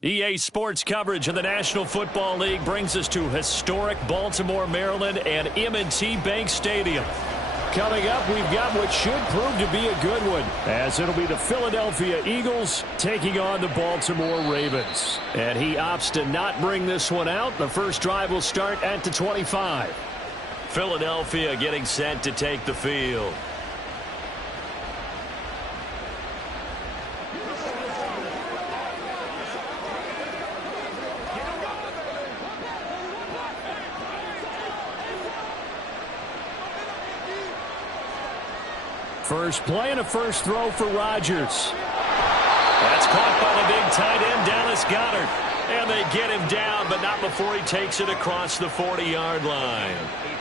EA Sports coverage of the National Football League brings us to historic Baltimore, Maryland and M&T Bank Stadium. Coming up, we've got what should prove to be a good one, as it'll be the Philadelphia Eagles taking on the Baltimore Ravens. And he opts to not bring this one out. The first drive will start at the 25. Philadelphia getting set to take the field. First play and a first throw for Rodgers. That's caught by the big tight end, Dallas Goedert. And they get him down, but not before he takes it across the 40-yard line.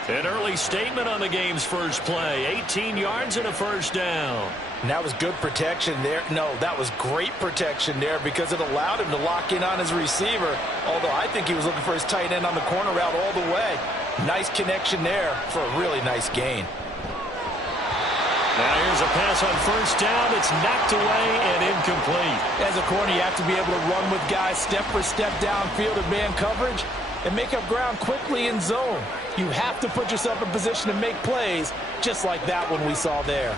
An early statement on the game's first play. 18 yards and a first down. And that was good protection there. No, that was great protection there because it allowed him to lock in on his receiver. Although I think he was looking for his tight end on the corner route all the way. Nice connection there for a really nice gain. Now here's a pass on first down. It's knocked away and incomplete. As a corner, you have to be able to run with guys step for step downfield in man coverage and make up ground quickly in zone. You have to put yourself in position to make plays, just like that one we saw there.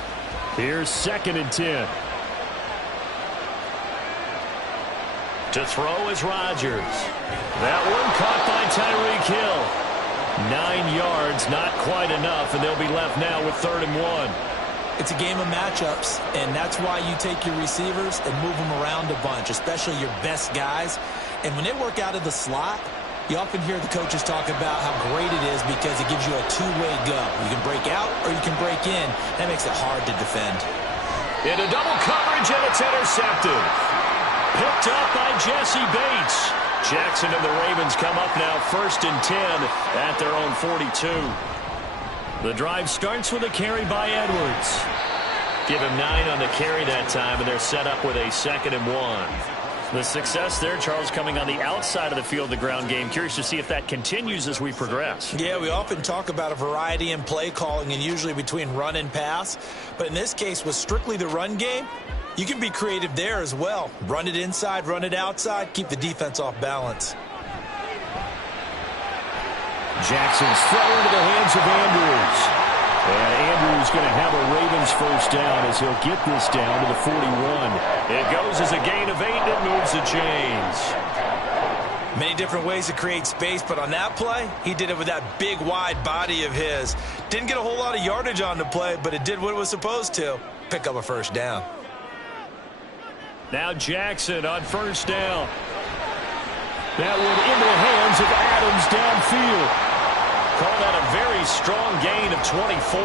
Here's 2nd and 10. To throw is Rodgers. That one caught by Tyreek Hill. 9 yards, not quite enough, and they'll be left now with 3rd and 1. It's a game of matchups, and that's why you take your receivers and move them around a bunch, especially your best guys. And when they work out of the slot, you often hear the coaches talk about how great it is because it gives you a two-way go. You can break out or you can break in. That makes it hard to defend. Into double coverage, and it's intercepted. Picked up by Jesse Bates. Jackson and the Ravens come up now 1st and 10 at their own 42. The drive starts with a carry by Edwards. Give him 9 on the carry that time, and they're set up with a 2nd and 1. The success there, Charles, coming on the outside of the field, the ground game. Curious to see if that continues as we progress. Yeah, we often talk about a variety in play calling and usually between run and pass. But in this case, with strictly the run game, you can be creative there as well. Run it inside, run it outside, keep the defense off balance. Jackson's throw into the hands of Andrews. And Andrews going to have a Ravens first down as he'll get this down to the 41. It goes as a gain of 8 and it moves the chains. Many different ways to create space, but on that play, he did it with that big, wide body of his. Didn't get a whole lot of yardage on the play, but it did what it was supposed to. Pick up a first down. Now Jackson on first down. That went into the hands of Adams downfield. Call that a very strong gain of 24.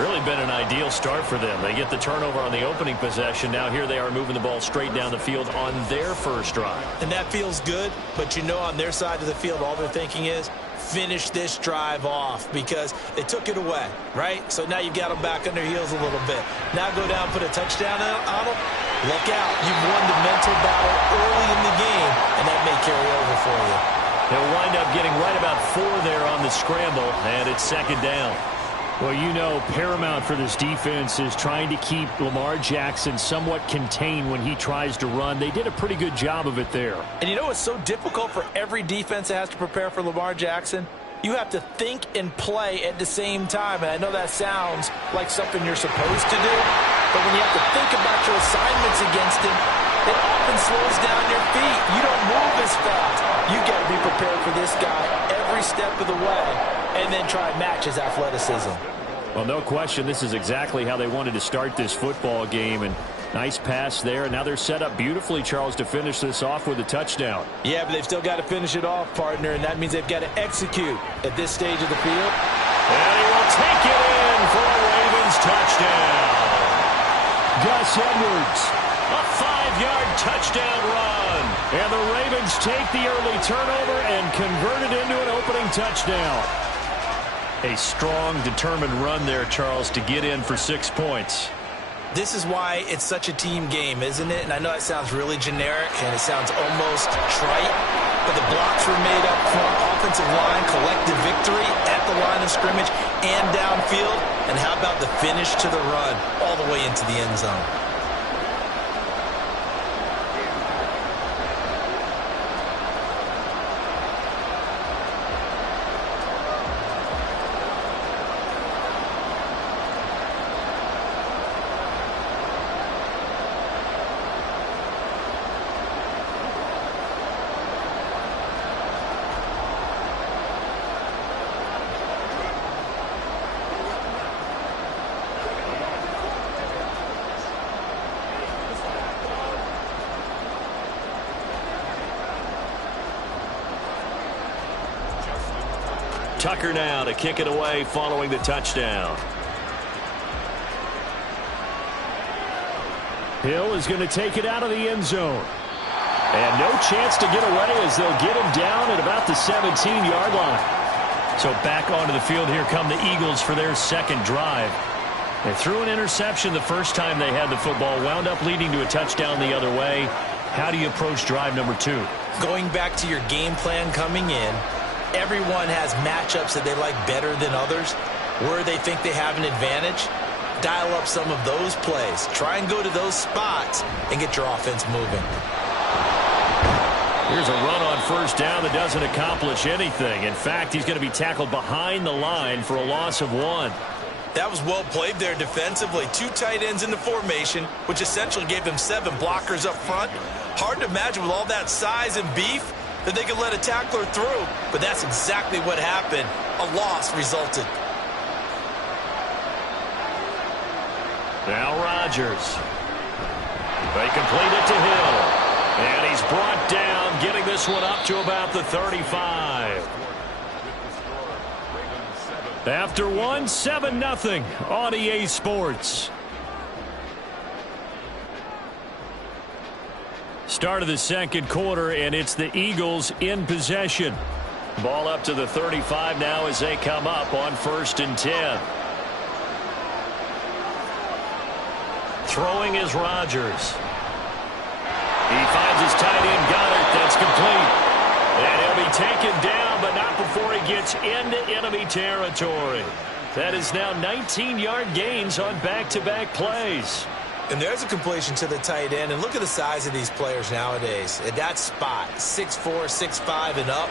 Really been an ideal start for them. They get the turnover on the opening possession. Now here they are moving the ball straight down the field on their first drive. And that feels good, but you know on their side of the field all they're thinking is finish this drive off because they took it away, right? So now you've got them back on their heels a little bit. Now go down, put a touchdown on them. Look out. You've won the mental battle early in the game, and that may carry over for you. They'll wind up getting right about 4 there on the scramble, and it's 2nd down. Well, you know, paramount for this defense is trying to keep Lamar Jackson somewhat contained when he tries to run. They did a pretty good job of it there. And you know it's so difficult for every defense that has to prepare for Lamar Jackson? You have to think and play at the same time. And I know that sounds like something you're supposed to do, but when you have to think about your assignments against him, it often slows down your feet. You don't move as fast. You got to be prepared for this guy every step of the way and then try and match his athleticism. Well, no question, this is exactly how they wanted to start this football game. And nice pass there. And now they're set up beautifully, Charles, to finish this off with a touchdown. Yeah, but they've still got to finish it off, partner, and that means they've got to execute at this stage of the field. And he will take it in for a Ravens touchdown. Gus Edwards, a 5-yard touchdown run. And the Ravens take the early turnover and convert it into an opening touchdown. A strong, determined run there, Charles, to get in for 6 points. This is why it's such a team game, isn't it? And I know it sounds really generic and it sounds almost trite, but the blocks were made up front, offensive line, collective victory at the line of scrimmage and downfield. And how about the finish to the run all the way into the end zone? Tucker now to kick it away following the touchdown. Hill is going to take it out of the end zone. And no chance to get away as they'll get him down at about the 17-yard line. So back onto the field here come the Eagles for their second drive. They threw an interception the first time they had the football, wound up leading to a touchdown the other way. How do you approach drive number 2? Going back to your game plan coming in, everyone has matchups that they like better than others, where they think they have an advantage. Dial up some of those plays. Try and go to those spots and get your offense moving. Here's a run on first down that doesn't accomplish anything. In fact, he's going to be tackled behind the line for a loss of 1. That was well played there defensively. 2 tight ends in the formation, which essentially gave them 7 blockers up front. Hard to imagine with all that size and beef that they could let a tackler through. But that's exactly what happened. A loss resulted. Now Rodgers. They complete it to Hill. And he's brought down, getting this one up to about the 35. After 1, 7-0 on EA Sports. Start of the second quarter, and it's the Eagles in possession. Ball up to the 35 now as they come up on 1st and 10. Throwing is Rodgers. He finds his tight end, Goddard. That's complete. And he'll be taken down, but not before he gets into enemy territory. That is now 19-yard gains on back-to-back plays. And there's a completion to the tight end. And look at the size of these players nowadays. At that spot, 6'4", 6'5", and up.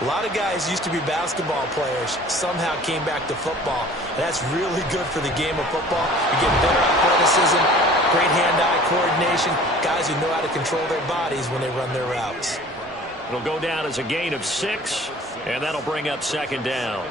A lot of guys used to be basketball players, somehow came back to football. And that's really good for the game of football. You get better athleticism, great hand-eye coordination, guys who know how to control their bodies when they run their routes. It'll go down as a gain of 6, and that'll bring up 2nd down.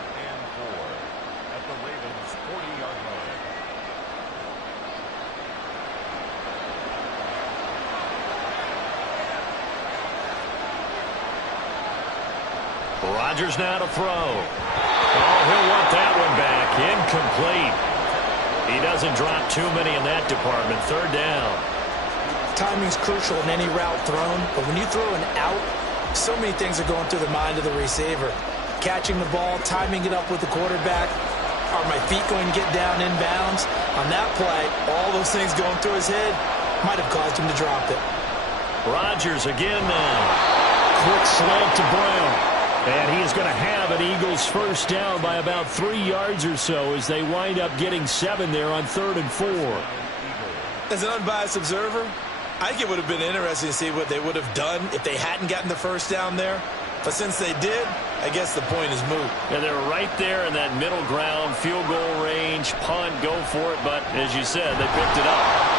Rodgers now to throw. Oh, he'll want that one back. Incomplete. He doesn't drop too many in that department. 3rd down. Timing's crucial in any route thrown, but when you throw an out, so many things are going through the mind of the receiver. Catching the ball, timing it up with the quarterback. Are my feet going to get down inbounds? On that play, all those things going through his head might have caused him to drop it. Rodgers again now. Quick slant to Brown. And he is going to have an Eagles 1st down by about 3 yards or so as they wind up getting 7 there on 3rd and 4. As an unbiased observer, I think it would have been interesting to see what they would have done if they hadn't gotten the 1st down there. But since they did, I guess the point is moot. And they're right there in that middle ground, field goal range, punt, go for it. But as you said, they picked it up.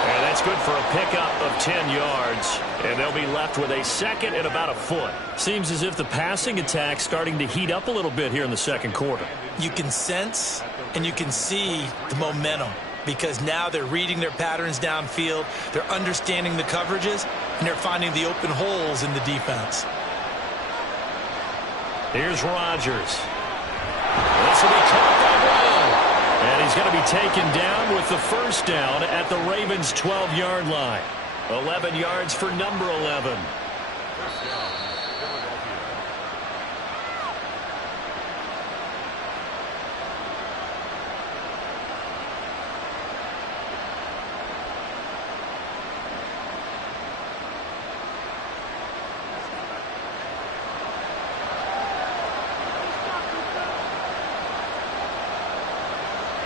And that's good for a pickup of 10 yards. And they'll be left with a 2nd and about a foot. Seems as if the passing attack's starting to heat up a little bit here in the second quarter. You can sense and you can see the momentum because now they're reading their patterns downfield. They're understanding the coverages, and they're finding the open holes in the defense. Here's Rodgers. This will be caught by Brown. And he's going to be taken down with the 1st down at the Ravens' 12-yard line. 11 yards for number 11.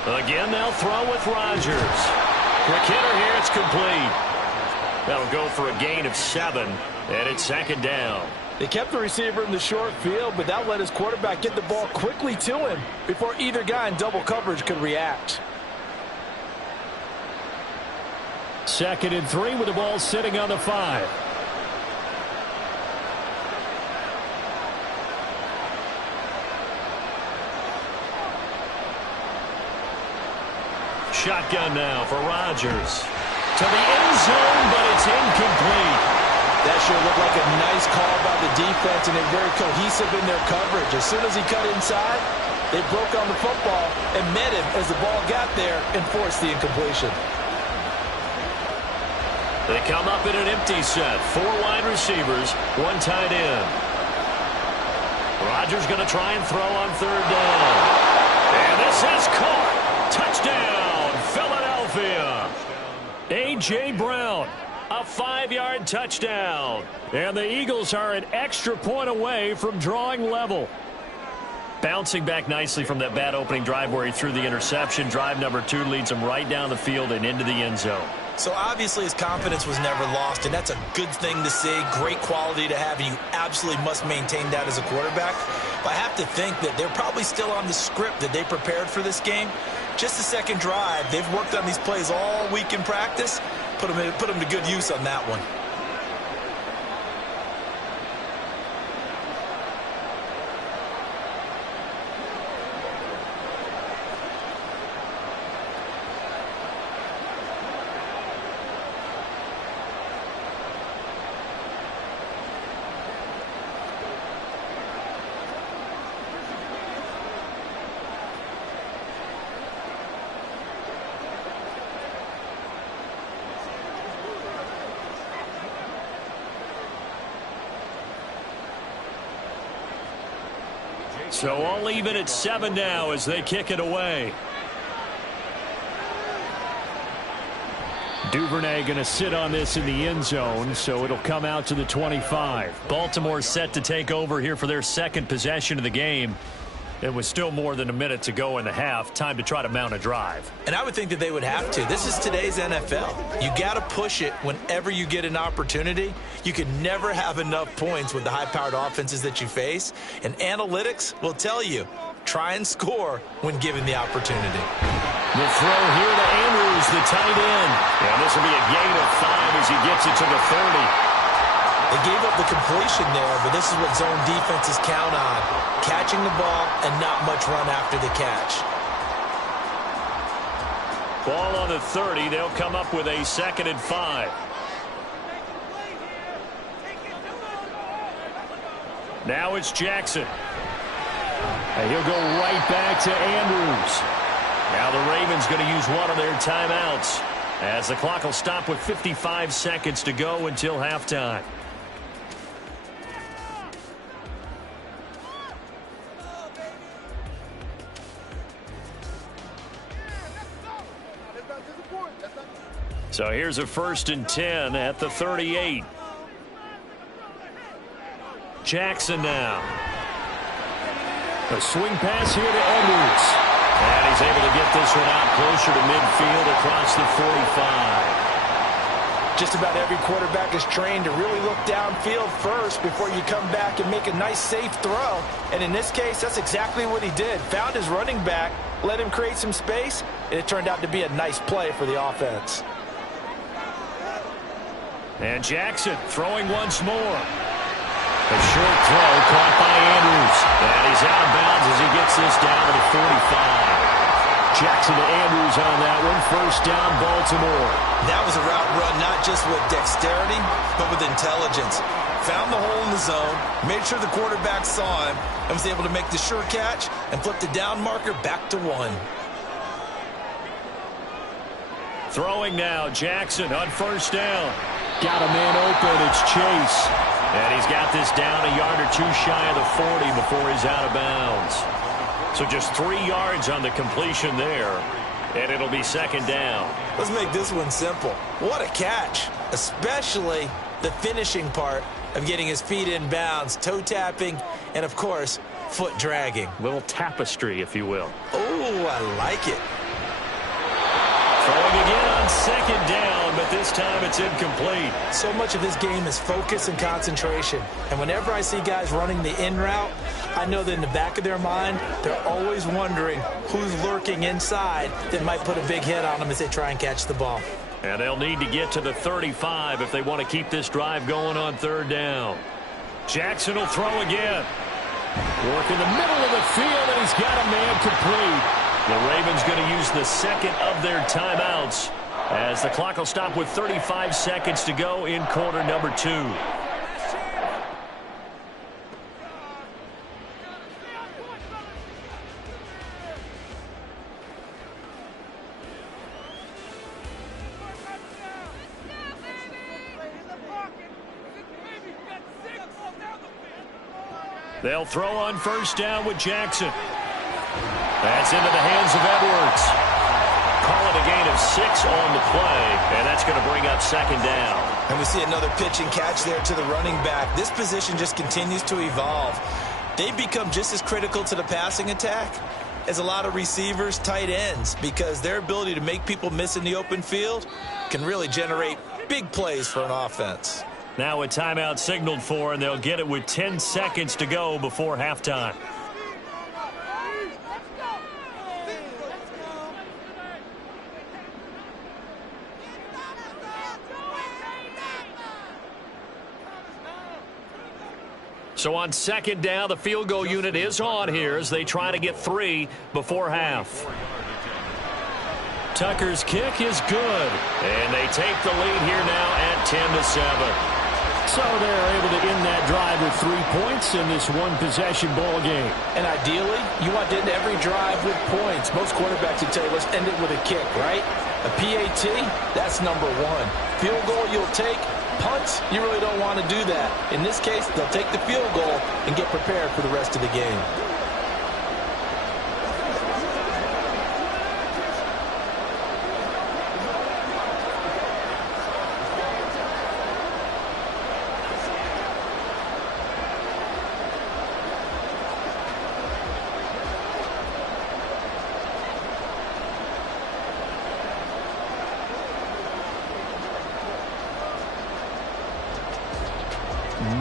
Again, they'll throw with Rodgers. Quick hitter here, it's complete. That'll go for a gain of 7, and it's 2nd down. They kept the receiver in the short field, but that let his quarterback get the ball quickly to him before either guy in double coverage could react. 2nd and 3 with the ball sitting on the 5. Shotgun now for Rodgers. To the end zone, but it's incomplete. That sure looked like a nice call by the defense, and they're very cohesive in their coverage. As soon as he cut inside, they broke on the football and met him as the ball got there and forced the incompletion. They come up in an empty set. 4 wide receivers, 1 tight end. Rodgers going to try and throw on 3rd down. And this is caught. Touchdown, Philadelphia. A.J. Brown, a 5-yard touchdown. And the Eagles are an extra point away from drawing level. Bouncing back nicely from that bad opening drive where he threw the interception. Drive number 2 leads him right down the field and into the end zone. So obviously his confidence was never lost, and that's a good thing to see. Great quality to have, and you absolutely must maintain that as a quarterback. But I have to think that they're probably still on the script that they prepared for this game. Just the second drive. They've worked on these plays all week in practice. Put them to good use on that one. So all even at 7 now as they kick it away. Duvernay going to sit on this in the end zone, so it'll come out to the 25. Baltimore set to take over here for their second possession of the game. It was still more than a minute to go in the half. Time to try to mount a drive. And I would think that they would have to. This is today's NFL. You got to push it whenever you get an opportunity. You can never have enough points with the high-powered offenses that you face. And analytics will tell you, try and score when given the opportunity. The throw here to Andrews, the tight end. And this will be a gain of 5 as he gets it to the 30. They gave up the completion there, but this is what zone defenses count on. Catching the ball and not much run after the catch. Ball on the 30. They'll come up with a 2nd and 5. Now it's Jackson. And he'll go right back to Andrews. Now the Ravens going to use one of their timeouts as the clock will stop with 55 seconds to go until halftime. So here's a 1st and 10 at the 38. Jackson now. A swing pass here to Edwards. And he's able to get this one out closer to midfield across the 45. Just about every quarterback is trained to really look downfield first before you come back and make a nice, safe throw. And in this case, that's exactly what he did. Found his running back, let him create some space, and it turned out to be a nice play for the offense. And Jackson throwing once more. A short throw caught by Andrews. And he's out of bounds as he gets this down to the 45. Jackson to Andrews on that one. 1st down, Baltimore. That was a route run not just with dexterity, but with intelligence. Found the hole in the zone, made sure the quarterback saw him, and was able to make the sure catch and flip the down marker back to 1. Throwing now, Jackson on 1st down. Got a man open, it's Chase. And he's got this down a yard or 2 shy of the 40 before he's out of bounds. So just 3 yards on the completion there, and it'll be 2nd down. Let's make this one simple. What a catch, especially the finishing part of getting his feet in bounds, toe tapping, and of course, foot dragging. Little tapestry, if you will. Oh, I like it. Throwing again on 2nd down, but this time it's incomplete. So much of this game is focus and concentration. And whenever I see guys running the in route, I know that in the back of their mind, they're always wondering who's lurking inside that might put a big hit on them as they try and catch the ball. And they'll need to get to the 35 if they want to keep this drive going on 3rd down. Jackson will throw again. Work in the middle of the field, and he's got a man complete. The Ravens going to use the 2nd of their timeouts as the clock will stop with 35 seconds to go in quarter number 2. They'll throw on first down with Jackson. That's into the hands of Edwards. Call it a gain of 6 on the play, and that's going to bring up second down. And we see another pitch and catch there to the running back. This position just continues to evolve. They become just as critical to the passing attack as a lot of receivers, tight ends, because their ability to make people miss in the open field can really generate big plays for an offense. Now a timeout signaled for, and they'll get it with 10 seconds to go before halftime. So on second down, the field goal unit is on here as they try to get 3 before half. Tucker's kick is good, and they take the lead here now at 10-7. So they're able to end that drive with 3 points in this one-possession ball game. And ideally, you want to end every drive with points. Most quarterbacks would tell you, let's end it with a kick, right? A PAT, that's number 1. Field goal you'll take. Punts, you really don't want to do that. In this case, they'll take the field goal and get prepared for the rest of the game.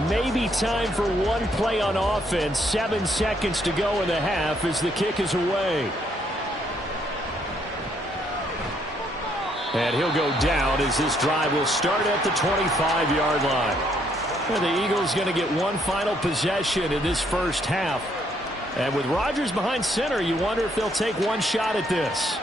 Maybe time for one play on offense. 7 seconds to go in the half as the kick is away. And he'll go down as this drive will start at the 25-yard line. And the Eagles going to get one final possession in this first half. And with Rodgers behind center, you wonder if they'll take one shot at this.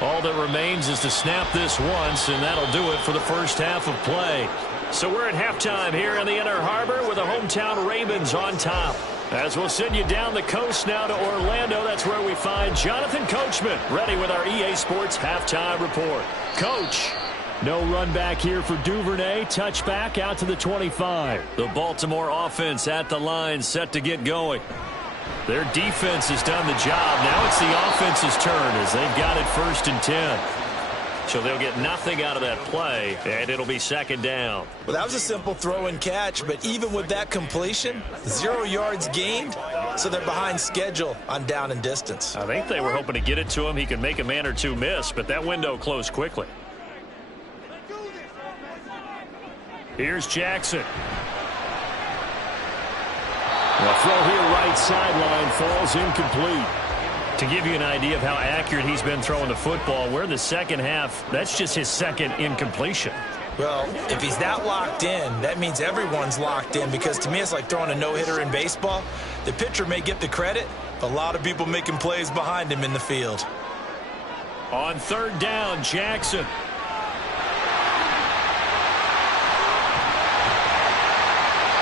All that remains is to snap this once, and that'll do it for the first half of play. So we're at halftime here in the Inner Harbor with the hometown Ravens on top. As we'll send you down the coast now to Orlando, that's where we find Jonathan Coachman ready with our EA Sports halftime report. Coach, no run back here for Duvernay. Touchback out to the 25. The Baltimore offense at the line set to get going. Their defense has done the job. Now it's the offense's turn as they've got it 1st and 10. So they'll get nothing out of that play, and it'll be second down. Well, that was a simple throw and catch, but even with that completion, 0 yards gained, so they're behind schedule on down and distance. I think they were hoping to get it to him. He could make a man or two miss, but that window closed quickly. Here's Jackson. The throw here right sideline falls incomplete. To give you an idea of how accurate he's been throwing the football, we're in the second half. That's just his second incompletion. Well, if he's that locked in, that means everyone's locked in, because to me it's like throwing a no-hitter in baseball. The pitcher may get the credit, a lot of people making plays behind him in the field. On 3rd down, Jackson.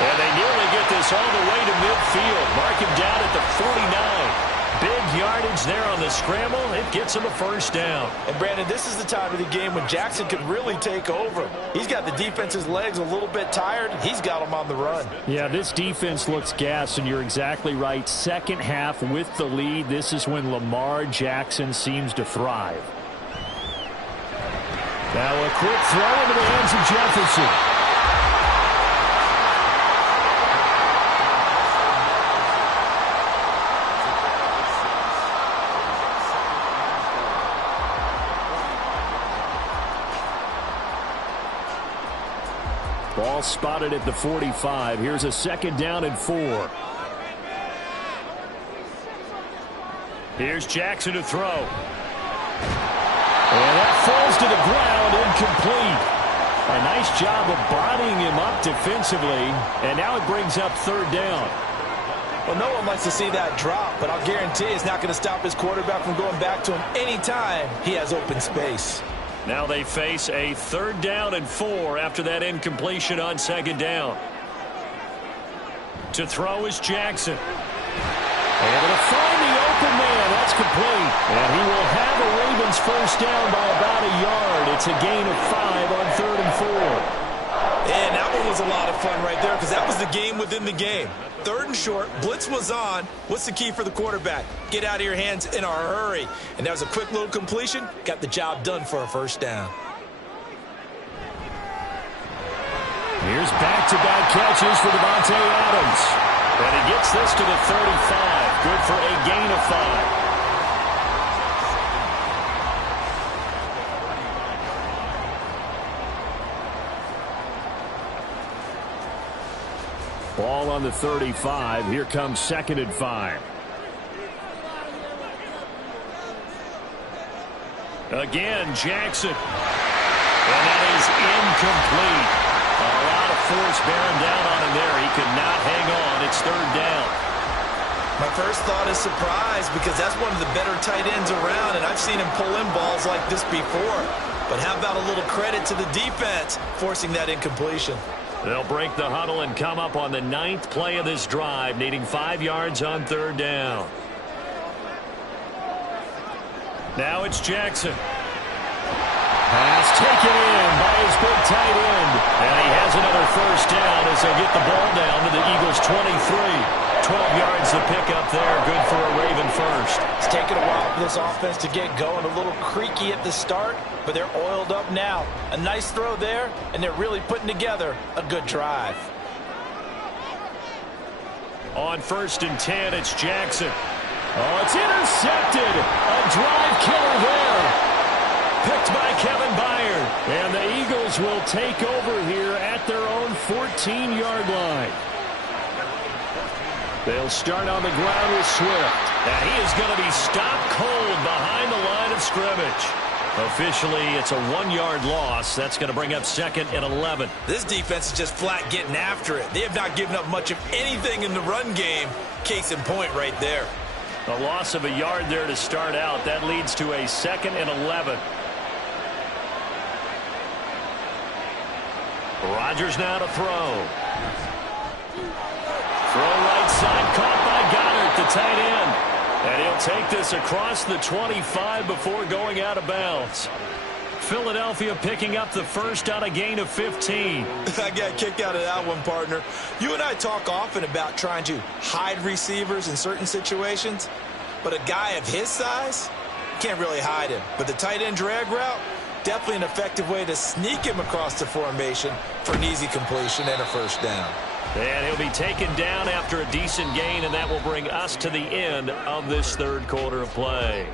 And they nearly get this all the way to midfield. Mark him down at the 49. Big yardage there on the scramble. It gets him a first down. And, Brandon, this is the time of the game when Jackson could really take over. He's got the defense's legs a little bit tired. He's got them on the run. Yeah, this defense looks gassed, and you're exactly right. Second half with the lead. This is when Lamar Jackson seems to thrive. Now a quick throw into the hands of Jefferson. Ball spotted at the 45. Here's a 2nd down and 4. Here's Jackson to throw. And that falls to the ground, incomplete. A nice job of bodying him up defensively. And now it brings up 3rd down. Well, no one likes to see that drop, but I'll guarantee it's not going to stop his quarterback from going back to him anytime he has open space. Now they face a 3rd down and 4 after that incompletion on 2nd down. To throw is Jackson. Able to find the open man. That's That's complete. And he will have a Ravens first down by about a yard. It's a gain of 5 on 3rd and 4. And that one was a lot of fun right there because that was the game within the game. 3rd and short, blitz was on. What's the key for the quarterback? Get out of your hands in a hurry. And that was a quick little completion. Got the job done for a first down. Here's back-to-back catches for Davante Adams. And he gets this to the 35. Good for a gain of 5. Ball on the 35. Here comes 2nd and 5. Again, Jackson. And that is incomplete. A lot of force bearing down on him there. He could not hang on. It's 3rd down. My first thought is surprise because that's one of the better tight ends around, and I've seen him pull in balls like this before. But how about a little credit to the defense forcing that incompletion? They'll break the huddle and come up on the 9th play of this drive, needing 5 yards on 3rd down. Now it's Jackson. Pass taken in by his big tight end. And he has another first down as they get the ball down to the Eagles' 23. 12 yards to pick up there. Good for a Raven first. It's taken a while for this offense to get going. A little creaky at the start, but they're oiled up now. A nice throw there, and they're really putting together a good drive. On 1st and 10, it's Jackson. Oh, it's intercepted. A drive killer there. Picked by Kevin Byard. And the Eagles will take over here at their own 14-yard line. They'll start on the ground with Swift. And he is going to be stopped cold behind the line of scrimmage. Officially, it's a 1-yard loss. That's going to bring up 2nd and 11. This defense is just flat getting after it. They have not given up much of anything in the run game. Case in point right there. A loss of a yard there to start out. That leads to a 2nd and 11. Rodgers now to throw. Throw right side, caught by Goddard, the tight end. And he'll take this across the 25 before going out of bounds. Philadelphia picking up the first on a gain of 15. I got kicked out of that one, partner. You and I talk often about trying to hide receivers in certain situations, but a guy of his size can't really hide him. But the tight end drag route, definitely an effective way to sneak him across the formation for an easy completion and a first down. And he'll be taken down after a decent gain, and that will bring us to the end of this 3rd quarter of play.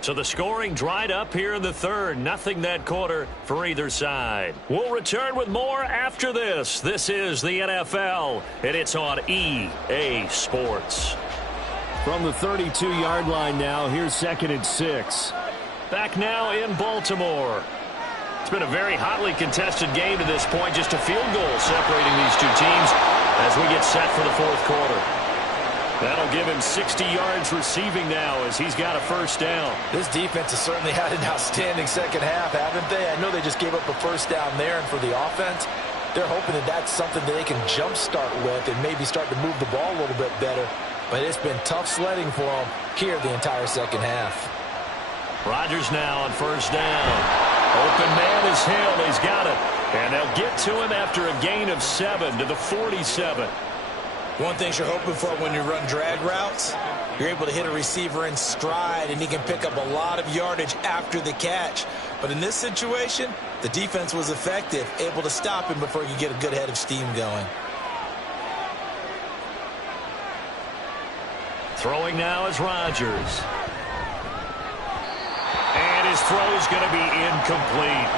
So the scoring dried up here in the 3rd. Nothing that quarter for either side. We'll return with more after this. This is the NFL, and it's on EA Sports. From the 32-yard line now, here's 2nd and 6. Back now in Baltimore. It's been a very hotly contested game to this point. Just a field goal separating these two teams as we get set for the 4th quarter. That'll give him 60 yards receiving now as he's got a first down. This defense has certainly had an outstanding second half, haven't they? I know they just gave up a first down there, and for the offense, they're hoping that that's something that they can jumpstart with and maybe start to move the ball a little bit better. But it's been tough sledding for them here the entire second half. Rodgers now on first down. Open man is Hill. He's got it. And they'll get to him after a gain of 7 to the 47. One thing you're hoping for when you run drag routes, you're able to hit a receiver in stride, and he can pick up a lot of yardage after the catch. But in this situation, the defense was effective, able to stop him before you get a good head of steam going. Throwing now is Rodgers. And his throw is going to be incomplete.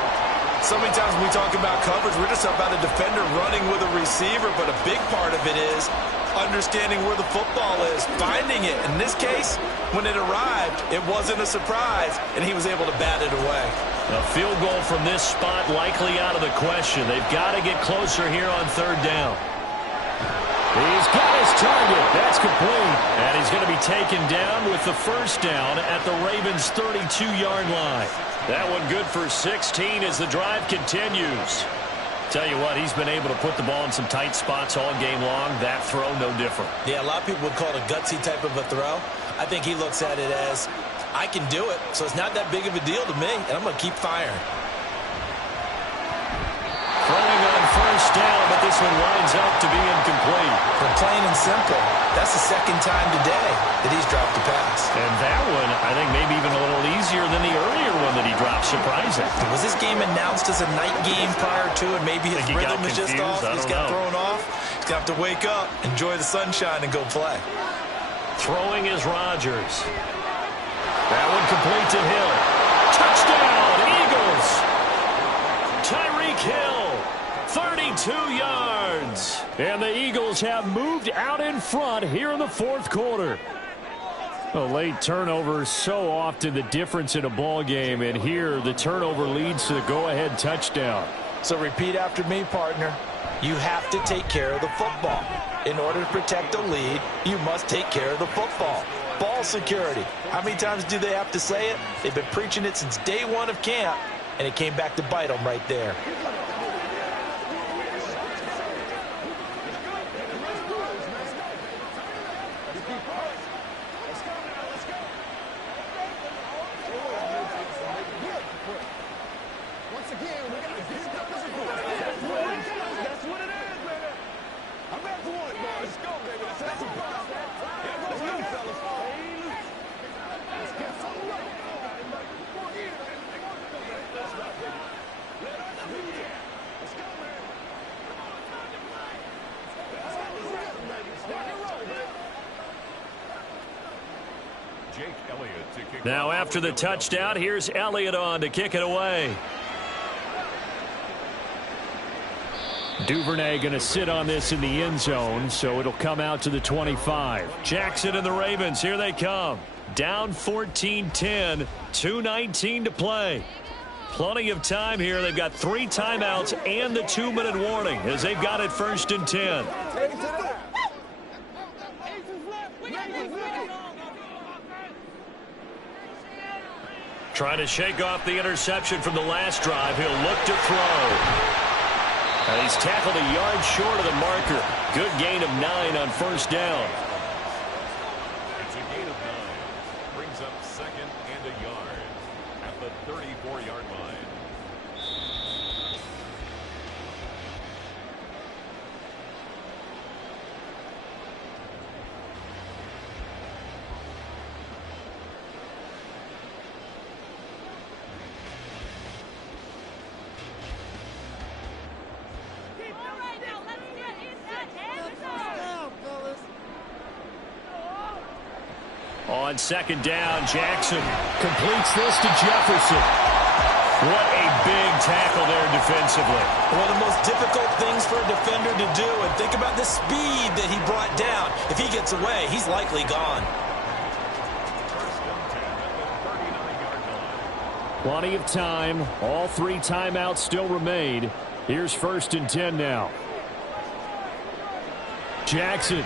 So many times when we talk about coverage, we're just about a defender running with a receiver, but a big part of it is understanding where the football is, finding it. In this case, when it arrived, it wasn't a surprise, and he was able to bat it away. A field goal from this spot likely out of the question. They've got to get closer here on 3rd down. He's got his target. That's complete. And he's going to be taken down with the first down at the Ravens' 32-yard line. That one good for 16 as the drive continues. Tell you what, he's been able to put the ball in some tight spots all game long. That throw, no different. Yeah, a lot of people would call it a gutsy type of a throw. I think he looks at it as, I can do it, so it's not that big of a deal to me, and I'm going to keep firing. Throwing on first down, but this one winds up to be incomplete. For plain and simple, that's the second time today that he's dropped a pass. And that one, I think, maybe even a little easier than the earlier one that he dropped, surprising. Was this game announced as a night game prior to, and maybe his rhythm is just off? He's got thrown off. He's going to have to wake up, enjoy the sunshine, and go play. Throwing is Rodgers. That one complete to Hill. Touchdown, Eagles! Tyreek Hill, 32 yards. And the Eagles have moved out in front here in the fourth quarter. A late turnover is so often the difference in a ball game, and here the turnover leads to the go-ahead touchdown. So repeat after me, partner. You have to take care of the football. In order to protect the lead, you must take care of the football. Ball security. How many times do they have to say it? They've been preaching it since day one of camp, and it came back to bite them right there. Now after the touchdown, here's Elliott on to kick it away. Duvernay going to sit on this in the end zone, so it'll come out to the 25. Jackson and the Ravens, here they come. Down 14-10, 2:19 to play. Plenty of time here. They've got 3 timeouts and the 2-minute warning as they've got it 1st and 10. Trying to shake off the interception from the last drive. He'll look to throw. He's tackled a yard short of the marker. Good gain of 9 on first down. It's a gain of 9. Brings up 2nd and a yard at the 34-yard line. On 2nd down, Jackson completes this to Jefferson. What a big tackle there defensively. One of the most difficult things for a defender to do, and think about the speed that he brought down. If he gets away, he's likely gone. Plenty of time. All 3 timeouts still remain. Here's 1st and 10 now. Jackson.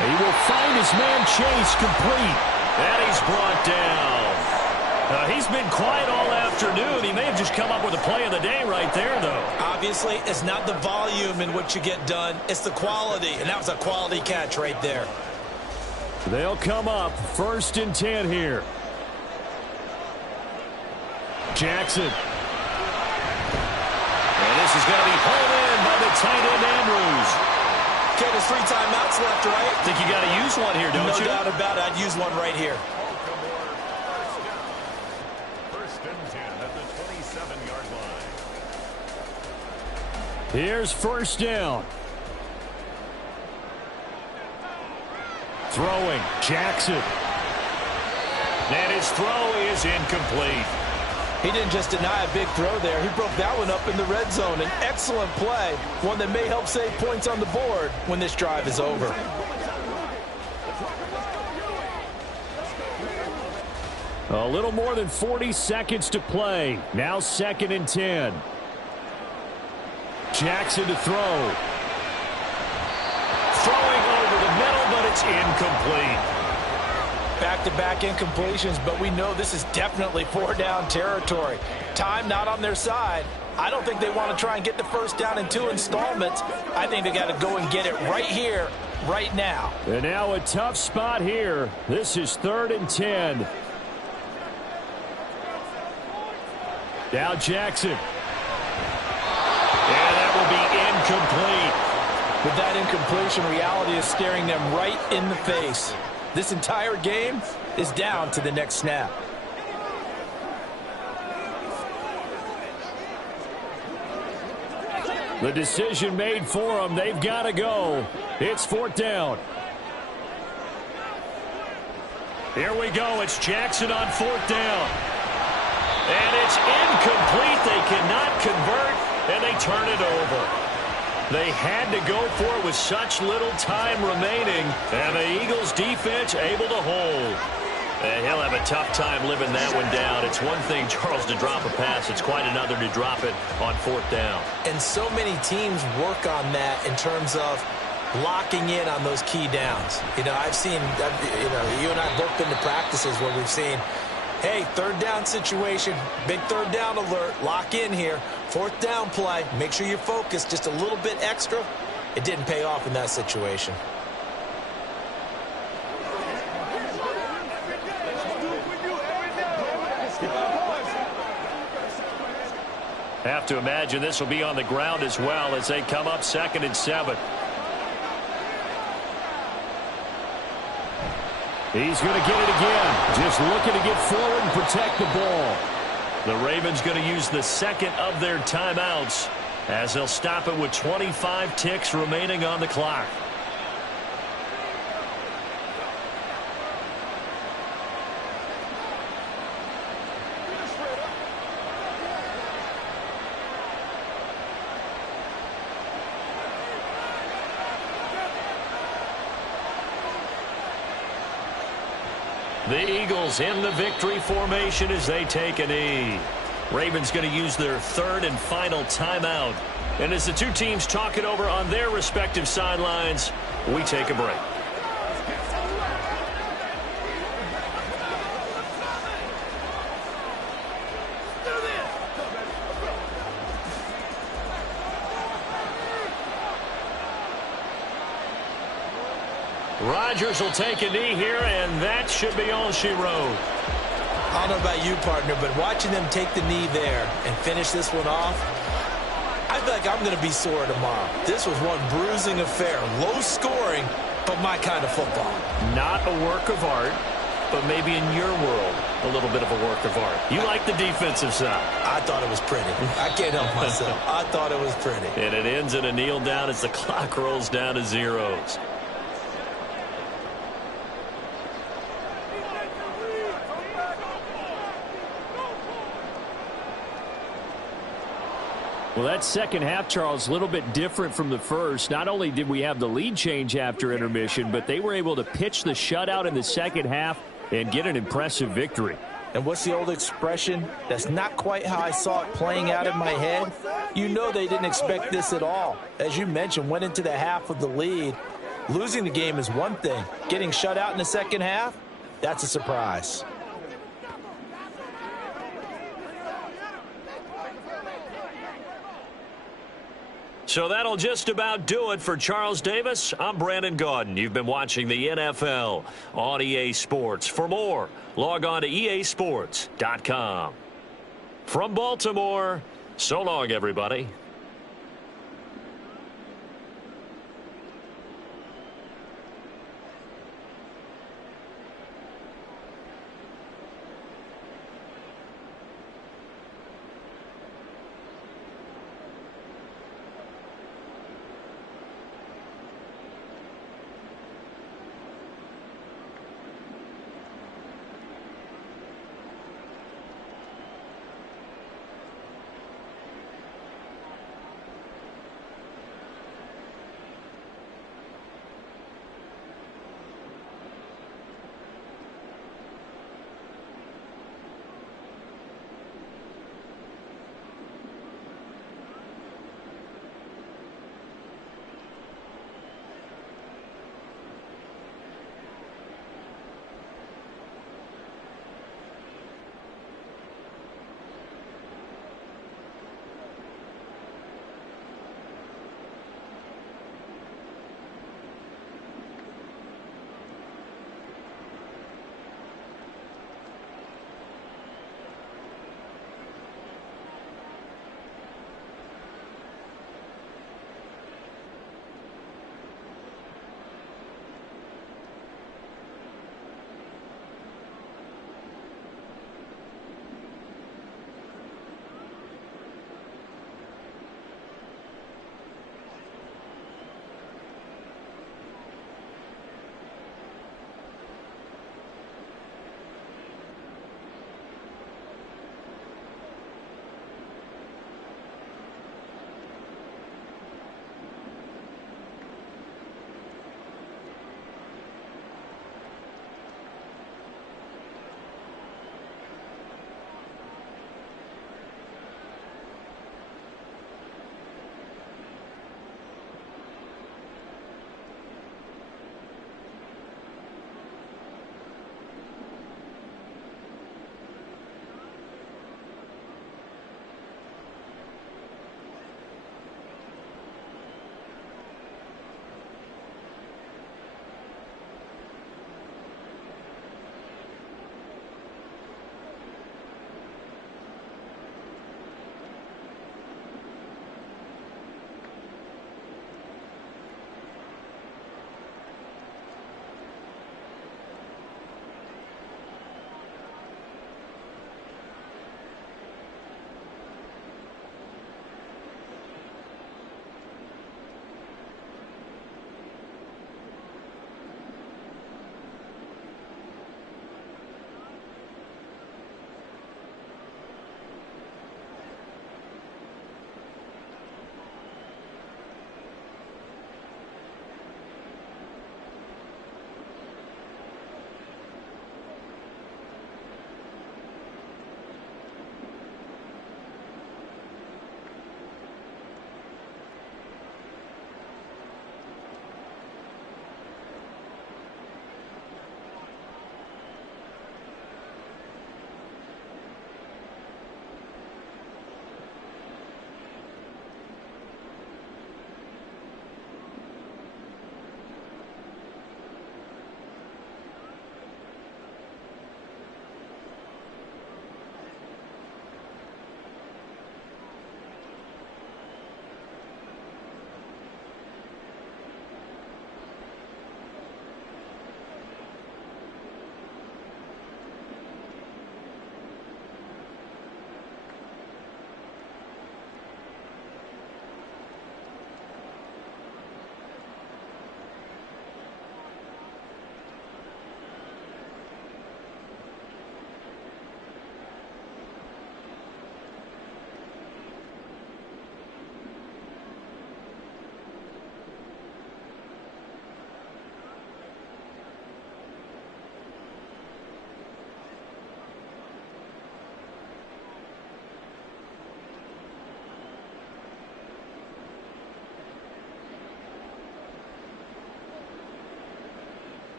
He will find his man Chase complete. And he's brought down. He's been quiet all afternoon. He may have just come up with a play of the day right there, though. Obviously, it's not the volume in which you get done. It's the quality, and that was a quality catch right there. They'll come up 1st and 10 here. Jackson. And this is going to be pulled in by the tight end Andrews. Okay, there's 3 timeouts left, right? Think you got to use one here, don't you? No doubt about it. I'd use one right here. 1st and 10 at the 27-yard line. Here's 1st down. Throwing, Jackson. And his throw is incomplete. He didn't just deny a big throw there. He broke that one up in the red zone. An excellent play, one that may help save points on the board when this drive is over. A little more than 40 seconds to play. Now 2nd and 10. Jackson to throw. Throwing over the middle, but it's incomplete. Back-to-back incompletions, but we know this is definitely four-down territory. Time not on their side. I don't think they want to try and get the first down in 2 installments. I think they got to go and get it right here, right now. And now a tough spot here. This is 3rd and 10. Now Jackson. And that will be incomplete. With that incompletion, reality is staring them right in the face. This entire game is down to the next snap. The decision made for them. They've got to go. It's 4th down. Here we go. It's Jackson on 4th down. And it's incomplete. They cannot convert, and they turn it over. They had to go for it with such little time remaining, and the Eagles defense able to hold. And he'll have a tough time living that one down. It's one thing, Charles, to drop a pass. It's quite another to drop it on 4th down. And so many teams work on that in terms of locking in on those key downs. I've seen, you and I both been to practices where we've seen, hey, 3rd down situation, big 3rd down alert, lock in here. 4th down play, make sure you're focused just a little bit extra. It didn't pay off in that situation. Have to imagine this will be on the ground as well as they come up 2nd and 7. He's going to get it again. Just looking to get forward and protect the ball. The Ravens going to use the 2nd of their timeouts as they'll stop it with 25 ticks remaining on the clock. The Eagles in the victory formation as they take a knee. Ravens going to use their 3rd and final timeout. And as the two teams talk it over on their respective sidelines, we take a break. Rodgers will take a knee here, and that should be all she wrote. I don't know about you, partner, but watching them take the knee there and finish this one off, I feel like I'm going to be sore tomorrow. This was one bruising affair. Low scoring, but my kind of football. Not a work of art, but maybe in your world, a little bit of a work of art. You like the defensive side. I thought it was pretty. I can't help myself. I thought it was pretty. And it ends in a kneel down as the clock rolls down to zeros. Well, that second half, Charles, a little bit different from the first. Not only did we have the lead change after intermission, but they were able to pitch the shutout in the second half and get an impressive victory. And what's the old expression? That's not quite how I saw it playing out in my head. You know they didn't expect this at all. As you mentioned, went into the half with the lead. Losing the game is one thing. Getting shut out in the second half, that's a surprise. So that'll just about do it for Charles Davis. I'm Brandon Gaudin. You've been watching the NFL on EA Sports. For more, log on to easports.com. From Baltimore, so long, everybody.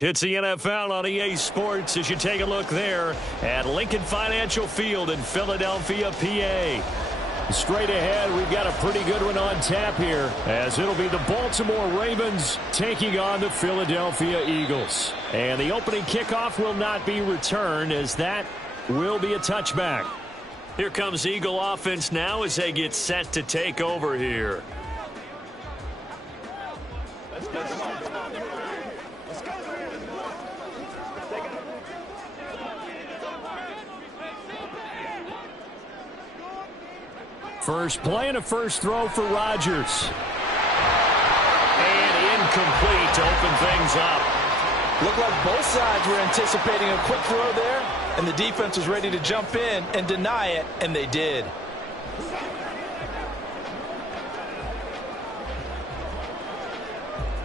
It's the NFL on EA Sports as you take a look there at Lincoln Financial Field in Philadelphia, PA. Straight ahead, we've got a pretty good one on tap here, as it'll be the Baltimore Ravens taking on the Philadelphia Eagles. And the opening kickoff will not be returned, as that will be a touchback. Here comes Eagle offense now as they get set to take over here. First play and a first throw for Rodgers. And incomplete to open things up. Looked like both sides were anticipating a quick throw there, and the defense was ready to jump in and deny it, and they did.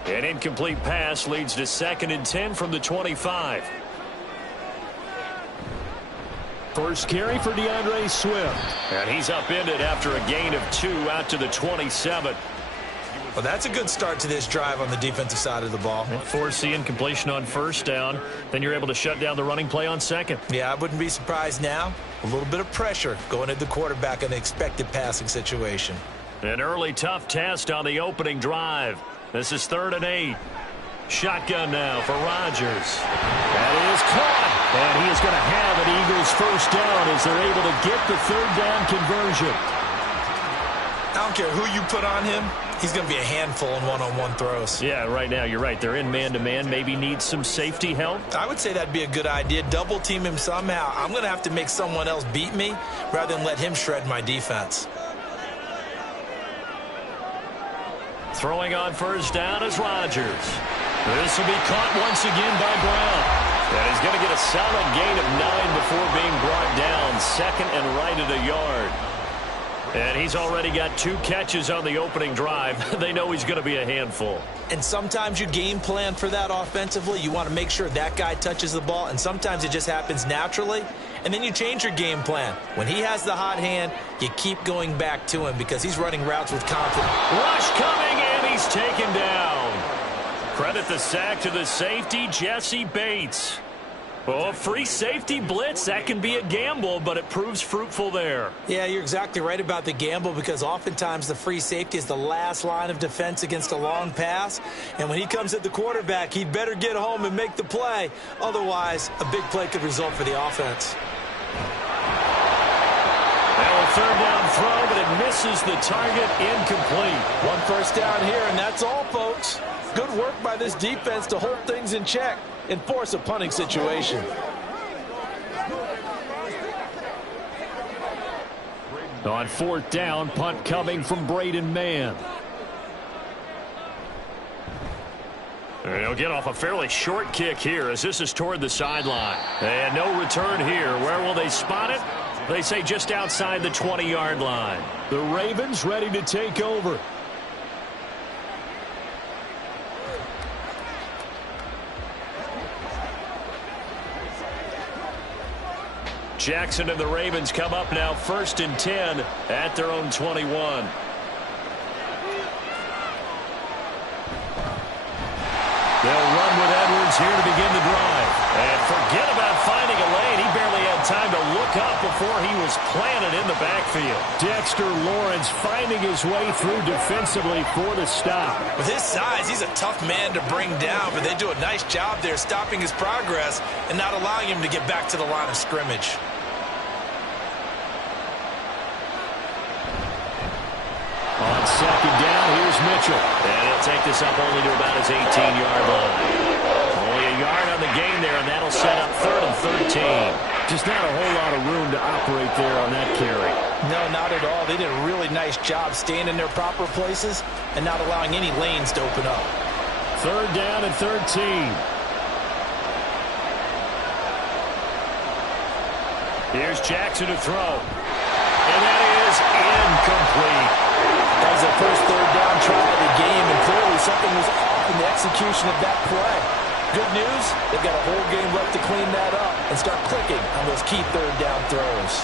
An incomplete pass leads to 2nd and 10 from the 25. First carry for DeAndre Swift. And he's upended after a gain of 2 out to the 27. Well, that's a good start to this drive on the defensive side of the ball. Force the incompletion on first down. Then you're able to shut down the running play on second. Yeah, I wouldn't be surprised now. A little bit of pressure going at the quarterback in an expected passing situation. An early tough test on the opening drive. This is 3rd and 8. Shotgun now for Rodgers. That is caught. And he is going to have an Eagles first down as they're able to get the 3rd down conversion. I don't care who you put on him. He's going to be a handful in one-on-one throws. Yeah, right now, you're right. They're in man-to-man. Maybe need some safety help. I would say that'd be a good idea. Double team him somehow. I'm going to have to make someone else beat me rather than let him shred my defense. Throwing on first down is Rodgers. This will be caught once again by Brown. And he's going to get a solid gain of 9 before being brought down. 2nd and right at a yard. And he's already got 2 catches on the opening drive. They know he's going to be a handful. And sometimes you game plan for that offensively. You want to make sure that guy touches the ball, and sometimes it just happens naturally. And then you change your game plan. When he has the hot hand, you keep going back to him because he's running routes with confidence. Rush coming, and he's taken down. Credit the sack to the safety, Jesse Bates. Oh, free safety blitz, that can be a gamble, but it proves fruitful there. Yeah, you're exactly right about the gamble because oftentimes the free safety is the last line of defense against a long pass. And when he comes at the quarterback, he'd better get home and make the play. Otherwise, a big play could result for the offense. Now a 3rd down throw, but it misses the target, incomplete. 1 first down here, and that's all, folks. Good work by this defense to hold things in check and force a punting situation. On 4th down, punt coming from Braden Mann. And he'll get off a fairly short kick here as this is toward the sideline. And no return here. Where will they spot it? They say just outside the 20-yard line. The Ravens ready to take over. Jackson and the Ravens come up now 1st and 10 at their own 21. They'll run with Edwards here to begin the drive. And forget about finding a lane. He barely had time to look up before he was planted in the backfield. Dexter Lawrence finding his way through defensively for the stop. With his size, he's a tough man to bring down, but they do a nice job there stopping his progress and not allowing him to get back to the line of scrimmage. On 2nd down, here's Mitchell. And he'll take this up only to about his 18-yard line. Only a yard on the gain there, and that'll set up 3rd and 13. Just not a whole lot of room to operate there on that carry. No, not at all. They did a really nice job staying in their proper places and not allowing any lanes to open up. 3rd down and 13. Here's Jackson to throw. And that is incomplete. That was their first 3rd down try of the game, and clearly something was off in the execution of that play. Good news, they've got a whole game left to clean that up and start clicking on those key 3rd down throws.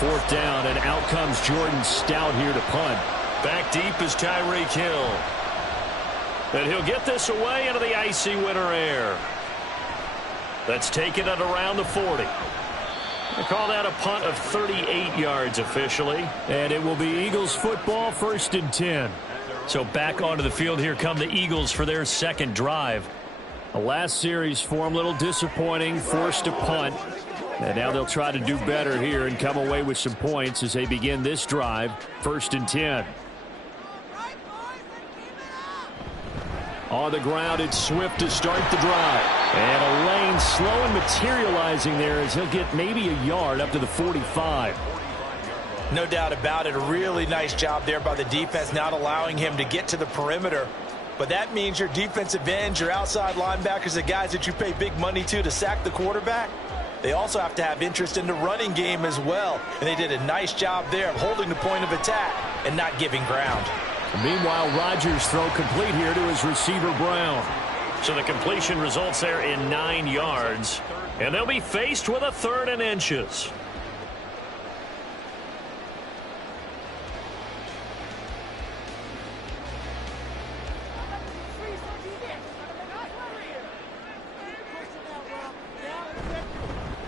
4th down, and out comes Jordan Stout here to punt. Back deep is Tyreek Hill. And he'll get this away into the icy winter air. That's taken at around the 40. They call that a punt of 38 yards officially. And it will be Eagles football, 1st and 10. So back onto the field here come the Eagles for their second drive. The last series for them, a little disappointing, forced a punt. And now they'll try to do better here and come away with some points as they begin this drive, 1st and 10. On the ground, it's Swift to start the drive. And a lane slow and materializing there as he'll get maybe a yard up to the 45. No doubt about it. A really nice job there by the defense, not allowing him to get to the perimeter. But that means your defensive ends, your outside linebackers, the guys that you pay big money to sack the quarterback, they also have to have interest in the running game as well. And they did a nice job there of holding the point of attack and not giving ground. Meanwhile, Rodgers throw complete here to his receiver, Brown. So the completion results there in 9 yards. And they'll be faced with a 3rd and inches.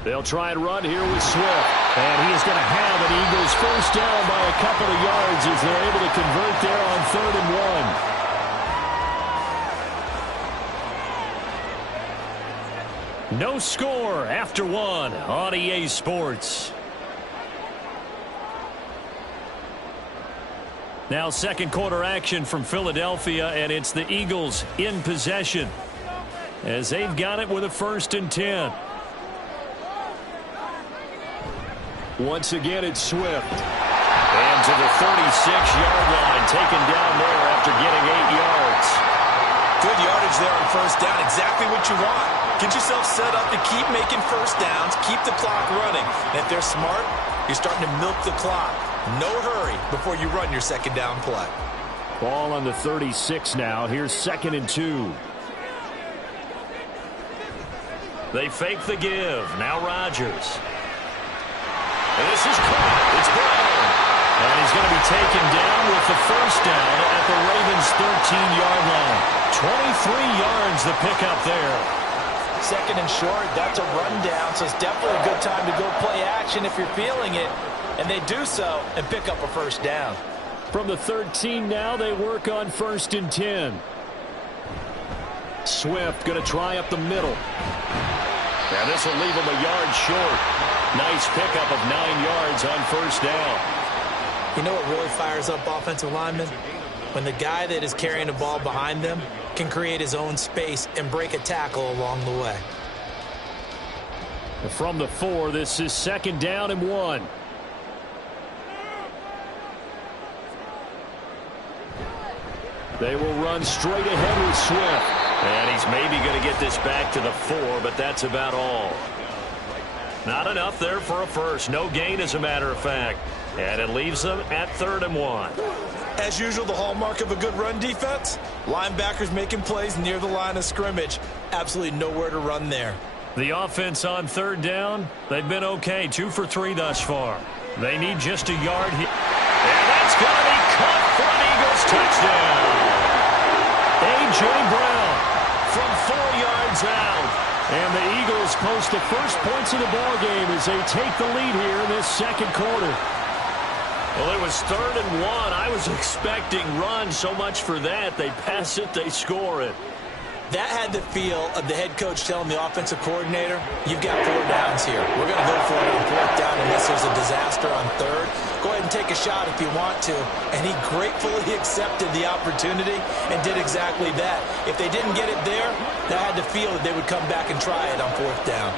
They'll try and run here with Swift. And he is going to have an Eagles first down by a couple of yards as they're able to convert there on 3rd and 1. No score after 1 on EA Sports. Now second quarter action from Philadelphia, and it's the Eagles in possession as they've got it with a 1st and 10. Once again, it's Swift. And to the 36-yard line, taken down there after getting 8 yards. Good yardage there on first down. Exactly what you want. Get yourself set up to keep making first downs, keep the clock running. And if they're smart, you're starting to milk the clock. No hurry before you run your second down play. Ball on the 36 now. Here's 2nd and 2. They fake the give. Now Rodgers. And this is caught. It's Brown. And he's going to be taken down with the first down at the Ravens' 13-yard line. 23 yards the pickup there. 2nd and short, that's a rundown, so it's definitely a good time to go play action if you're feeling it. And they do so and pick up a first down. From the 13 now, they work on 1st and 10. Swift going to try up the middle. And this will leave him a yard short. Nice pickup of 9 yards on first down. You know what really fires up offensive linemen? When the guy that is carrying the ball behind them can create his own space and break a tackle along the way. From the 4, this is 2nd down and 1. They will run straight ahead with Swift. And he's maybe going to get this back to the 4, but that's about all. Not enough there for a first. No gain, as a matter of fact. And it leaves them at 3rd and 1. As usual, the hallmark of a good run defense, linebackers making plays near the line of scrimmage. Absolutely nowhere to run there. The offense on 3rd down, they've been okay. 2 for 3 thus far. They need just a yard here. And that's going to be caught for an Eagles touchdown. A.J. Brown from 4 yards out. And the Eagles post the first points of the ball game as they take the lead here in this second quarter. Well, it was 3rd and 1. I was expecting run, so much for that. They pass it, they score it. That had the feel of the head coach telling the offensive coordinator, you've got 4 downs here. We're going to go for it on 4th down unless there's a disaster on 3rd. Go ahead and take a shot if you want to. And he gratefully accepted the opportunity and did exactly that. If they didn't get it there, that had the feel that they would come back and try it on 4th down.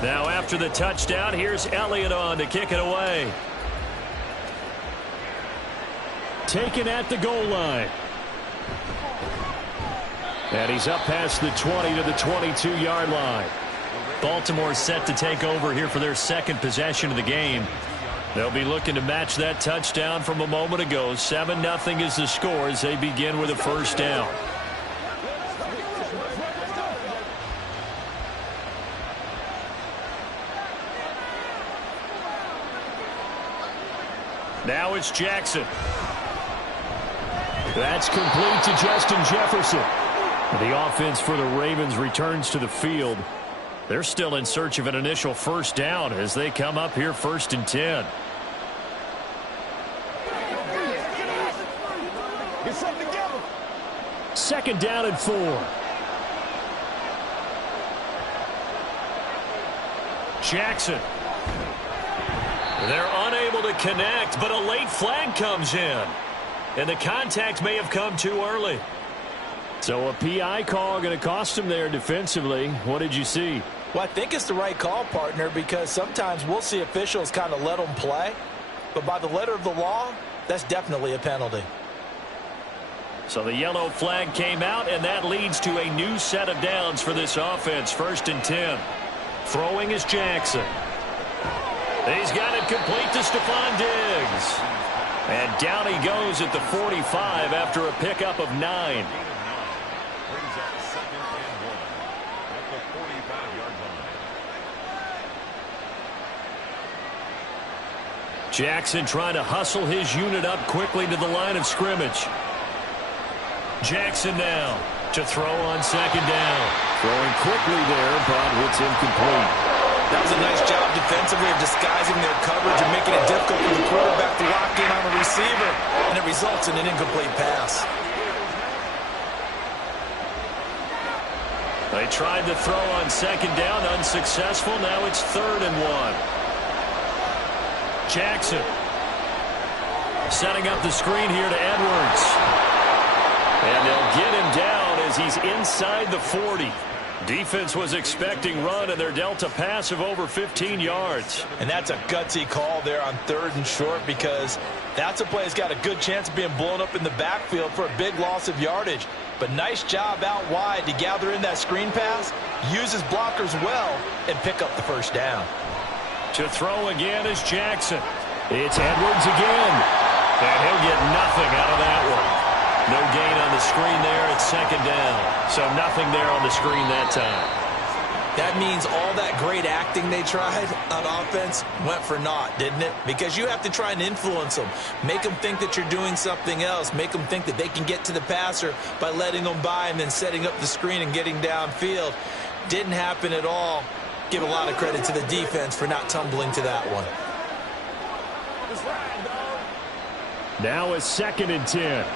Now after the touchdown, here's Elliott on to kick it away. taken at the goal line. And he's up past the 20 to the 22-yard line. Baltimore set to take over here for their second possession of the game. They'll be looking to match that touchdown from a moment ago. 7-0 is the score as they begin with a first down. Now it's Jackson. That's complete to Justin Jefferson. The offense for the Ravens returns to the field. They're still in search of an initial first down as they come up here 1st and 10. Second down and 4. Jackson. They're unable to connect, but a late flag comes in. And the contact may have come too early. So a PI call going to cost him there defensively. What did you see? Well, I think it's the right call, partner, because sometimes we'll see officials kind of let them play. But by the letter of the law, that's definitely a penalty. So the yellow flag came out, and that leads to a new set of downs for this offense. 1st and 10. Throwing is Jackson. He's got it complete to Stephon Diggs. And down he goes at the 45 after a pickup of 9. Jackson trying to hustle his unit up quickly to the line of scrimmage. Jackson now to throw on 2nd down. Throwing quickly there, but it's incomplete. That was a nice job defensively of disguising their coverage and making it difficult for the quarterback to lock in on the receiver, and it results in an incomplete pass. They tried to throw on 2nd down, unsuccessful. Now it's 3rd and 1. Jackson setting up the screen here to Edwards. And they'll get him down as he's inside the 40. Defense was expecting run, and they're dealt a pass of over 15 yards. And that's a gutsy call there on 3rd and short, because that's a play that's got a good chance of being blown up in the backfield for a big loss of yardage. But nice job out wide to gather in that screen pass, use his blockers well, and pick up the first down. To throw again is Jackson. It's Edwards again. And he'll get nothing out of that one. No gain on the screen there. It's 2nd down. So nothing there on the screen that time. That means all that great acting they tried on offense went for naught, didn't it? Because you have to try and influence them. Make them think that you're doing something else. Make them think that they can get to the passer by letting them by and then setting up the screen and getting downfield. Didn't happen at all. Give a lot of credit to the defense for not tumbling to that one. Now it's 2nd and 10.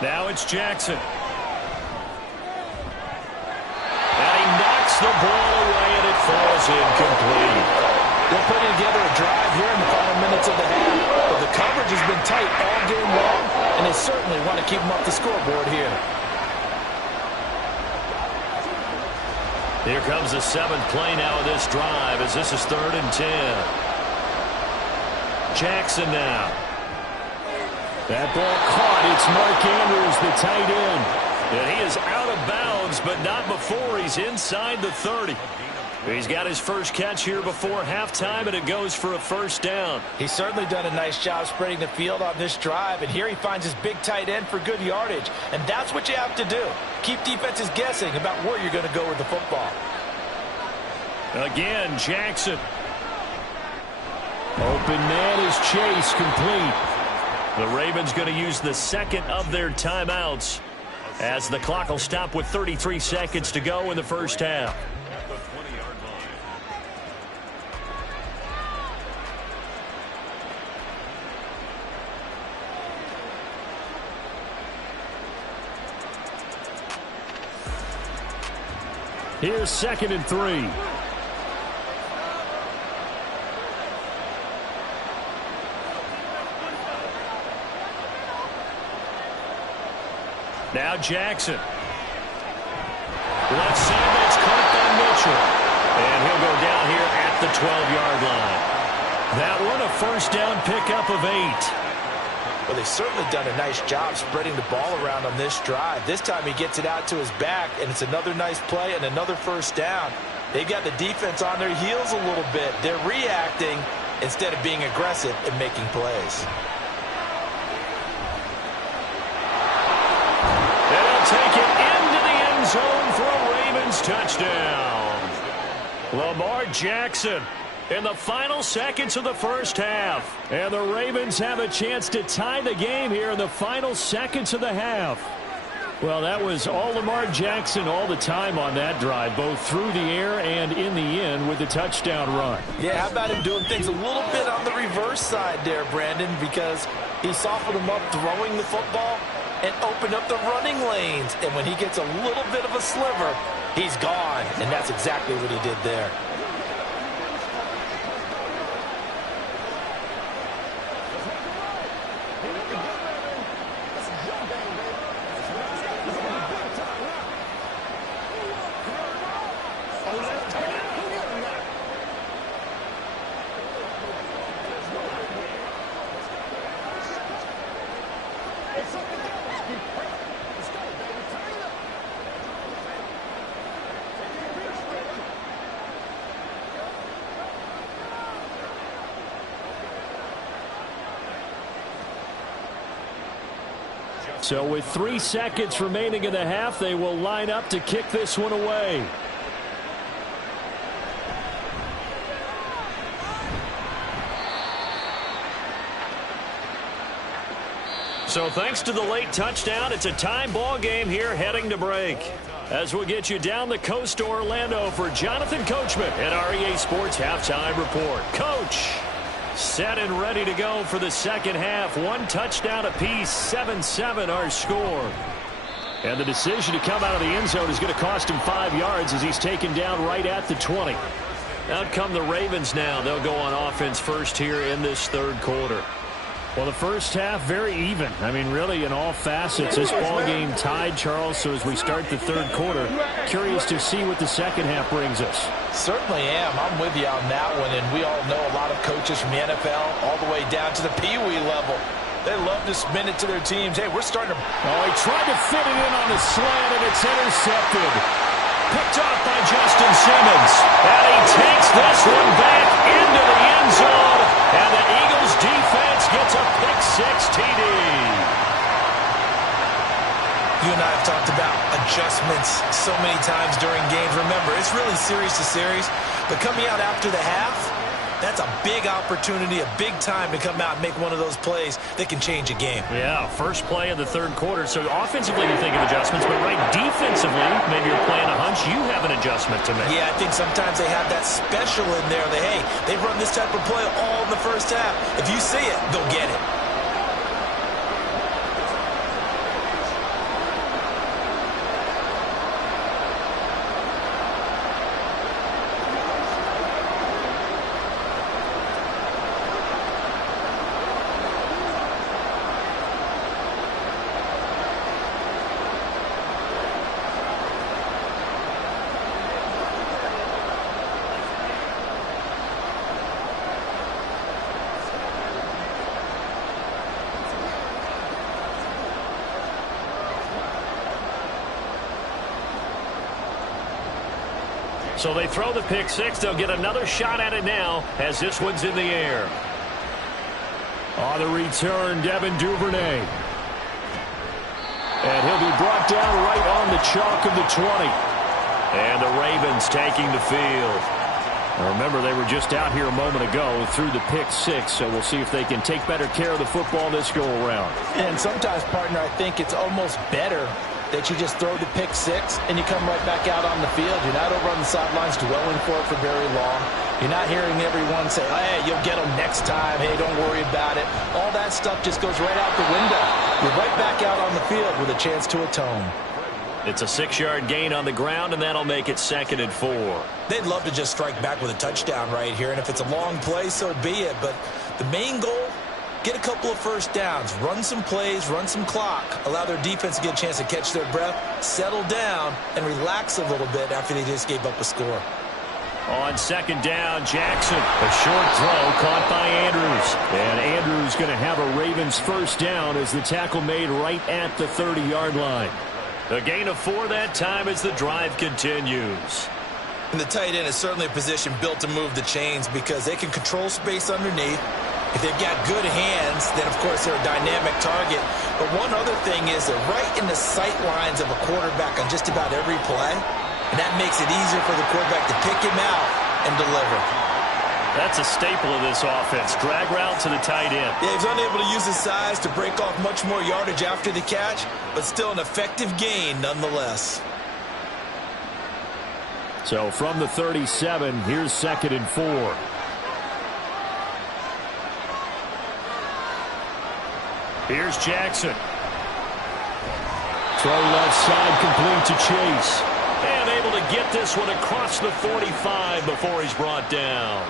Now it's Jackson. And he knocks the ball away, and it falls incomplete. They're putting together a drive here in the final minutes of the half. But the coverage has been tight all game long, and they certainly want to keep them up the scoreboard here. Here comes the 7th play now of this drive as this is 3rd and 10. Jackson now. That ball caught. It's Mark Andrews, the tight end. And he is out of bounds, but not before he's inside the 30. He's got his first catch here before halftime, and it goes for a first down. He's certainly done a nice job spreading the field on this drive, and here he finds his big tight end for good yardage. And that's what you have to do. Keep defenses guessing about where you're going to go with the football. Again, Jackson. Open man is Chase, complete. The Ravens going to use the 2nd of their timeouts as the clock will stop with 33 seconds to go in the first half. Here's 2nd and 3. Now Jackson. Left side, that's caught by Mitchell. And he'll go down here at at the 12-yard line. That one a first down pickup of 8. Well, they've certainly done a nice job spreading the ball around on this drive. This time he gets it out to his back, and it's another nice play and another first down. They've got the defense on their heels a little bit. They're reacting instead of being aggressive and making plays. And they'll take it into the end zone for a Ravens touchdown. Lamar Jackson in the final seconds of the first half. And the Ravens have a chance to tie the game here in the final seconds of the half. Well, that was all Lamar Jackson all the time on that drive, both through the air and in the end with the touchdown run. Yeah, how about him doing things a little bit on the reverse side there, Brandon, because he softened him up throwing the football and opened up the running lanes. And when he gets a little bit of a sliver, he's gone. And that's exactly what he did there. So with 3 seconds remaining in the half, they will line up to kick this one away. So thanks to the late touchdown, it's a time ball game here heading to break. As we'll get you down the coast to Orlando for Jonathan Coachman at our EA Sports Halftime Report. Coach, set and ready to go for the second half. 1 touchdown apiece, 7-7 our score. And the decision to come out of the end zone is going to cost him 5 yards as he's taken down right at the 20. Out come the Ravens now. They'll go on offense first here in this third quarter. Well, the first half, very even. I mean, really, in all facets, this ball game tied, Charles. So as we start the third quarter, curious to see what the second half brings us. Certainly am. I'm with you on that one. And we all know a lot of coaches from the NFL all the way down to the Pee-wee level. They love to spin it to their teams. Hey, we're starting to... Oh, he tried to fit it in on the slant, and it's intercepted. Picked off by Justin Simmons. And he takes this one back into the end zone. And the Eagles defense gets a pick-6 TD. You and I have talked about adjustments so many times during games. Remember, it's really series to series. But coming out after the half, that's a big opportunity, a big time to come out and make one of those plays that can change a game. Yeah, first play of the third quarter. So offensively you think of adjustments, but right defensively, maybe you're playing a hunch. You have an adjustment to make. Yeah, I think sometimes they have that special in there that, hey, they've run this type of play all in the first half. If you see it, go get it. So they throw the pick-6. They'll get another shot at it now as this one's in the air. On the return, Devin Duvernay. And he'll be brought down right on the chalk of the 20. And the Ravens taking the field. Now remember, they were just out here a moment ago through the pick-6, so we'll see if they can take better care of the football this go-around. And sometimes, partner, I think it's almost better that you just throw the pick-6 and you come right back out on the field. You're not over on the sidelines dwelling for it for very long. You're not hearing everyone say, hey, you'll get them next time. Hey, don't worry about it. All that stuff just goes right out the window. You're right back out on the field with a chance to atone. It's a 6-yard gain on the ground, and that'll make it 2nd and 4. They'd love to just strike back with a touchdown right here, and if it's a long play, so be it. But the main goal, get a couple of first downs, run some plays, run some clock, allow their defense to get a chance to catch their breath, settle down, and relax a little bit after they just gave up a score. On second down, Jackson. A short throw caught by Andrews. And Andrews going to have a Ravens first down as the tackle made right at the 30-yard line. A gain of 4 that time as the drive continues. And the tight end is certainly a position built to move the chains because they can control space underneath. If they've got good hands, then, of course, they're a dynamic target. But one other thing is they're right in the sight lines of a quarterback on just about every play. And that makes it easier for the quarterback to pick him out and deliver. That's a staple of this offense. Drag route to the tight end. Yeah, he's unable to use his size to break off much more yardage after the catch, but still an effective gain nonetheless. So from the 37, here's 2nd and 4. Here's Jackson. Throw left side complete to Chase. And able to get this one across the 45 before he's brought down.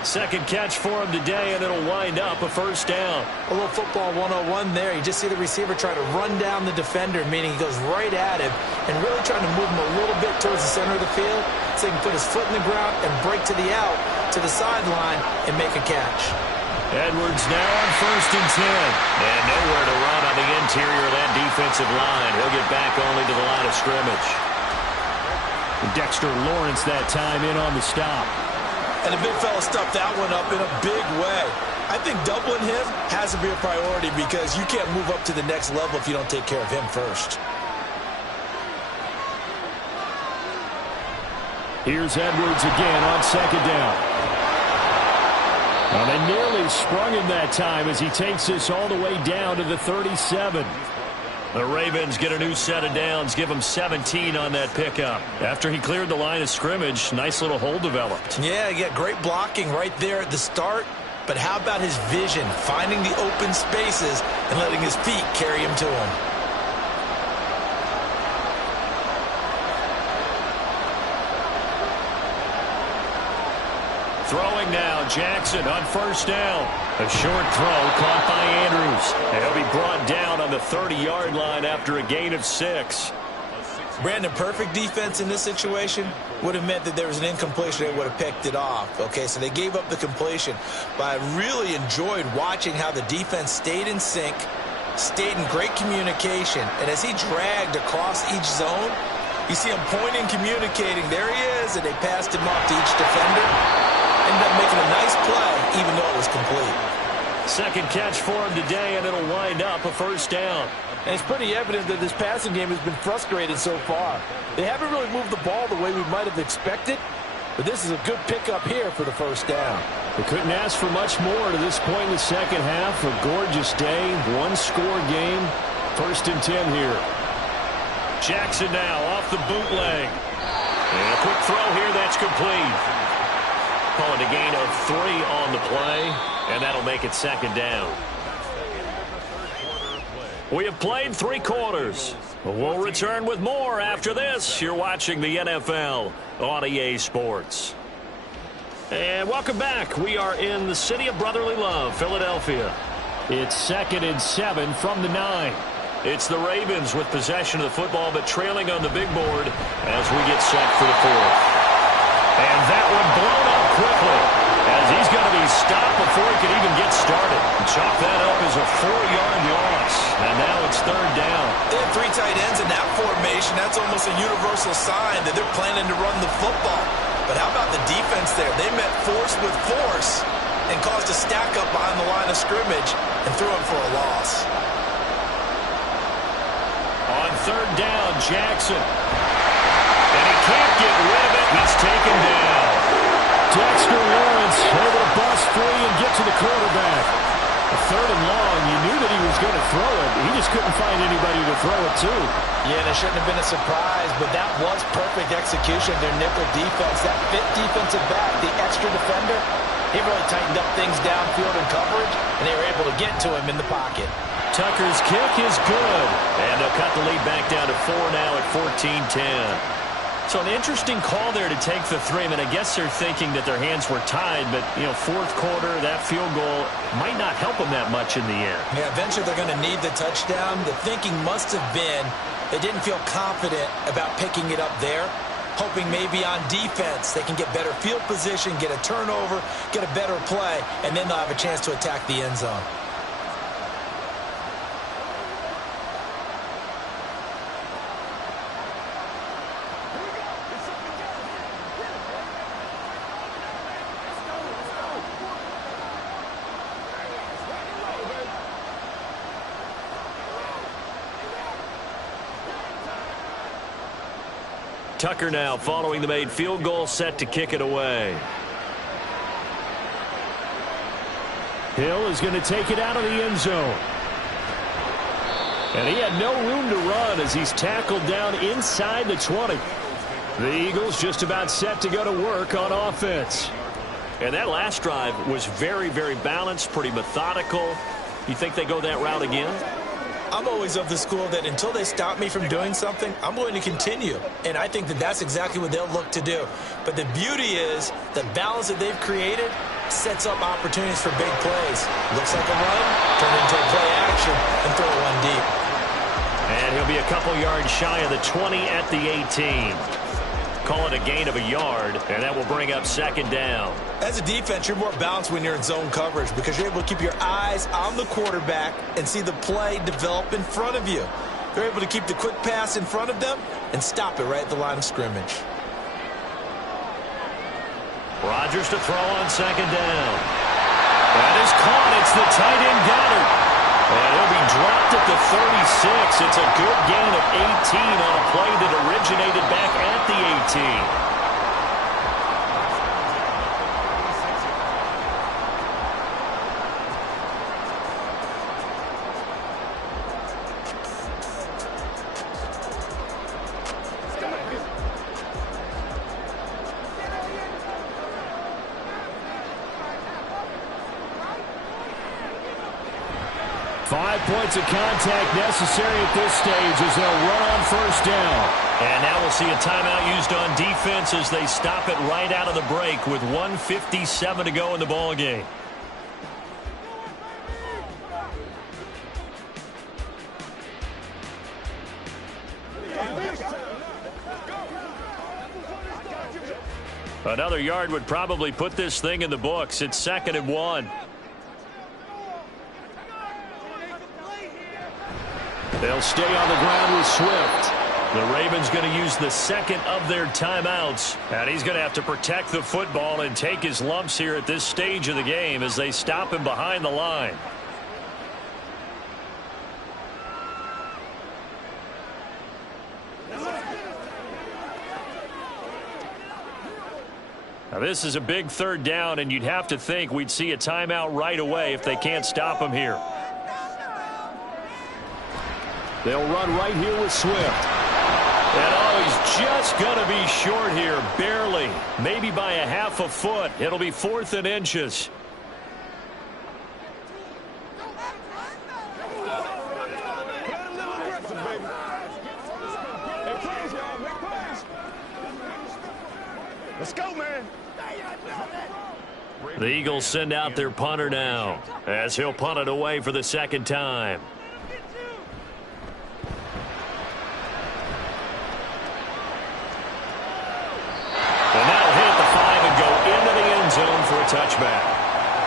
Second catch for him today, and it'll wind up a first down. A little football 101 there. You just see the receiver try to run down the defender, meaning he goes right at him and really trying to move him a little bit towards the center of the field so he can put his foot in the ground and break to the out, to the sideline, and make a catch. Edwards now on 1st and 10. And nowhere to run on the interior of that defensive line. He'll get back only to the line of scrimmage. Dexter Lawrence that time in on the stop. And the big fella stuffed that one up in a big way. I think doubling him has to be a priority because you can't move up to the next level if you don't take care of him first. Here's Edwards again on 2nd down. Well, they nearly sprung him that time as he takes this all the way down to the 37. The Ravens get a new set of downs, give him 17 on that pickup. After he cleared the line of scrimmage, nice little hole developed. Yeah, great blocking right there at the start. But how about his vision, finding the open spaces and letting his feet carry him to him? Throwing now, Jackson on 1st down. A short throw caught by Andrews. And he'll be brought down on the 30-yard line after a gain of 6. Brandon, perfect defense in this situation would have meant that there was an incompletion. They would have picked it off. Okay, so they gave up the completion. But I really enjoyed watching how the defense stayed in sync, stayed in great communication. And as he dragged across each zone, you see him pointing, communicating. There he is, and they passed him off to each defender. Ended up making a nice play, even though it was complete. Second catch for him today, and it'll wind up a first down. And it's pretty evident that this passing game has been frustrated so far. They haven't really moved the ball the way we might have expected, but this is a good pickup here for the first down. We couldn't ask for much more to this point in the second half. A gorgeous day, one-score game. 1st and 10 here. Jackson now off the bootleg. And a quick throw here that's complete. Calling a gain of 3 on the play, and that'll make it 2nd down. We have played 3 quarters. We'll return with more after this. You're watching the NFL on EA Sports. And welcome back. We are in the city of brotherly love, Philadelphia. It's 2nd and 7 from the 9. It's the Ravens with possession of the football, but trailing on the big board as we get set for the 4th. And that one blown up quickly as he's going to be stopped before he could even get started. And chalk that up as a 4-yard loss. And now it's 3rd down. They have 3 tight ends in that formation. That's almost a universal sign that they're planning to run the football. But how about the defense there? They met force with force and caused a stack up behind the line of scrimmage and threw him for a loss. On 3rd down, Jackson. And he can't get rid of it. He's taken down. Dexter Lawrence able to bust free and get to the quarterback. A 3rd and long. You knew that he was going to throw it. He just couldn't find anybody to throw it to. Yeah, and it shouldn't have been a surprise, but that was perfect execution of their nickel defense. That 5th defensive back, the extra defender, he really tightened up things downfield in coverage, and they were able to get to him in the pocket. Tucker's kick is good. And they'll cut the lead back down to 4 now at 14-10. So an interesting call there to take the 3. I mean, I guess they're thinking that their hands were tied, but, 4th quarter, that field goal might not help them that much in the end. Yeah, eventually they're going to need the touchdown. The thinking must have been they didn't feel confident about picking it up there. hoping maybe on defense they can get better field position, get a turnover, get a better play, and then they'll have a chance to attack the end zone. Tucker now following the made field goal, set to kick it away. Hill is going to take it out of the end zone. And he had no room to run as he's tackled down inside the 20. The Eagles just about set to go to work on offense. And that last drive was very, very balanced, pretty methodical. You think they go that route again? I'm always of the school that until they stop me from doing something, I'm going to continue. And I think that that's exactly what they'll look to do. But the beauty is the balance that they've created sets up opportunities for big plays. Looks like a run, turn into a play action, and throw one deep. And he'll be a couple yards shy of the 20 at the 18. Call it a gain of a yard, and that will bring up second down. As a defense, you're more balanced when you're in zone coverage because you're able to keep your eyes on the quarterback and see the play develop in front of you. They're able to keep the quick pass in front of them and stop it right at the line of scrimmage. Rodgers to throw on second down. That is caught. It's the tight end Goddard. And he'll be dropped at the 36. It's a good gain of 18 on a play that originated back at the 18. 5 points of contact necessary at this stage as they'll run on first down. And now we'll see a timeout used on defense as they stop it right out of the break with 1:57 to go in the ballgame. Another yard would probably put this thing in the books. It's 2nd and 1. They'll stay on the ground with Swift. The Ravens going to use the second of their timeouts. And he's going to have to protect the football and take his lumps here at this stage of the game as they stop him behind the line. Now this is a big 3rd down, and you'd have to think we'd see a timeout right away if they can't stop him here. They'll run right here with Swift. And oh, he's just going to be short here, barely. Maybe by a half a foot. It'll be 4th and inches. Let's go, man. The Eagles send out their punter now as he'll punt it away for the 2nd time. For a touchback.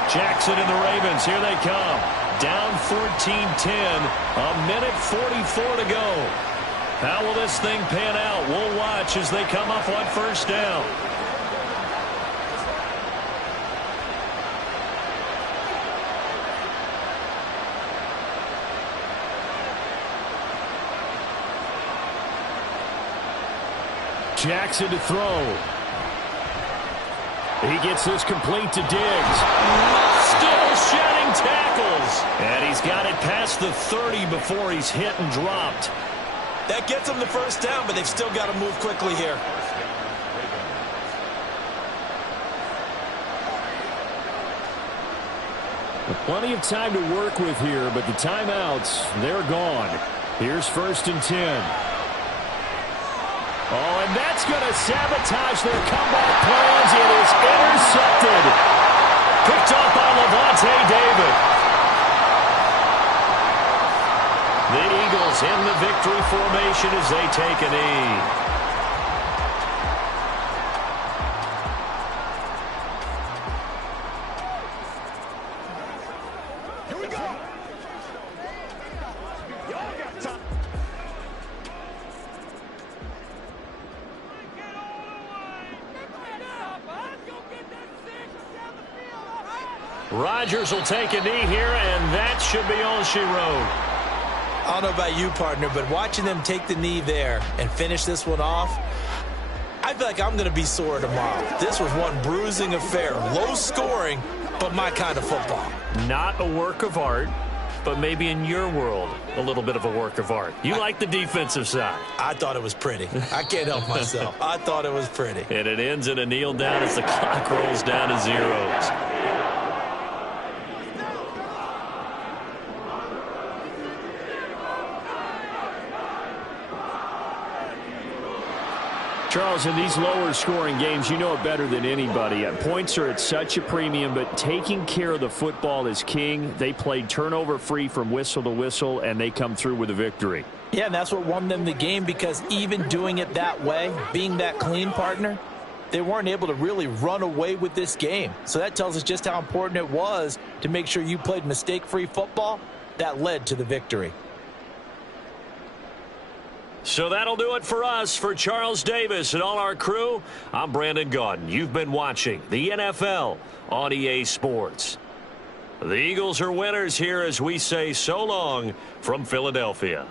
Jackson and the Ravens, here they come. Down 14-10, a minute 44 to go. How will this thing pan out? We'll watch as they come up on first down. Jackson to throw. He gets this complete to Diggs. Still shedding tackles. And he's got it past the 30 before he's hit and dropped. That gets them the first down, but they've still got to move quickly here. Plenty of time to work with here, but the timeouts, they're gone. Here's 1st and 10. Oh, and that's going to sabotage their comeback plans. It is intercepted. Picked off by Lavonte David. The Eagles in the victory formation as they take a knee. Here we go. Y'all got time. Rodgers will take a knee here, and that should be all she wrote. I don't know about you, partner, but watching them take the knee there and finish this one off, I feel like I'm going to be sore tomorrow. This was one bruising affair. Low scoring, but my kind of football. Not a work of art, but maybe in your world, a little bit of a work of art. You like the defensive side. I thought it was pretty. I can't help myself. I thought it was pretty. And it ends in a kneel down as the clock rolls down to zeros. Charles, in these lower-scoring games, you know it better than anybody. Points are at such a premium, but taking care of the football is king. They played turnover-free from whistle to whistle, and they come through with a victory. Yeah, and that's what won them the game, because even doing it that way, being that clean, partner, they weren't able to really run away with this game. So that tells us just how important it was to make sure you played mistake-free football. That led to the victory. So that'll do it for us. For Charles Davis and all our crew, I'm Brandon Gaudin. You've been watching the NFL on EA Sports. The Eagles are winners here as we say so long from Philadelphia.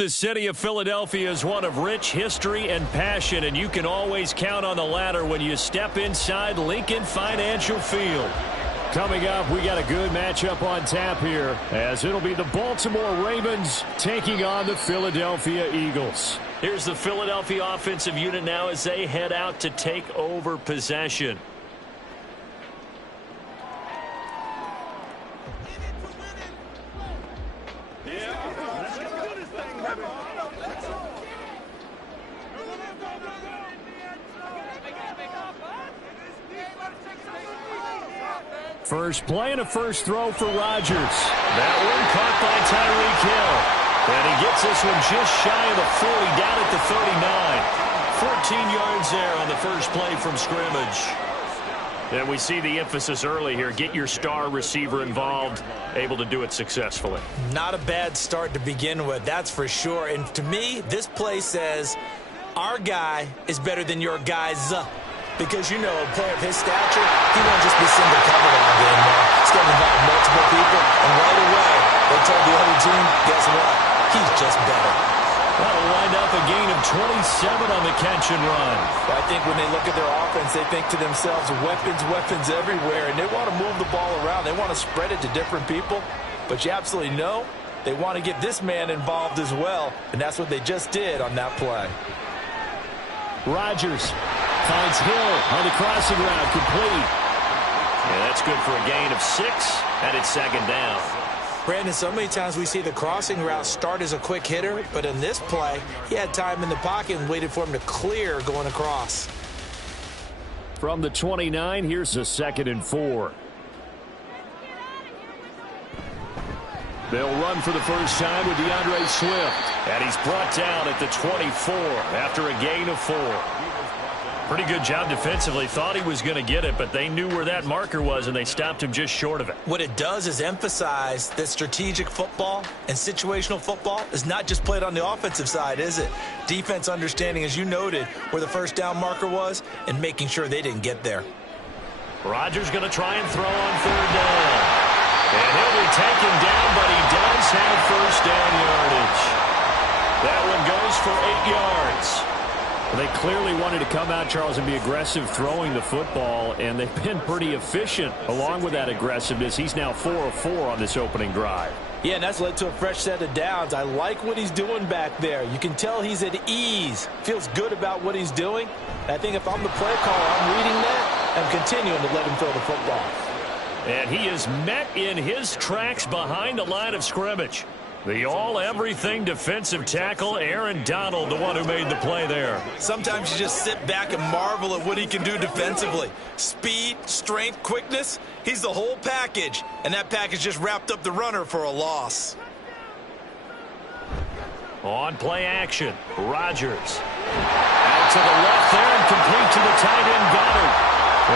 The city of Philadelphia is one of rich history and passion, and you can always count on the latter when you step inside Lincoln Financial Field. Coming up, we got a good matchup on tap here, as it'll be the Baltimore Ravens taking on the Philadelphia Eagles. Here's the Philadelphia offensive unit now as they head out to take over possession. First play and a first throw for Rodgers. That one caught by Tyreek Hill. And he gets this one just shy of the 40, down at the 39. 14 yards there on the first play from scrimmage. And we see the emphasis early here. Get your star receiver involved, able to do it successfully. Not a bad start to begin with, that's for sure. And to me, this play says our guy is better than your guys. Because, you know, a player of his stature, he won't just be single covered all game long. He's going to involve multiple people, and right away, they told the other team, guess what? He's just better. That'll wind up a gain of 27 on the catch and run. Well, I think when they look at their offense, they think to themselves, weapons everywhere, and they want to move the ball around. They want to spread it to different people, but you absolutely know they want to get this man involved as well, and that's what they just did on that play. Rodgers finds Hill on the crossing route, complete. Yeah, that's good for a gain of 6, and it's second down. Brandon, so many times we see the crossing route start as a quick hitter, but in this play, he had time in the pocket and waited for him to clear going across. From the 29, here's a 2nd and 4. They'll run for the first time with DeAndre Swift. And he's brought down at the 24 after a gain of 4. Pretty good job defensively. Thought he was going to get it, but they knew where that marker was, and they stopped him just short of it. What it does is emphasize that strategic football and situational football is not just played on the offensive side, is it? Defense understanding, as you noted, where the first down marker was and making sure they didn't get there. Rodgers going to try and throw on 3rd down. And he'll be taken down, but he does have first down yardage. That one goes for 8 yards. They clearly wanted to come out, Charles, and be aggressive throwing the football, and they've been pretty efficient along with that aggressiveness. He's now 4 of 4 on this opening drive. Yeah, and that's led to a fresh set of downs. I like what he's doing back there. You can tell he's at ease. Feels good about what he's doing. And I think if I'm the play caller, I'm reading that and continuing to let him throw the football. And he is met in his tracks behind the line of scrimmage. The all-everything defensive tackle, Aaron Donald, the one who made the play there. Sometimes you just sit back and marvel at what he can do defensively. Speed, strength, quickness, he's the whole package. And that package just wrapped up the runner for a loss. On play action, Rodgers. Out to the left there and complete to the tight end, Goddard.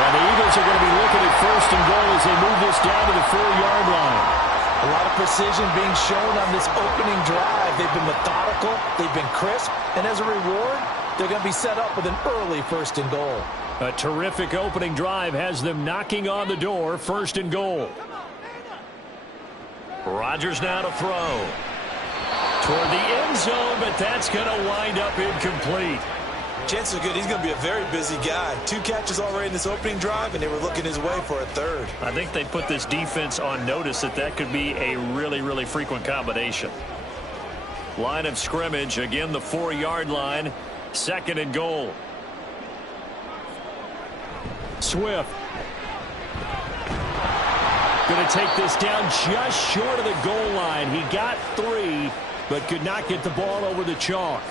And the Eagles are going to be looking at 1st and goal as they move this down to the 4-yard line. A lot of precision being shown on this opening drive. They've been methodical, they've been crisp, and as a reward, they're going to be set up with an early 1st and goal. A terrific opening drive has them knocking on the door, 1st and goal. Rodgers now to throw. Toward the end zone, but that's going to wind up incomplete. Chances are good he's going to be a very busy guy. 2 catches already in this opening drive, and they were looking his way for a 3rd. I think they put this defense on notice that could be a really, really frequent combination. Line of scrimmage, again, the 4-yard line, 2nd and goal. Swift. Going to take this down just short of the goal line. He got 3, but could not get the ball over the chalk.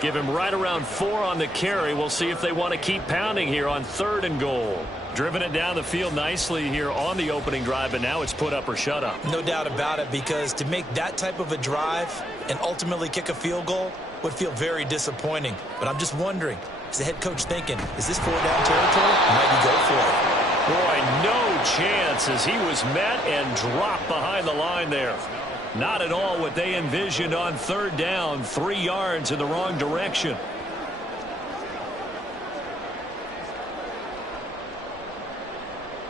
Give him right around 4 on the carry. We'll see if they want to keep pounding here on 3rd and goal. Driven it down the field nicely here on the opening drive, and now it's put up or shut up. No doubt about it, because to make that type of a drive and ultimately kick a field goal would feel very disappointing. But I'm just wondering, is the head coach thinking, is this 4-down territory? Might he go for it? Boy, no chance as he was met and dropped behind the line there. Not at all what they envisioned on 3rd down, 3 yards in the wrong direction.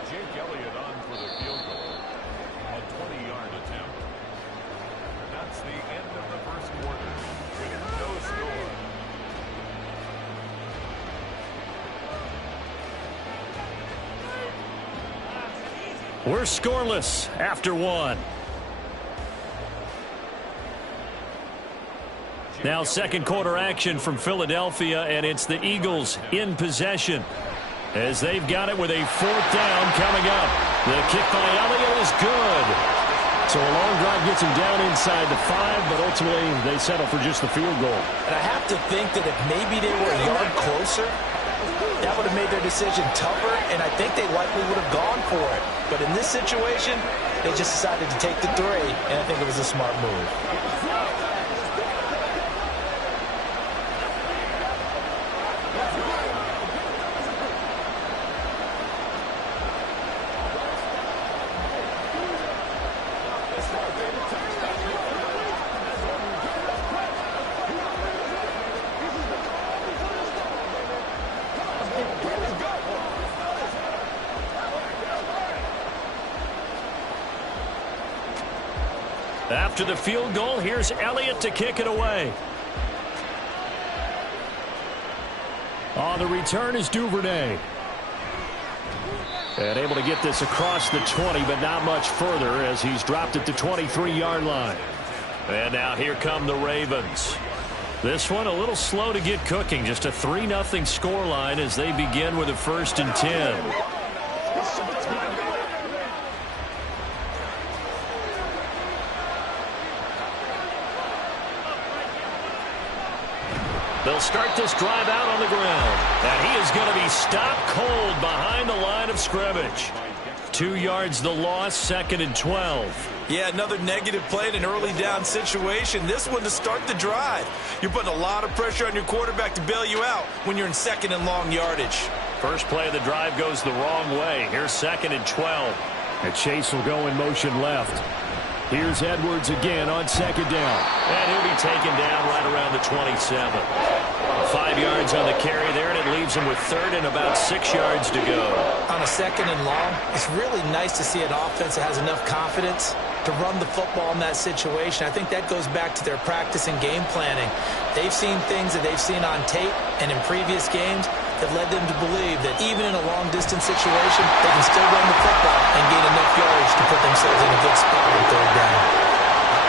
Jake Elliott on for the field goal. A 20-yard attempt. That's the end of the first quarter. No score. We're scoreless after one. Now second quarter action from Philadelphia, and it's the Eagles in possession as they've got it with a fourth down coming up. The kick by Elliott is good. So a long drive gets him down inside the 5, but ultimately they settle for just the field goal. And I have to think that if maybe they were a yard closer, that would have made their decision tougher, and I think they likely would have gone for it. But in this situation, they just decided to take the 3, and I think it was a smart move. After the field goal, here's Elliott to kick it away. On the return is Duvernay. And able to get this across the 20, but not much further as he's dropped it to 23-yard line. And now here come the Ravens. This one a little slow to get cooking. Just a 3-0 scoreline as they begin with a 1st and 10. They'll start this drive out on the ground. And he is going to be stopped cold behind the line of scrimmage. 2 yards the loss, 2nd and 12. Yeah, another negative play in an early down situation. This one to start the drive. You're putting a lot of pressure on your quarterback to bail you out when you're in 2nd and long yardage. First play of the drive goes the wrong way. Here's 2nd and 12. And Chase will go in motion left. Here's Edwards again on 2nd down. And he'll be taken down right around the 27. 5 yards on the carry there, and it leaves him with 3rd and about 6 yards to go. On a 2nd and long, it's really nice to see an offense that has enough confidence to run the football in that situation. I think that goes back to their practice and game planning. They've seen things that they've seen on tape and in previous games that led them to believe that even in a long-distance situation, they can still run the football and gain enough yardage to put themselves in a good spot on 3rd down.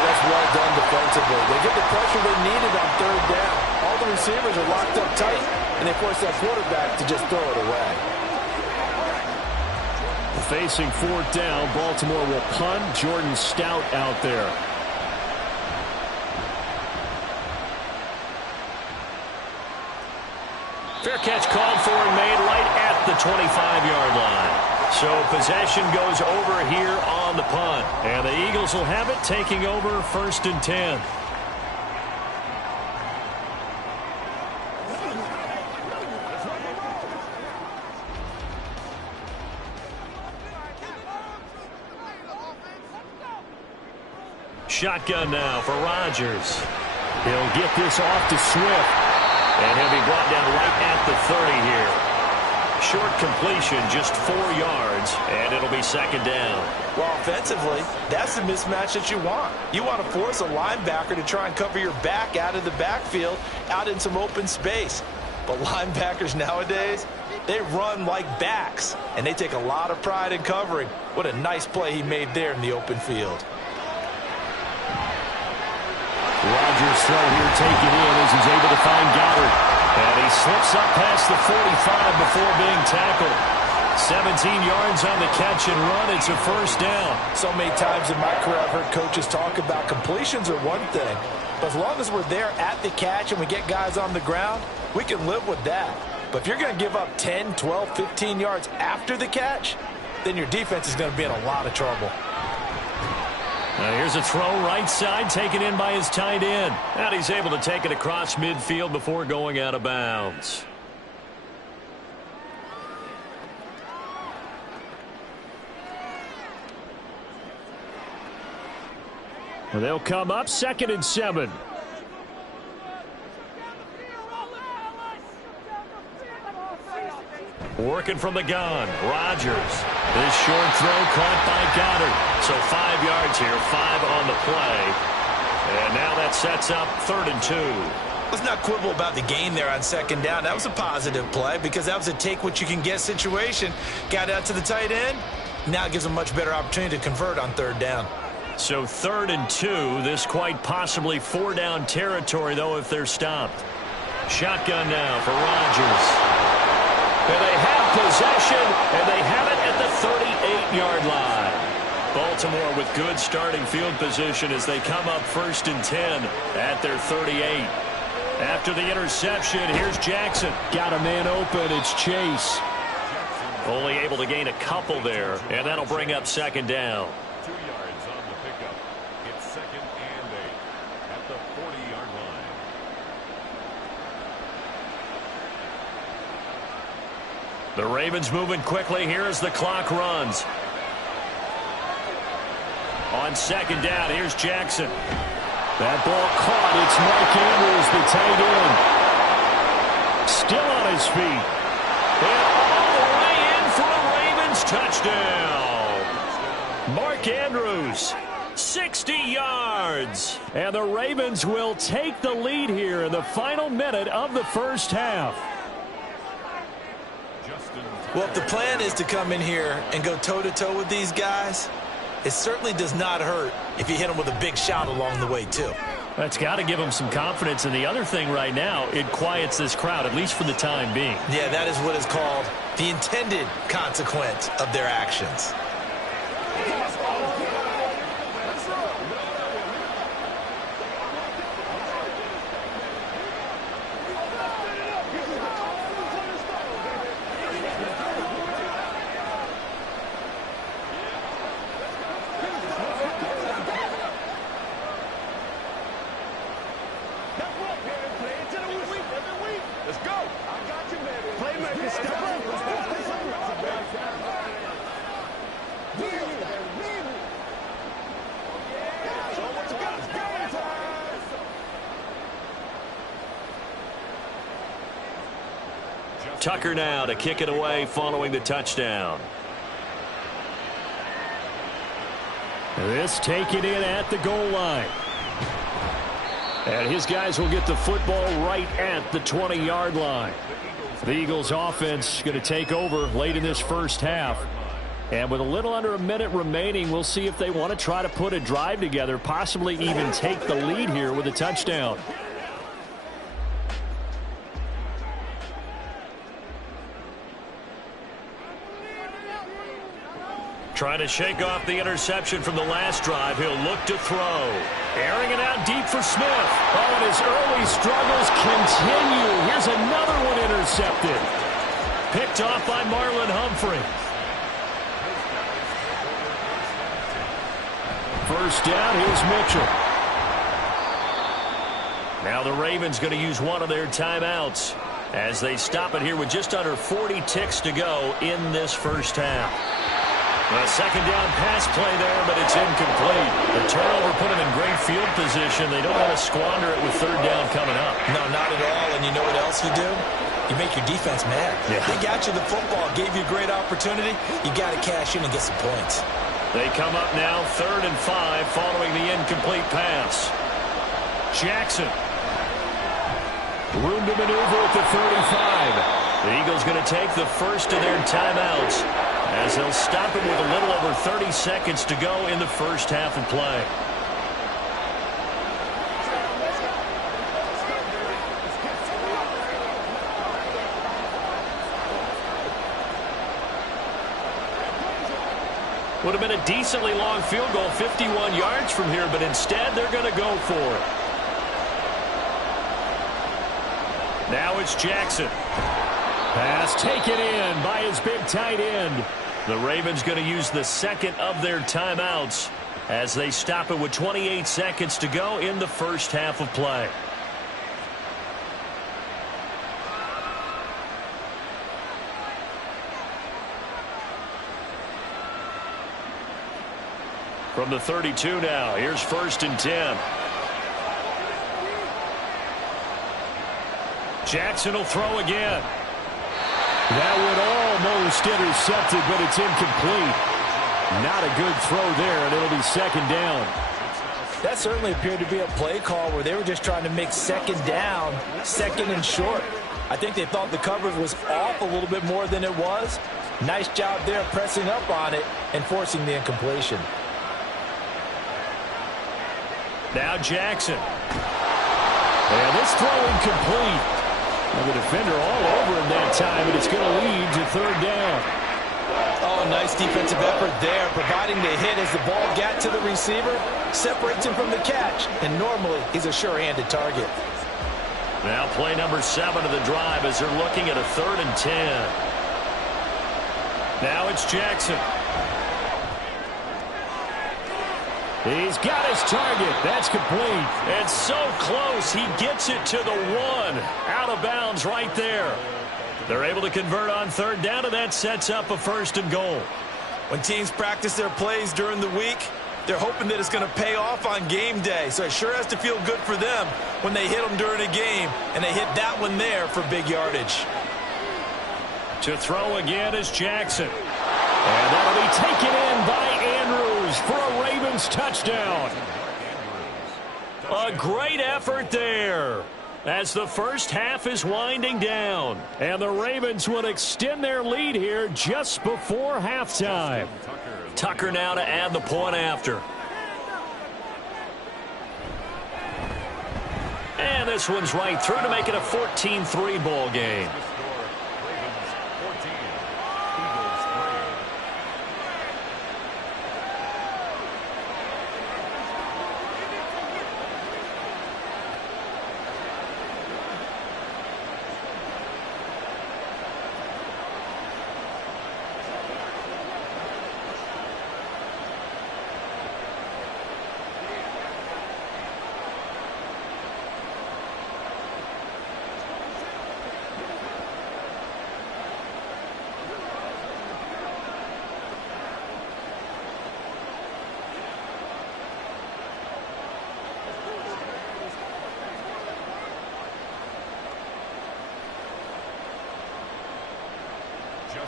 That's well done defensively. They get the pressure they needed on 3rd down. All the receivers are locked up tight, and they force that quarterback to just throw it away. Facing 4th down, Baltimore will punt. Jordan Stout out there. Fair catch called for and made right at the 25-yard line. So possession goes over here on the punt. And the Eagles will have it, taking over 1st and 10. Shotgun now for Rodgers. He'll get this off to Swift. And he'll be brought down right at the 30 here. Short completion, just 4 yards, and it'll be 2nd down. Well, offensively, that's the mismatch that you want. You want to force a linebacker to try and cover your back out of the backfield, out in some open space. But linebackers nowadays, they run like backs, and they take a lot of pride in covering. What a nice play he made there in the open field. Rodgers' throw here taken in as he's able to find Goddard. And he slips up past the 45 before being tackled. 17 yards on the catch and run. It's a 1st down. So many times in my career I've heard coaches talk about completions are one thing. But as long as we're there at the catch and we get guys on the ground, we can live with that. But if you're going to give up 10, 12, 15 yards after the catch, then your defense is going to be in a lot of trouble. Now here's a throw right side taken in by his tight end. And he's able to take it across midfield before going out of bounds. And they'll come up 2nd and 7. Working from the gun, Rodgers. This short throw caught by Goddard. So 5 yards here, 5 on the play. And now that sets up 3rd and 2. Let's not quibble about the gain there on 2nd down. That was a positive play because that was a take-what-you-can-get situation. Got out to the tight end. Now it gives them a much better opportunity to convert on 3rd down. So 3rd and 2. This quite possibly 4-down territory, though, if they're stopped. Shotgun now for Rodgers. And they have possession, and they have it at the 38-yard line. Baltimore with good starting field position as they come up 1st and 10 at their 38. After the interception, here's Jackson. Got a man open. It's Chase. Only able to gain a couple there, and that'll bring up 2nd down. 2 yards on the pickup. It's 2nd and 8 at the 40-yard line. The Ravens moving quickly here as the clock runs. On 2nd down, here's Jackson. That ball caught. It's Mark Andrews, the tight end. Still on his feet. And all the way in for a Ravens touchdown. Mark Andrews, 60 yards. And the Ravens will take the lead here in the final minute of the first half. Well, if the plan is to come in here and go toe-to-toe with these guys, it certainly does not hurt if you hit them with a big shot along the way, too. That's got to give them some confidence. And the other thing right now, it quiets this crowd, at least for the time being. Yeah, that is what is called the intended consequence of their actions. Tucker now to kick it away following the touchdown. This taken in at the goal line. And his guys will get the football right at the 20-yard line. The Eagles offense going to take over late in this first half. And with a little under a minute remaining, we'll see if they want to try to put a drive together, possibly even take the lead here with a touchdown. Trying to shake off the interception from the last drive. He'll look to throw. Airing it out deep for Smith. Oh, and his early struggles continue. Here's another one intercepted. Picked off by Marlon Humphrey. First down, here's Mitchell. Now the Ravens going to use one of their timeouts as they stop it here with just under 40 ticks to go in this first half. A second down pass play there, but it's incomplete. The turnover put them in great field position. They don't want to squander it with third down coming up. No, not at all. And you know what else you do? You make your defense mad. Yeah. They got you the football, gave you a great opportunity. You got to cash in and get some points. They come up now 3rd and 5 following the incomplete pass. Jackson. Room to maneuver at the 35. The Eagles going to take the first of their timeouts as they'll stop it with a little over 30 seconds to go in the first half of play. Would have been a decently long field goal, 51 yards from here, but instead they're going to go for it. Now it's Jackson. Pass taken in by his big tight end. The Ravens going to use the second of their timeouts as they stop it with 28 seconds to go in the first half of play. From the 32 now, here's 1st and 10. Jackson will throw again. That one almost intercepted, but it's incomplete. Not a good throw there, and it'll be second down. That certainly appeared to be a play call where they were just trying to make second down, second and short. I think they thought the coverage was off a little bit more than it was. Nice job there pressing up on it and forcing the incompletion. Now Jackson. And this throw incomplete. And the defender all over him that time, and it's going to lead to third down. Oh, nice defensive effort there, providing the hit as the ball got to the receiver, separates him from the catch, and normally he's a sure-handed target. Now play number 7 of the drive as they're looking at a 3rd and 10. Now it's Jackson. He's got his target. That's complete. And so close, he gets it to the 1. Out of bounds right there. They're able to convert on 3rd down, and that sets up a 1st and goal. When teams practice their plays during the week, they're hoping that it's going to pay off on game day. So it sure has to feel good for them when they hit them during a game, and they hit that one there for big yardage. To throw again is Jackson. And that'll be taken in by Andrews for a Ravens touchdown. A great effort there as the first half is winding down. And the Ravens will extend their lead here just before halftime. Tucker now to add the point after. And this one's right through to make it a 14-3 ball game.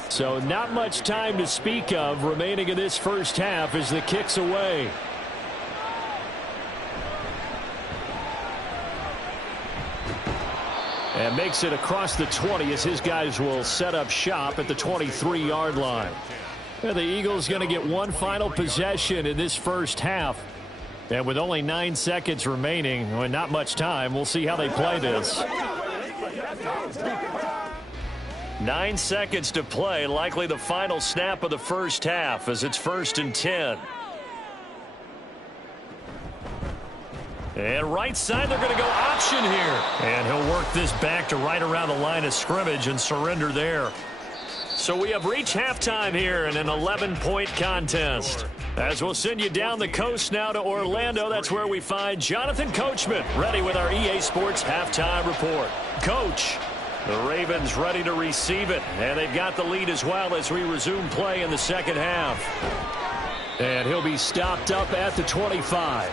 So not much time to speak of remaining in this first half as the kick's away. And makes it across the 20 as his guys will set up shop at the 23-yard line. And the Eagles going to get one final possession in this first half. And with only 9 seconds remaining, well, not much time, we'll see how they play this. 9 seconds to play, likely the final snap of the first half as it's 1st and 10. And right side, they're going to go option here. And he'll work this back to right around the line of scrimmage and surrender there. So we have reached halftime here in an 11-point contest. As we'll send you down the coast now to Orlando, that's where we find Jonathan Coachman, ready with our EA Sports halftime report. Coach, the Ravens ready to receive it, and they've got the lead as well as we resume play in the second half. And he'll be stopped up at the 25.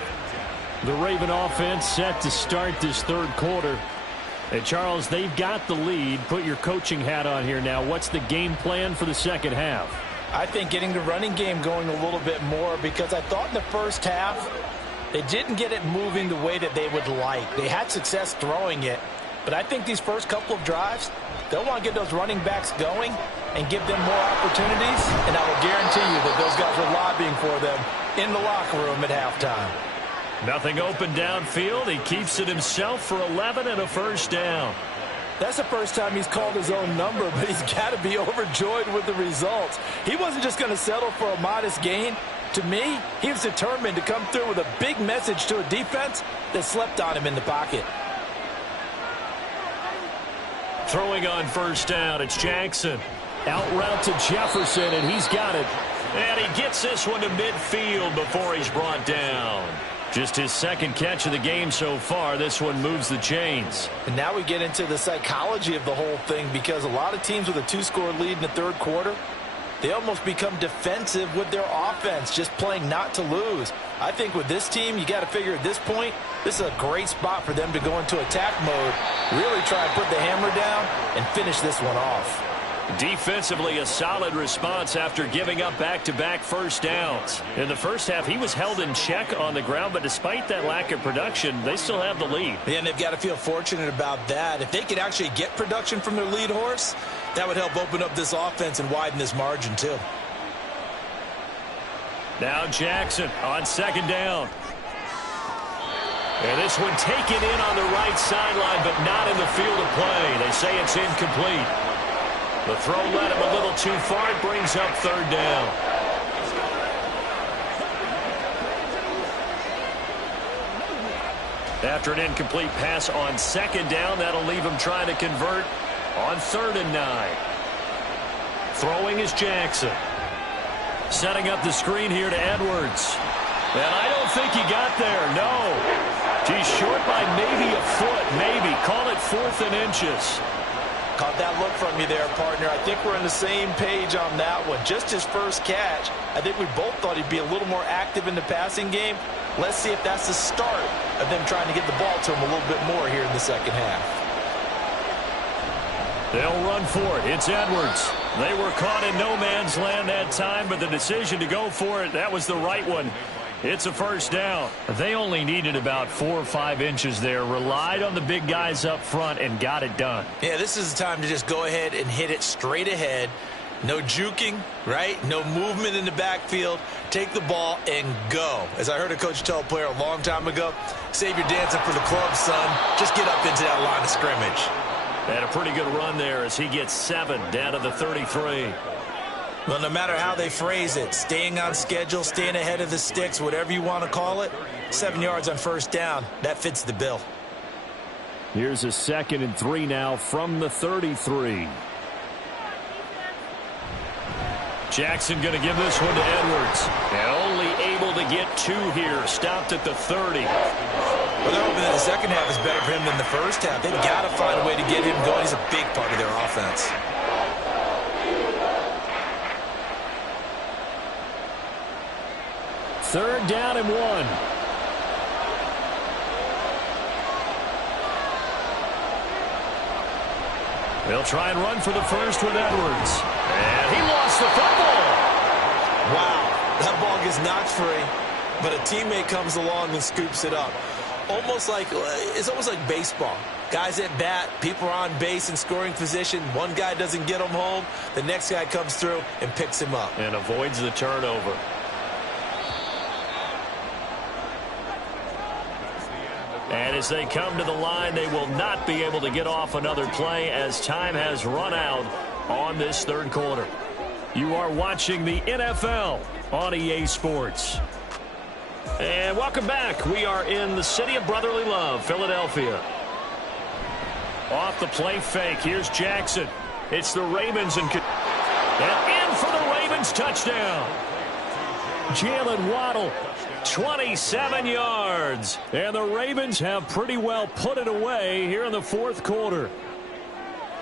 The Raven offense set to start this third quarter. And Charles, they've got the lead. Put your coaching hat on here now. What's the game plan for the second half? I think getting the running game going a little bit more, because I thought in the first half they didn't get it moving the way that they would like. They had success throwing it, but I think these first couple of drives, they'll want to get those running backs going and give them more opportunities, and I will guarantee you that those guys were lobbying for them in the locker room at halftime. Nothing open downfield. He keeps it himself for 11 and a first down. That's the first time he's called his own number, but he's got to be overjoyed with the results. He wasn't just going to settle for a modest gain. To me, he was determined to come through with a big message to a defense that slept on him in the pocket. Throwing on first down, it's Jackson. Out route to Jefferson, and he's got it. And he gets this one to midfield before he's brought down. Just his second catch of the game so far. This one moves the chains. And now we get into the psychology of the whole thing, because a lot of teams with a 2-score lead in the third quarter, they almost become defensive with their offense, just playing not to lose. I think with this team, you got to figure at this point, this is a great spot for them to go into attack mode, really try and put the hammer down and finish this one off. Defensively, a solid response after giving up back-to-back first downs. In the first half, he was held in check on the ground, but despite that lack of production, they still have the lead. Yeah, and they've got to feel fortunate about that. If they could actually get production from their lead horse, that would help open up this offense and widen this margin, too. Now Jackson on second down. And this one taken in on the right sideline, but not in the field of play. They say it's incomplete. The throw led him a little too far. It brings up third down. After an incomplete pass on second down, that'll leave him trying to convert on 3rd and 9. Throwing is Jackson. Setting up the screen here to Edwards. And I don't think he got there, no. He's short by maybe a foot, maybe. Call it 4th and inches. Caught that look from you there, partner. I think we're on the same page on that one. Just his first catch. I think we both thought he'd be a little more active in the passing game. Let's see if that's the start of them trying to get the ball to him a little bit more here in the second half. They'll run for it. It's Edwards. They were caught in no man's land that time, but the decision to go for it, that was the right one. It's a first down. They only needed about 4 or 5 inches there. Relied on the big guys up front and got it done. Yeah, this is the time to just go ahead and hit it straight ahead. No juking, right? No movement in the backfield. Take the ball and go. As I heard a coach tell a player a long time ago, save your dancing for the club, son. Just get up into that line of scrimmage. And a pretty good run there as he gets 7 down to the 33. Well, no matter how they phrase it, staying on schedule, staying ahead of the sticks, whatever you want to call it, 7 yards on first down, that fits the bill. Here's a 2nd and 3 now from the 33. Jackson going to give this one to Edwards. And only able to get 2 here. Stopped at the 30. Well, they're hoping that the second half is better for him than the first half. They've got to find a way to get him going. He's a big part of their offense. Third down and 1. They'll try and run for the first with Edwards. And he lost the football. Wow, that ball gets knocked free, but a teammate comes along and scoops it up. It's almost like baseball. Guys at bat, people are on base in scoring position. One guy doesn't get him home. The next guy comes through and picks him up. And avoids the turnover. And as they come to the line, they will not be able to get off another play as time has run out on this third quarter. You are watching the NFL on EA Sports. And welcome back. We are in the city of brotherly love, Philadelphia. Off the play fake. Here's Jackson. It's the Ravens and in for the Ravens touchdown. Jalen Waddle. 27 yards. And the Ravens have pretty well put it away here in the fourth quarter.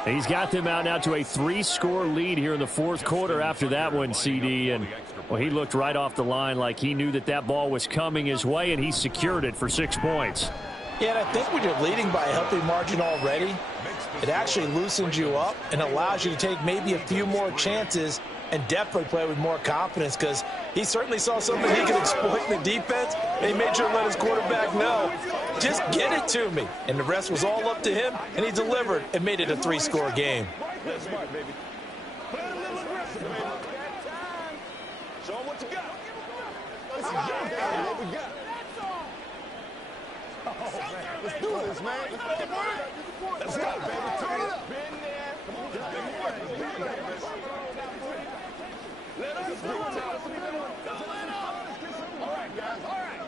He's got them out now to a 3-score lead here in the fourth quarter after that one, CD. And, well, he looked right off the line like he knew that that ball was coming his way, and he secured it for 6 points. Yeah, and I think when you're leading by a healthy margin already, it actually loosens you up and allows you to take maybe a few more chances and definitely play with more confidence, because he certainly saw something he could exploit in the defense, and he made sure to let his quarterback know, just get it to me. And the rest was all up to him, and he delivered and made it a 3-score game. Show him what you got. What we got. Oh, man. Let's do this, man. Let's go, baby. Turn it up. Been there. Let us do it. All right, guys. All right.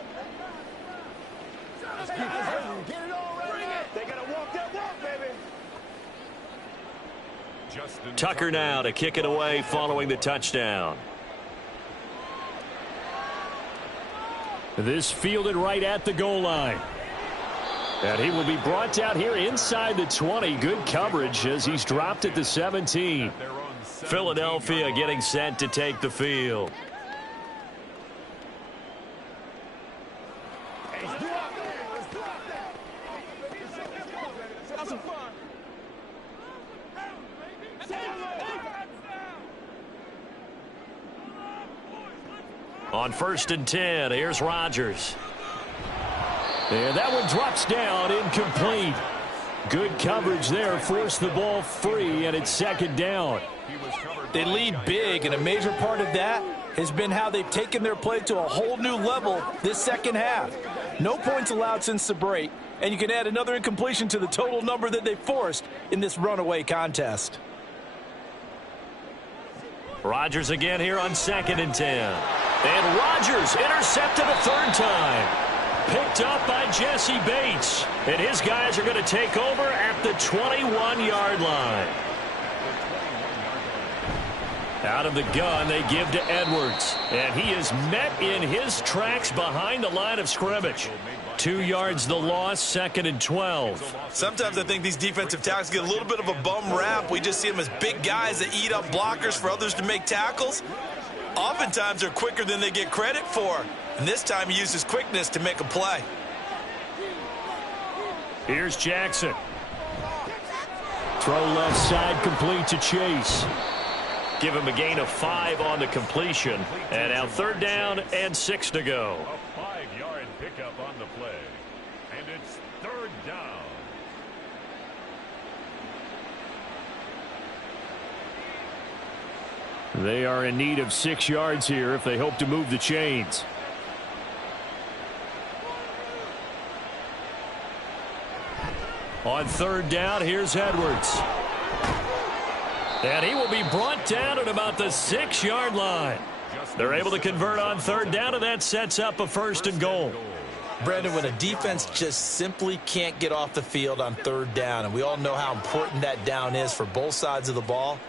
Let's keep this going. Get it all right. They got to walk that walk, baby. Tucker now to kick it away following the touchdown. This fielded right at the goal line. And he will be brought down here inside the 20. Good coverage as he's dropped at the 17. Philadelphia getting set to take the field. On 1st and 10, here's Rodgers. And that one drops down, incomplete. Good coverage there, forced the ball free, and it's 2nd down. They lead big, and a major part of that has been how they've taken their play to a whole new level this second half. No points allowed since the break, and you can add another incompletion to the total number that they forced in this runaway contest. Rodgers again here on 2nd and 10. And Rodgers intercepted a 3rd time. Picked up by Jesse Bates. And his guys are going to take over at the 21-yard line. Out of the gun, they give to Edwards. And he is met in his tracks behind the line of scrimmage. 2 yards the loss, 2nd and 12. Sometimes I think these defensive tackles get a little bit of a bum rap. We just see them as big guys that eat up blockers for others to make tackles. Oftentimes they're quicker than they get credit for. And this time he uses quickness to make a play. Here's Jackson. Throw left side, complete to Chase. Give him a gain of 5 on the completion. And now 3rd down and 6 to go. A 5-yard pickup on the play. And it's 3rd down. They are in need of 6 yards here if they hope to move the chains. On 3rd down, here's Edwards. And he will be brought down at about the 6-yard line. They're able to convert on 3rd down, and that sets up a 1st and goal. Brandon, when a defense just simply can't get off the field on 3rd down, and we all know how important that down is for both sides of the ball,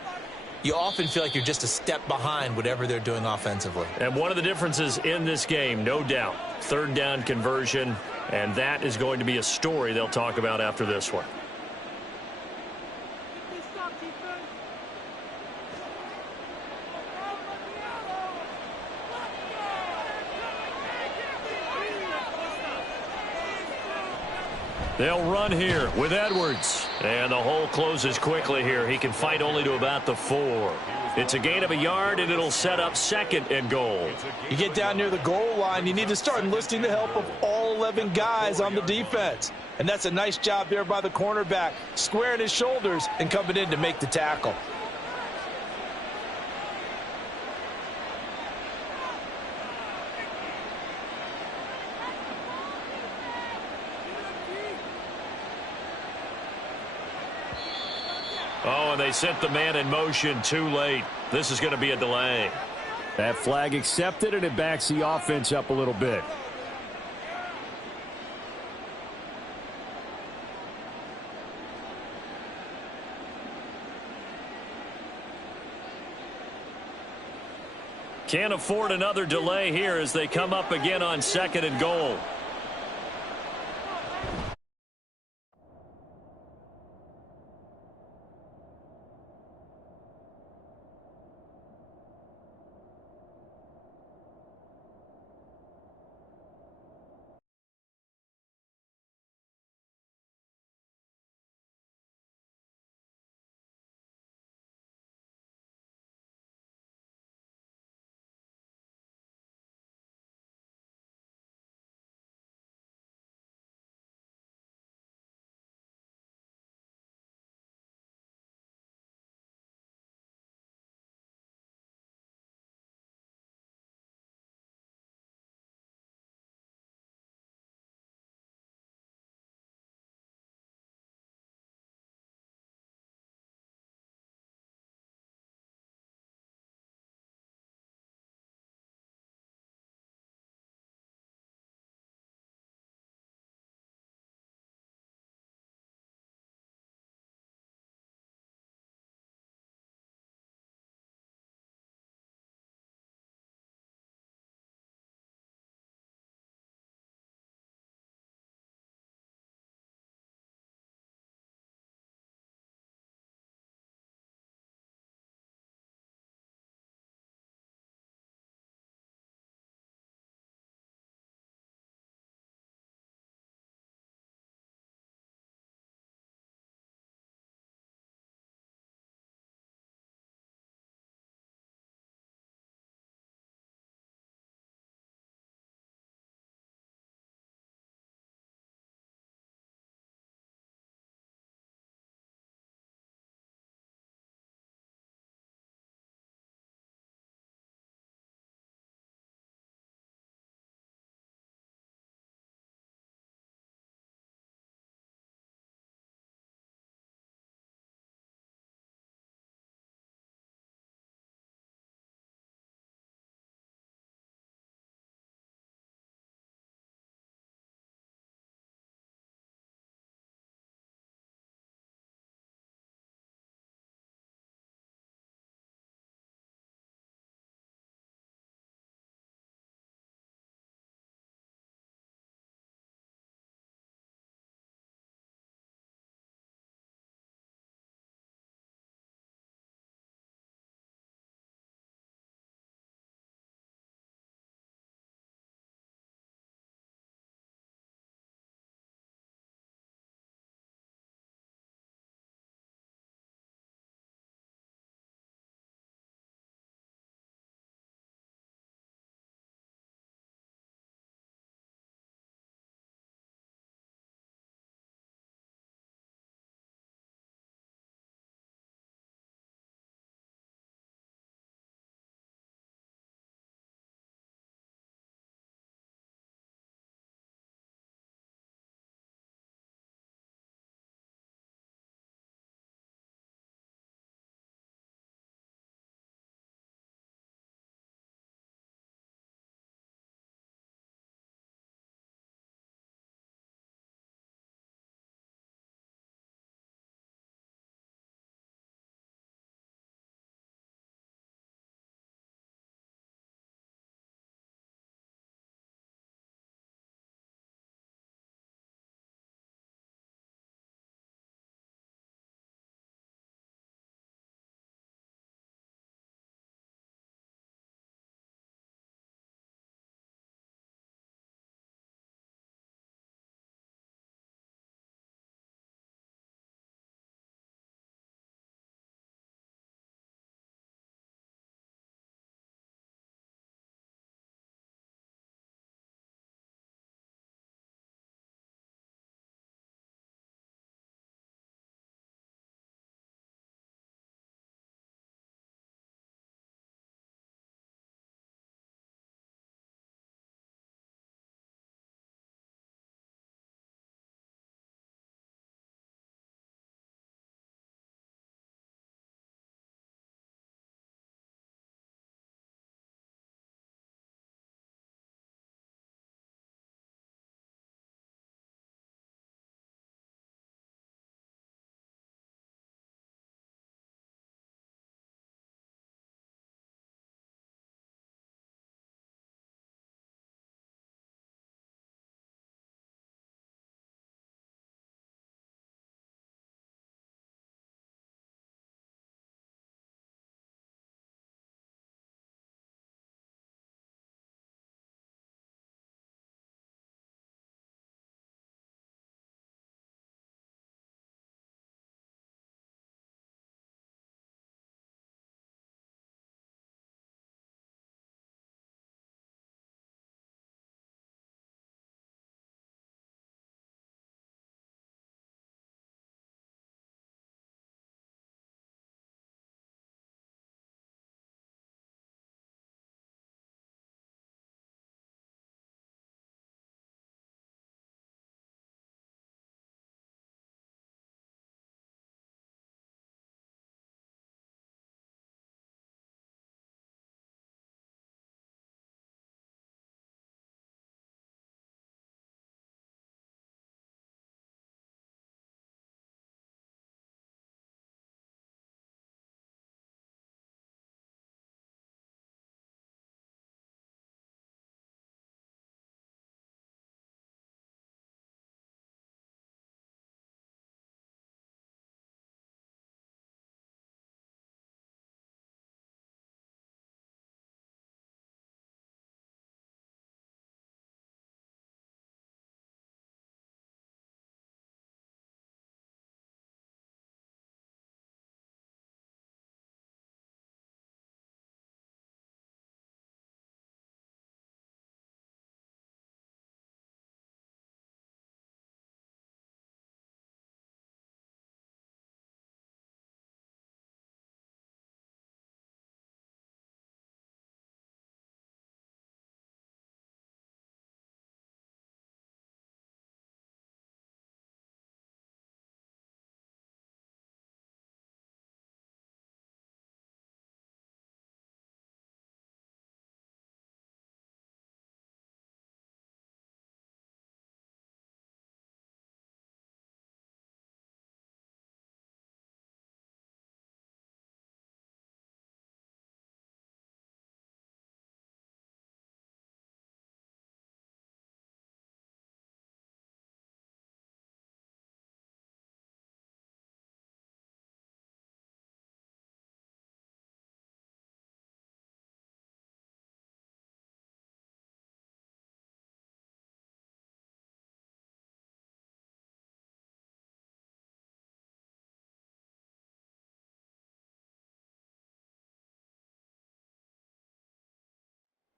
you often feel like you're just a step behind whatever they're doing offensively. And one of the differences in this game, no doubt, 3rd down conversion, and that is going to be a story they'll talk about after this one. They'll run here with Edwards. And the hole closes quickly here. He can fight only to about the 4. It's a gain of a yard, and it'll set up 2nd and goal. You get down near the goal line, you need to start enlisting the help of all 11 guys on the defense. And that's a nice job there by the cornerback, squaring his shoulders and coming in to make the tackle. Oh, and they sent the man in motion too late. This is going to be a delay. That flag accepted, and it backs the offense up a little bit. Can't afford another delay here as they come up again on 2nd and goal.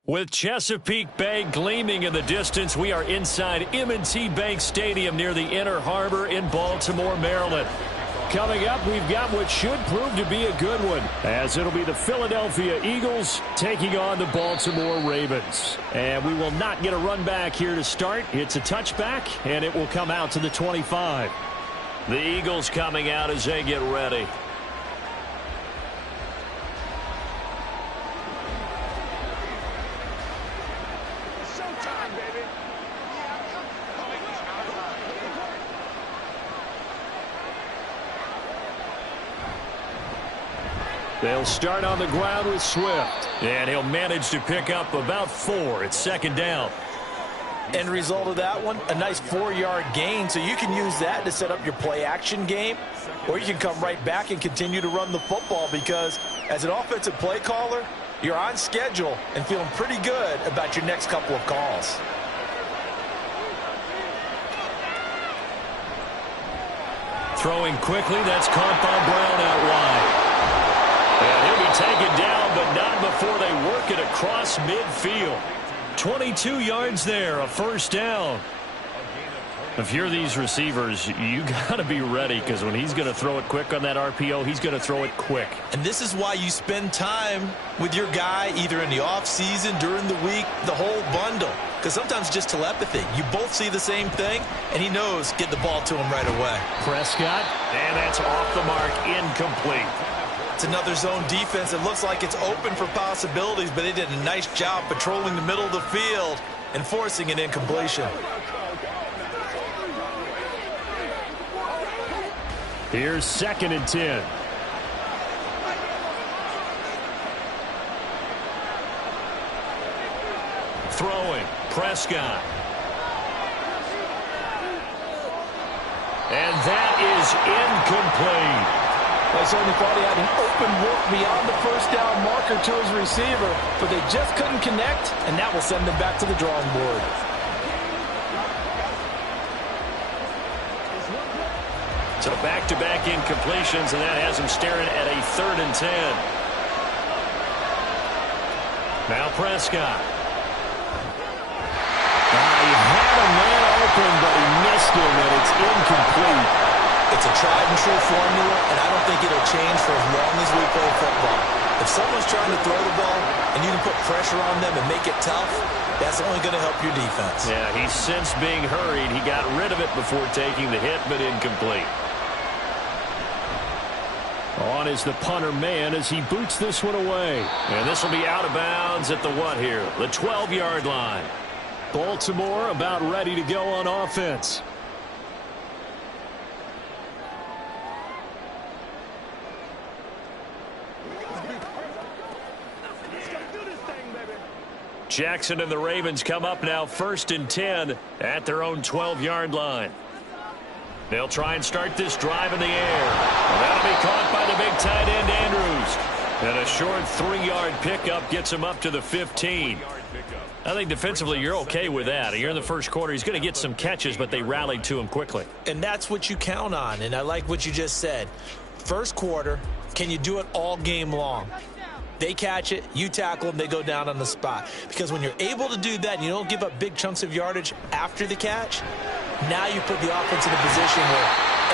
With Chesapeake Bay gleaming in the distance, we are inside M&T Bank Stadium near the Inner Harbor in Baltimore, Maryland. Coming up, we've got what should prove to be a good one, as it'll be the Philadelphia Eagles taking on the Baltimore Ravens. And we will not get a run back here to start. It's a touchback, and it will come out to the 25. The Eagles coming out as they get ready. They'll start on the ground with Swift. And he'll manage to pick up about 4. It's second down. End result of that one, a nice 4-yard gain. So you can use that to set up your play-action game, or you can come right back and continue to run the football, because as an offensive play caller, you're on schedule and feeling pretty good about your next couple of calls. Throwing quickly, that's caught by Brown out wide. And he'll be taken down, but not before they work it across midfield. 22 yards there, a first down. If you're these receivers, you got to be ready, because when he's going to throw it quick on that RPO, he's going to throw it quick. And this is why you spend time with your guy either in the offseason, during the week, the whole bundle. Because sometimes just telepathy. You both see the same thing, and he knows get the ball to him right away. Prescott, and that's off the mark, incomplete. It's another zone defense. It looks like it's open for possibilities, but they did a nice job patrolling the middle of the field and forcing an incompletion. Here's 2nd and 10. Throwing, Prescott. And that is incomplete. They certainly thought he had an open look beyond the first down marker to his receiver, but they just couldn't connect, and that will send them back to the drawing board. So back-to-back incompletions, and that has him staring at a 3rd and 10. Now Prescott. He had a man open, but he missed him, and it's incomplete. It's a tried-and-true formula, and I don't think it'll change for as long as we play football. If someone's trying to throw the ball and you can put pressure on them and make it tough, that's only going to help your defense. Yeah, he's since being hurried. He got rid of it before taking the hit, but incomplete. On is the punter man as he boots this one away. And this will be out of bounds at the what here? The 12-yard line. Baltimore about ready to go on offense. Jackson and the Ravens come up now 1st and 10 at their own 12-yard line. They'll try and start this drive in the air. And that'll be caught by the big tight end, Andrews. And a short 3-yard pickup gets him up to the 15. I think defensively you're okay with that. You're in the first quarter. He's going to get some catches, but they rallied to him quickly. And that's what you count on, and I like what you just said. First quarter, can you do it all game long? They catch it, you tackle them, they go down on the spot. Because when you're able to do that and you don't give up big chunks of yardage after the catch, now you put the offense in a position where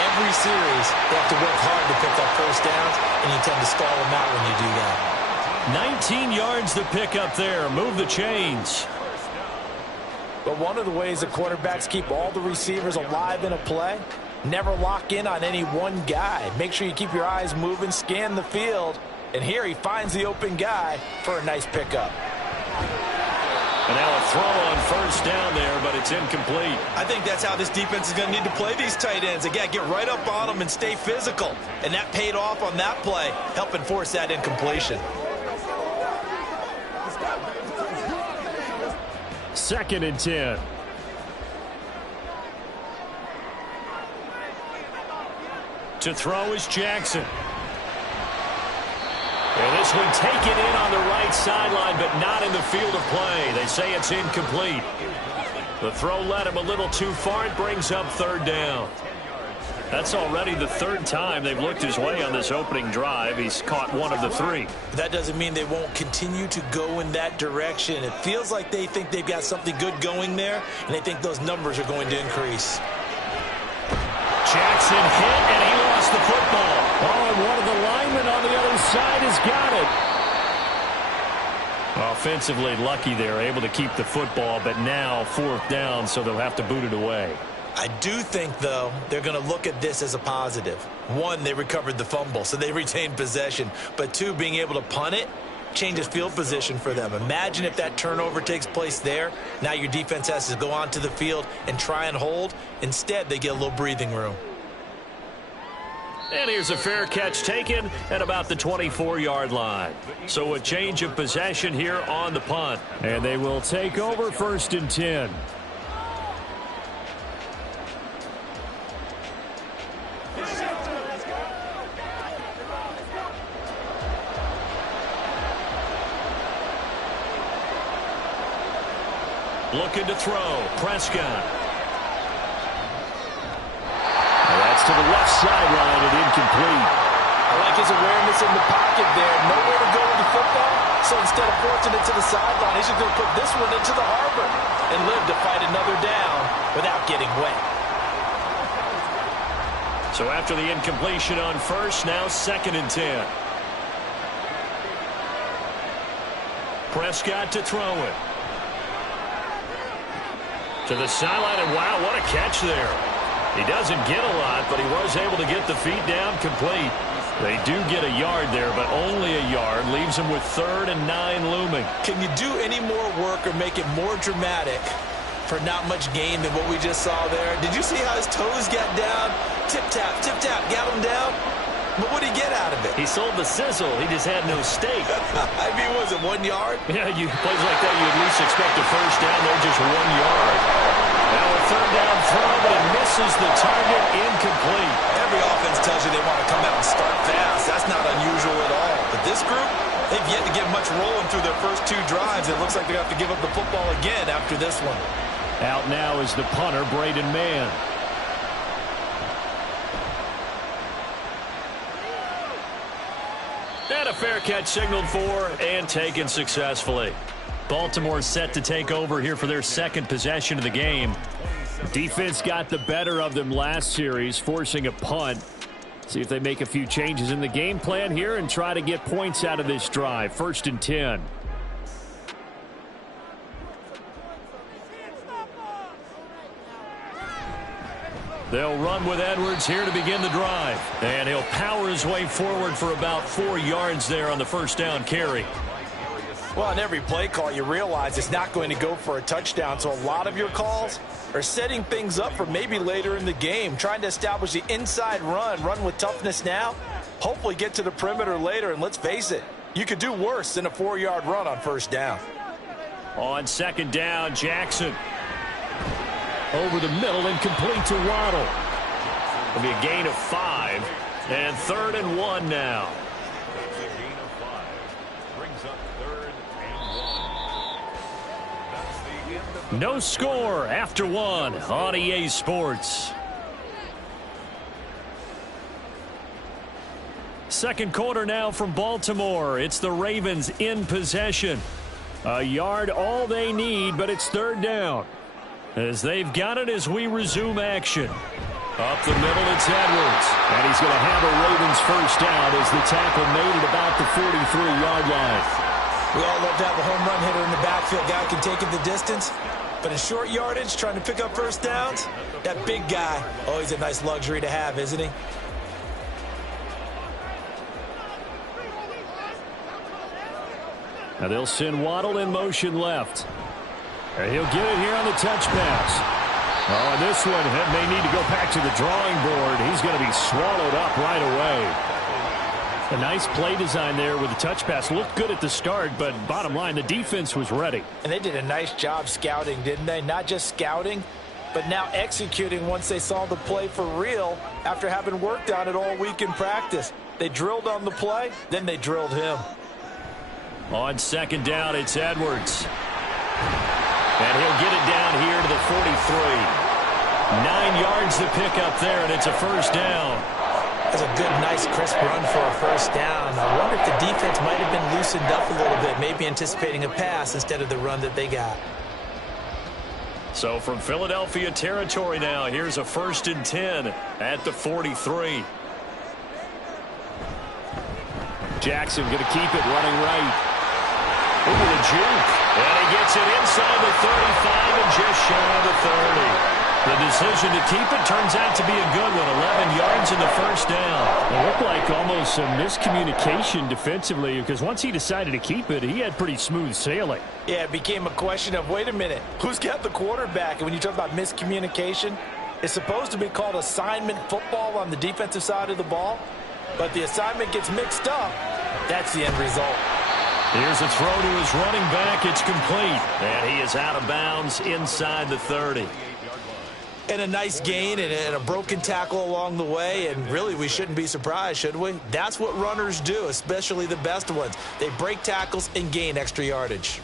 every series they have to work hard to pick up first downs, and you tend to stall them out when you do that. 19 yards to pick up there. Move the chains. But one of the ways the quarterbacks keep all the receivers alive in a play, never lock in on any one guy. Make sure you keep your eyes moving, scan the field. And here he finds the open guy for a nice pickup. And now a throw on first down there, but it's incomplete. I think that's how this defense is going to need to play these tight ends. Again, get right up on them and stay physical. And that paid off on that play, helping force that incompletion. 2nd and 10. To throw is Jackson. And this one taken in on the right sideline, but not in the field of play. They say it's incomplete. The throw led him a little too far. It brings up 3rd down. That's already the third time they've looked his way on this opening drive. He's caught one of the three. That doesn't mean they won't continue to go in that direction. It feels like they think they've got something good going there, and they think those numbers are going to increase. Jackson hit, and he lost the football. Oh, and one of the linemen on the other side has got it. Offensively lucky there, able to keep the football, but now fourth down, so they'll have to boot it away. I do think, though, they're going to look at this as a positive. One, they recovered the fumble, so they retained possession. But two, being able to punt it changes field position for them. Imagine if that turnover takes place there. Now your defense has to go onto the field and try and hold. Instead, they get a little breathing room. And here's a fair catch taken at about the 24-yard line. So a change of possession here on the punt. And they will take over 1st and 10. Looking to throw. Prescott. That's to the left sideline and incomplete. I like his awareness in the pocket there. Nowhere to go with the football. So instead of forcing it to the sideline, he's just going to put this one into the harbor and live to fight another down without getting wet. So after the incompletion on first, now 2nd and 10. Prescott to throw it. To the sideline, and wow, what a catch there. He doesn't get a lot, but he was able to get the feet down complete. They do get a yard there, but only a yard. Leaves him with 3rd and 9 looming. Can you do any more work or make it more dramatic for not much gain than what we just saw there? Did you see how his toes got down? Tip-tap, got him down. But what did he get out of it? He sold the sizzle. He just had no steak. I mean, was it 1 yard? Yeah, plays like that, you at least expect a first down. They're just 1 yard. Now a 3rd down throw, but it misses the target, incomplete. Every offense tells you they want to come out and start fast. That's not unusual at all. But this group, they've yet to get much rolling through their first 2 drives. It looks like they're going to have to give up the football again after this one. Out now is the punter, Braden Mann. And a fair catch signaled for and taken successfully. Baltimore set to take over here for their 2nd possession of the game. Defense got the better of them last series, forcing a punt. See if they make a few changes in the game plan here and try to get points out of this drive. 1st and 10. They'll run with Edwards here to begin the drive. And he'll power his way forward for about 4 yards there on the first down carry. Well, on every play call, you realize it's not going to go for a touchdown. So a lot of your calls are setting things up for maybe later in the game, trying to establish the inside run with toughness now, hopefully get to the perimeter later. And let's face it, you could do worse than a 4-yard run on first down. On 2nd down, Jackson. Over the middle and complete to Waddle. It'll be a gain of 5 and 3rd and 1 now. That's a gain of 5. Brings up 3rd and 1. That's the end of the No score after 1 on EA Sports. 2nd quarter now from Baltimore. It's the Ravens in possession. A yard all they need, but it's 3rd down. As they've got it as we resume action. Up the middle, it's Edwards. And he's going to have a Ravens first down as the tackle made at about the 43-yard line. We all love to have a home run hitter in the backfield. Guy can take it the distance. But in short yardage, trying to pick up first downs, that big guy, always a nice luxury to have, isn't he? Now they'll send Waddle in motion left. And he'll get it here on the touch pass. Oh, and this one may need to go back to the drawing board. He's going to be swallowed up right away. A nice play design there with the touch pass. Looked good at the start, but bottom line, the defense was ready. And they did a nice job scouting, didn't they? Not just scouting, but now executing once they saw the play for real after having worked on it all week in practice. They drilled on the play, then they drilled him. On 2nd down, it's Edwards. And he'll get it down here to the 43. 9 yards to pick up there, and it's a first down. That's a good, nice, crisp run for a first down. I wonder if the defense might have been loosened up a little bit, maybe anticipating a pass instead of the run that they got. So from Philadelphia territory now, here's a 1st and 10 at the 43. Jackson going to keep it running right. Over the juke. And he gets it inside the 35 and just shy of the 30. The decision to keep it turns out to be a good one. 11 yards in the first down. It looked like almost some miscommunication defensively because once he decided to keep it, he had pretty smooth sailing. Yeah, it became a question of, wait a minute, who's got the quarterback? And when you talk about miscommunication, it's supposed to be called assignment football on the defensive side of the ball. But the assignment gets mixed up. That's the end result. Here's a throw to his running back. It's complete. And he is out of bounds inside the 30. And a nice gain and a broken tackle along the way. And really, we shouldn't be surprised, should we? That's what runners do, especially the best ones. They break tackles and gain extra yardage.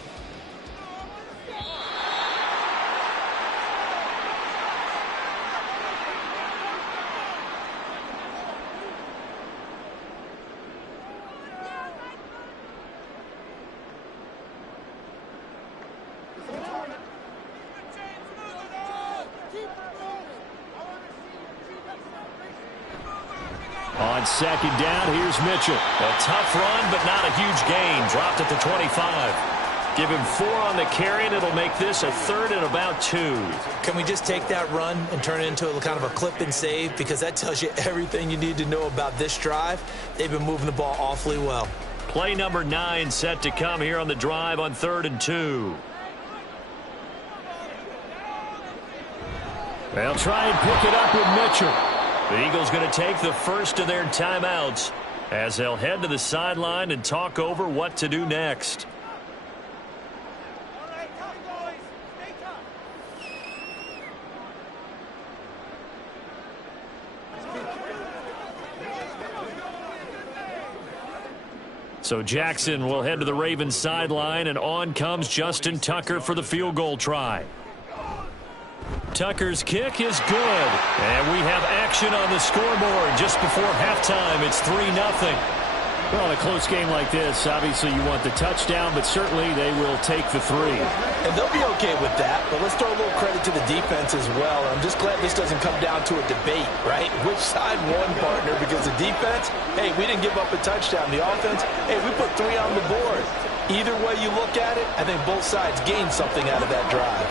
On second down, here's Mitchell. A tough run, but not a huge gain. Dropped at the 25. Give him 4 on the carry, and it'll make this a 3rd and about 2. Can we just take that run and turn it into a kind of a clip and save? Because that tells you everything you need to know about this drive. They've been moving the ball awfully well. Play number 9 set to come here on the drive on 3rd and 2. They'll try and pick it up with Mitchell. The Eagles going to take the first of their timeouts as they'll head to the sideline and talk over what to do next. So Jackson will head to the Ravens sideline, and on comes Justin Tucker for the field goal try. Tucker's kick is good. And we have action on the scoreboard just before halftime. It's 3-0. Well, in a close game like this, obviously you want the touchdown, but certainly they will take the 3. And they'll be okay with that, but let's throw a little credit to the defense as well. I'm just glad this doesn't come down to a debate, right? Which side won, partner? Because the defense, hey, we didn't give up a touchdown. The offense, hey, we put 3 on the board. Either way you look at it, I think both sides gained something out of that drive.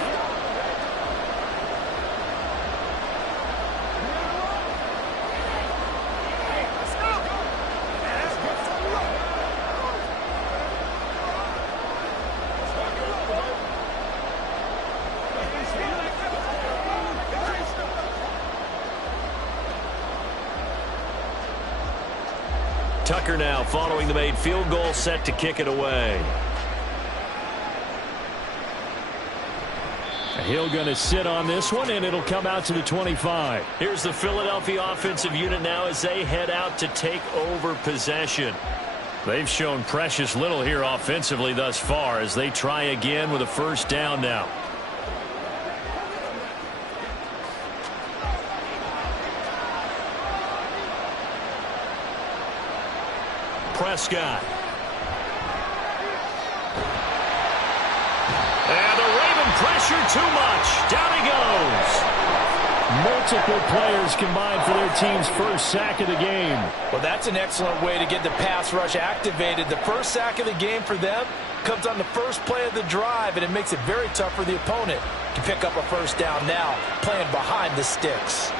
Tucker now following the made field goal, set to kick it away. He'll going to sit on this one, and it'll come out to the 25. Here's the Philadelphia offensive unit now as they head out to take over possession. They've shown precious little here offensively thus far as they try again with a first down now. Prescott. And the Raven pressure too much. Down he goes. Multiple players combined for their team's first sack of the game. Well, that's an excellent way to get the pass rush activated. The first sack of the game for them comes on the first play of the drive, and it makes it very tough for the opponent to pick up a first down now, playing behind the sticks.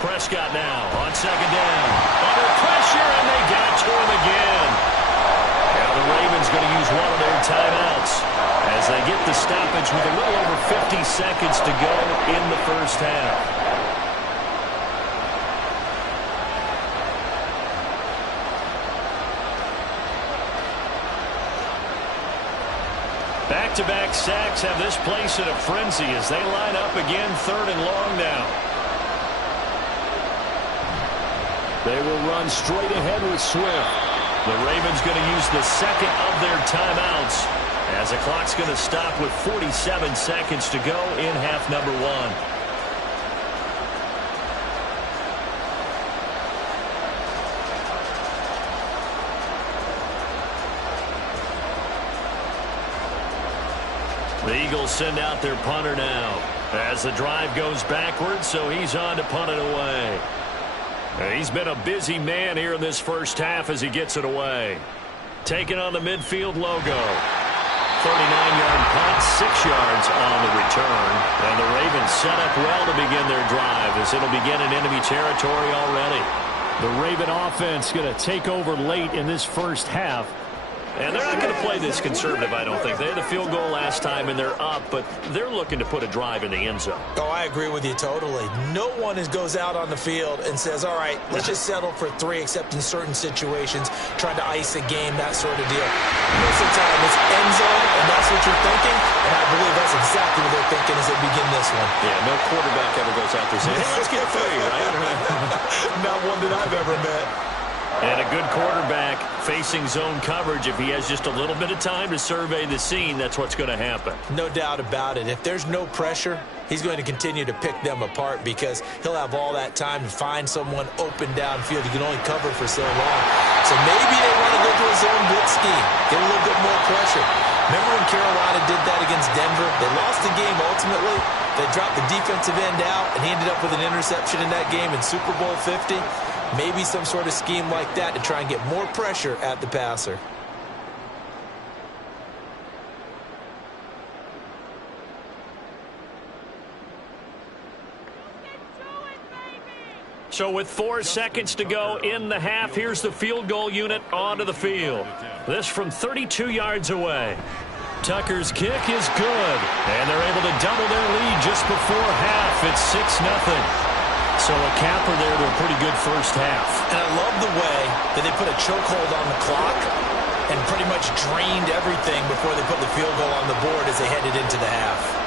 Prescott now on second down. Under pressure, and they got to him again. Now the Ravens going to use one of their timeouts as they get the stoppage with a little over 50 seconds to go in the first half. Back-to-back sacks have this place in a frenzy as they line up again, 3rd and long now. They will run straight ahead with Swift. The Ravens going to use the second of their timeouts as the clock's going to stop with 47 seconds to go in half number 1. The Eagles send out their punter now as the drive goes backwards, so he's on to punt it away. He's been a busy man here in this first half as he gets it away. Taking on the midfield logo. 39-yard punt, 6 yards on the return. And the Ravens set up well to begin their drive as it'll begin in enemy territory already. The Raven offense going to take over late in this first half. And they're not going to play this conservative, I don't think. They had a field goal last time, and they're up, but they're looking to put a drive in the end zone. Oh, I agree with you totally. No one goes out on the field and says, all right, let's just settle for 3, except in certain situations, trying to ice a game, that sort of deal. Most of the time, it's end zone, and that's what you're thinking, and I believe that's exactly what they're thinking as they begin this one. Yeah, no quarterback ever goes out there saying, hey, let's get 3, right? Not one that I've ever met. And a good quarterback facing zone coverage, if he has just a little bit of time to survey the scene, that's what's going to happen. No doubt about it. If there's no pressure, he's going to continue to pick them apart because he'll have all that time to find someone open downfield. He can only cover for so long. So maybe they want to go to a zone blitz scheme, get a little bit more pressure. Remember when Carolina did that against Denver? They lost the game ultimately. They dropped the defensive end out, and he ended up with an interception in that game in Super Bowl 50. Maybe some sort of scheme like that to try and get more pressure at the passer. So with 4 seconds to go in the half, here's the field goal unit onto the field. This from 32 yards away. Tucker's kick is good, and they're able to double their lead just before half. It's 6-0. So a capper there to a pretty good first half. And I love the way that they put a chokehold on the clock and pretty much drained everything before they put the field goal on the board as they headed into the half.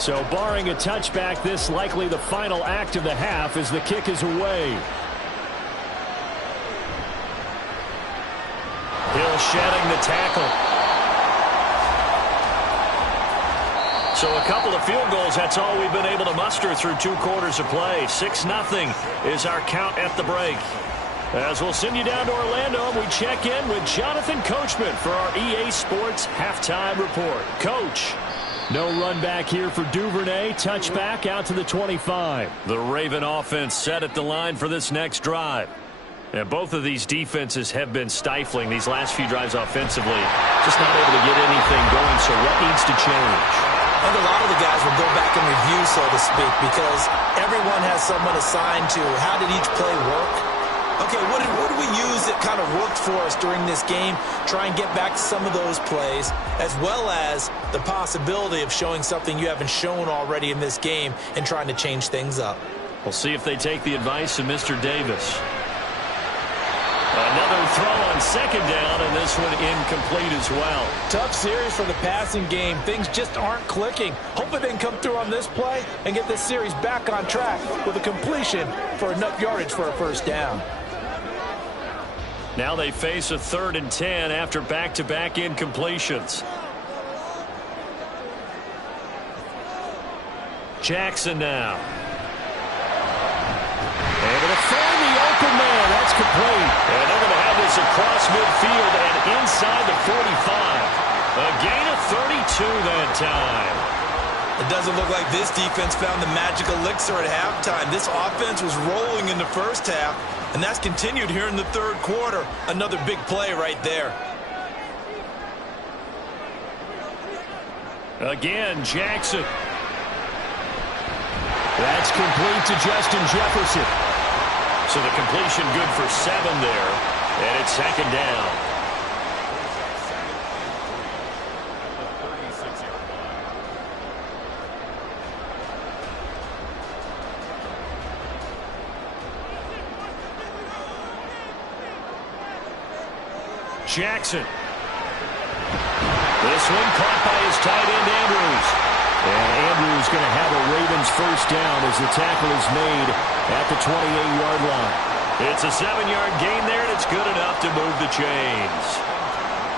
So barring a touchback, this likely the final act of the half as the kick is away. Hill shedding the tackle. So a couple of field goals, that's all we've been able to muster through 2 quarters of play. 6-0 is our count at the break. As we'll send you down to Orlando, and we check in with Jonathan Coachman for our EA Sports Halftime Report. Coach. No run back here for Duvernay. Touchback out to the 25. The Raven offense set at the line for this next drive. And both of these defenses have been stifling these last few drives offensively. Just not able to get anything going, so what needs to change? And a lot of the guys will go back and review, so to speak, because everyone has someone assigned to how did each play work. Okay, what did we use that kind of worked for us during this game? Try and get back to some of those plays, as well as the possibility of showing something you haven't shown already in this game and trying to change things up. We'll see if they take the advice of Mr. Davis. Another throw on second down, and this one incomplete as well. Tough series for the passing game. Things just aren't clicking. Hopefully they can come through on this play and get this series back on track with a completion for enough yardage for a first down. Now they face a 3rd and 10 after back-to-back incompletions. Jackson now. Able to find the open man. That's complete. And they're going to have this across midfield and inside the 45. A gain of 32 that time. It doesn't look like this defense found the magic elixir at halftime. This offense was rolling in the first half, and that's continued here in the 3rd quarter. Another big play right there. Again, Jackson. That's complete to Justin Jefferson. So the completion good for 7 there, and it's 2nd down. Jackson This one caught by his tight end, Andrews. And Andrews going to have a Ravens first down as the tackle is made at the 28-yard line. It's a 7-yard gain there, and it's good enough to move the chains.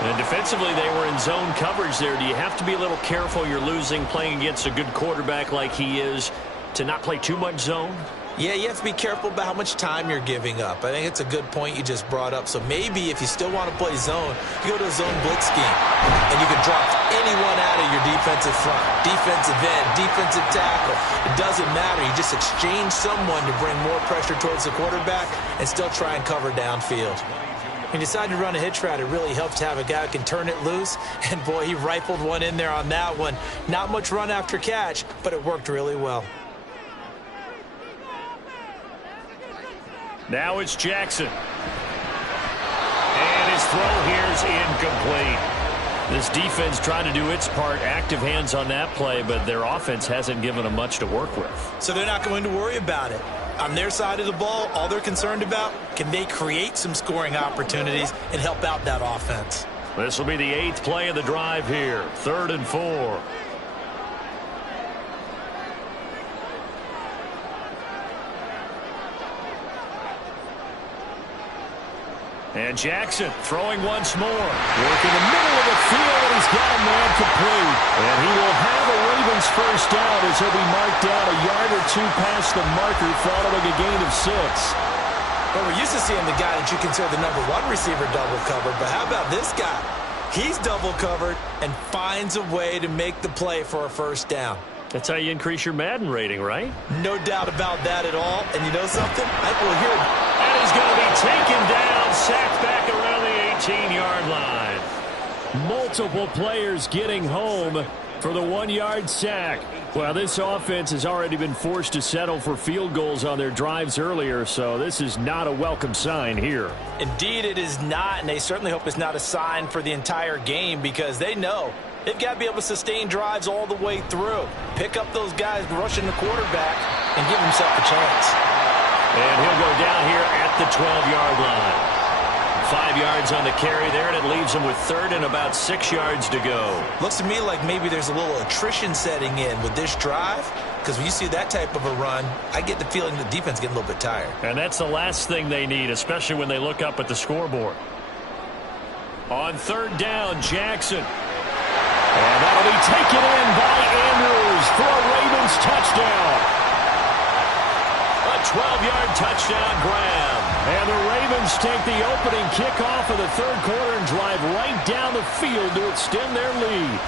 And defensively, they were in zone coverage there. Do you have to be a little careful you're losing playing against a good quarterback like he is to not play too much zone? Yeah, you have to be careful about how much time you're giving up. I think it's a good point you just brought up. So maybe if you still want to play zone, you go to a zone blitz scheme. And you can drop anyone out of your defensive front. Defensive end, defensive tackle. It doesn't matter. You just exchange someone to bring more pressure towards the quarterback and still try and cover downfield. When you decide to run a hitch route, it really helps to have a guy who can turn it loose. And, boy, he rifled one in there on that one. Not much run after catch, but it worked really well. Now it's Jackson. And his throw here is incomplete. This defense trying to do its part, active hands on that play, but their offense hasn't given them much to work with. So they're not going to worry about it. On their side of the ball, all they're concerned about, can they create some scoring opportunities and help out that offense? This will be the 8th play of the drive here. 3rd and 4. And Jackson throwing once more. Working the middle of the field, and he's got a man complete. And he will have a Ravens first down as he'll be marked down a yard or two past the marker following a gain of 6. Well, we're used to seeing the guy that you consider the #1 receiver double covered, but how about this guy? He's double covered and finds a way to make the play for a first down. That's how you increase your Madden rating, right? No doubt about that at all. And you know something? I will hear it. And he's going to be taken down, sacked back around the 18-yard line. Multiple players getting home for the 1-yard sack. Well, this offense has already been forced to settle for field goals on their drives earlier, so this is not a welcome sign here. Indeed, it is not, and they certainly hope it's not a sign for the entire game because they know they've got to be able to sustain drives all the way through. Pick up those guys rushing the quarterback and give himself a chance. And he'll go down here at the 12-yard line. 5 yards on the carry there, and it leaves him with 3rd and about 6 yards to go. Looks to me like maybe there's a little attrition setting in with this drive, because when you see that type of a run, I get the feeling the defense is getting a little bit tired. And that's the last thing they need, especially when they look up at the scoreboard. On 3rd down, Jackson. And that'll be taken in by Andrews for a Ravens touchdown. A 12-yard touchdown grab. And the Ravens take the opening kickoff of the 3rd quarter and drive right down the field to extend their lead.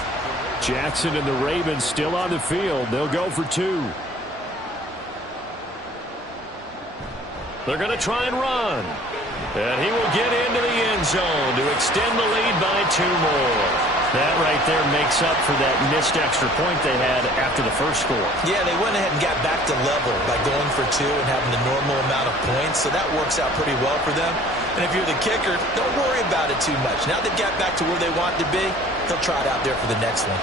Jackson and the Ravens still on the field. They'll go for 2. They're going to try and run. And he will get into the end zone to extend the lead by 2 more. That right there makes up for that missed extra point they had after the first score. Yeah, they went ahead and got back to level by going for 2 and having the normal amount of points, so that works out pretty well for them. And if you're the kicker, don't worry about it too much. Now they've got back to where they want to be, they'll try it out there for the next one.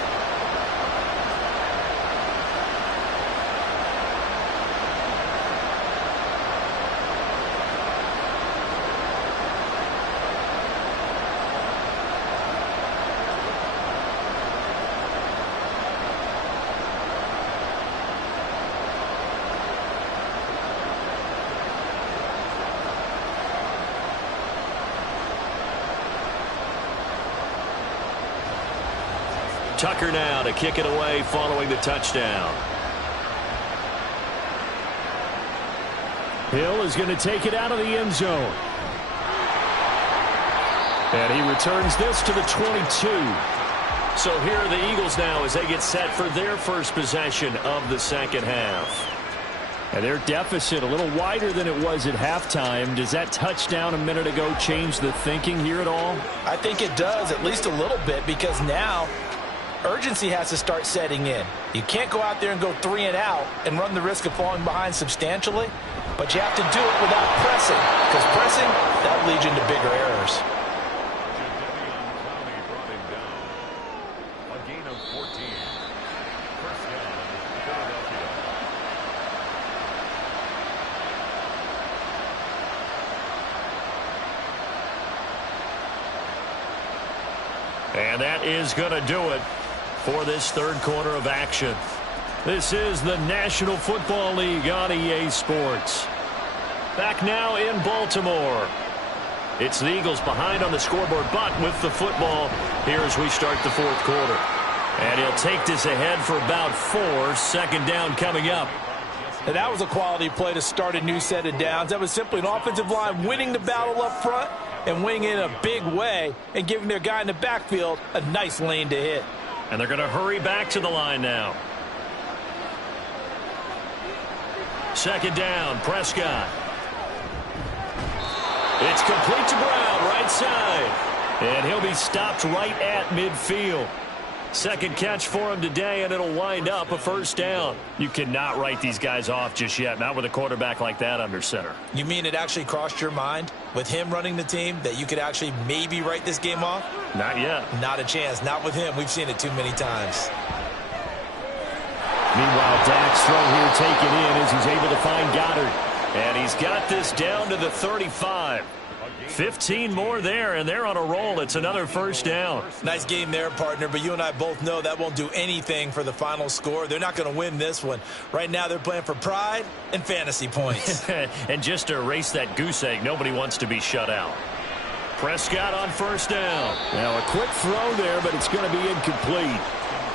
Tucker now to kick it away following the touchdown. Hill is going to take it out of the end zone. And he returns this to the 22. So here are the Eagles now as they get set for their first possession of the second half. And their deficit a little wider than it was at halftime. Does that touchdown a minute ago change the thinking here at all? I think it does, at least a little bit, because now urgency has to start setting in. You can't go out there and go 3 and out and run the risk of falling behind substantially, but you have to do it without pressing, because pressing, that leads you into bigger errors. A gain of 14. First down, Philadelphia. And that is going to do it for this third quarter of action. This is the National Football League on EA Sports. Back now in Baltimore. It's the Eagles behind on the scoreboard, but with the football here as we start the fourth quarter. And he'll take this ahead for about 4. Second down coming up. And that was a quality play to start a new set of downs. That was simply an offensive line winning the battle up front and winning in a big way and giving their guy in the backfield a nice lane to hit. And they're going to hurry back to the line now. Second down, Prescott. It's complete to Brown, right side. And he'll be stopped right at midfield. Second catch for him today, and it'll wind up a first down. You cannot write these guys off just yet, not with a quarterback like that under center. You mean it actually crossed your mind with him running the team that you could actually maybe write this game off? Not yet. Not a chance. Not with him. We've seen it too many times. Meanwhile, Dak's throw here taken in as he's able to find Goddard. And he's got this down to the 35. 15 more there, and they're on a roll. It's another first down. Nice game there, partner, but you and I both know that won't do anything for the final score. They're not going to win this one. Right now, they're playing for pride and fantasy points. And just to erase that goose egg, nobody wants to be shut out. Prescott on first down. Now, a quick throw there, but it's going to be incomplete.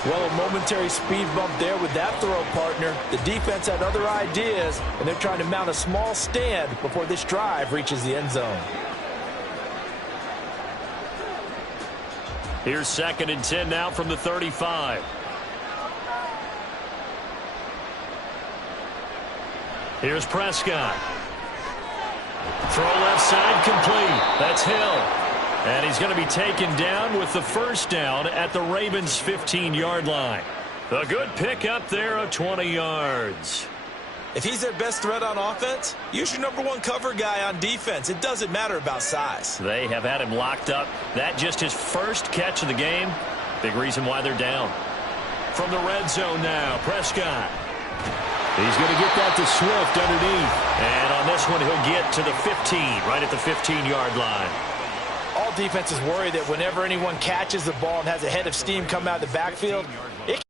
Well, a momentary speed bump there with that throw, partner. The defense had other ideas, and they're trying to mount a small stand before this drive reaches the end zone. Here's second and 10 now from the 35. Here's Prescott. Throw left side complete. That's Hill. And he's going to be taken down with the first down at the Ravens' 15-yard line. A good pickup there of 20 yards. If he's their best threat on offense, use your number one cover guy on defense. It doesn't matter about size. They have had him locked up. That just his first catch of the game. Big reason why they're down. From the red zone now, Prescott. He's going to get that to Swift underneath. And on this one, he'll get to the 15, right at the 15-yard line. All defenses worry that whenever anyone catches the ball and has a head of steam come out of the backfield, it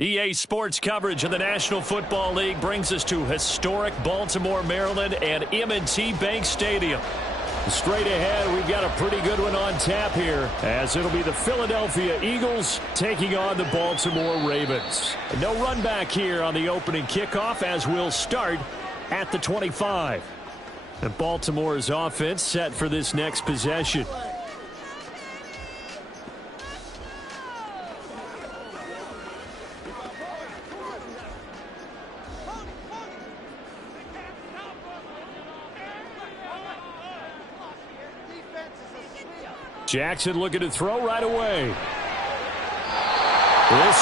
EA Sports coverage of the National Football League brings us to historic Baltimore, Maryland, and M&T Bank Stadium. Straight ahead, we've got a pretty good one on tap here, as it'll be the Philadelphia Eagles taking on the Baltimore Ravens. No run back here on the opening kickoff, as we'll start at the 25. And Baltimore's offense set for this next possession. Jackson looking to throw right away. This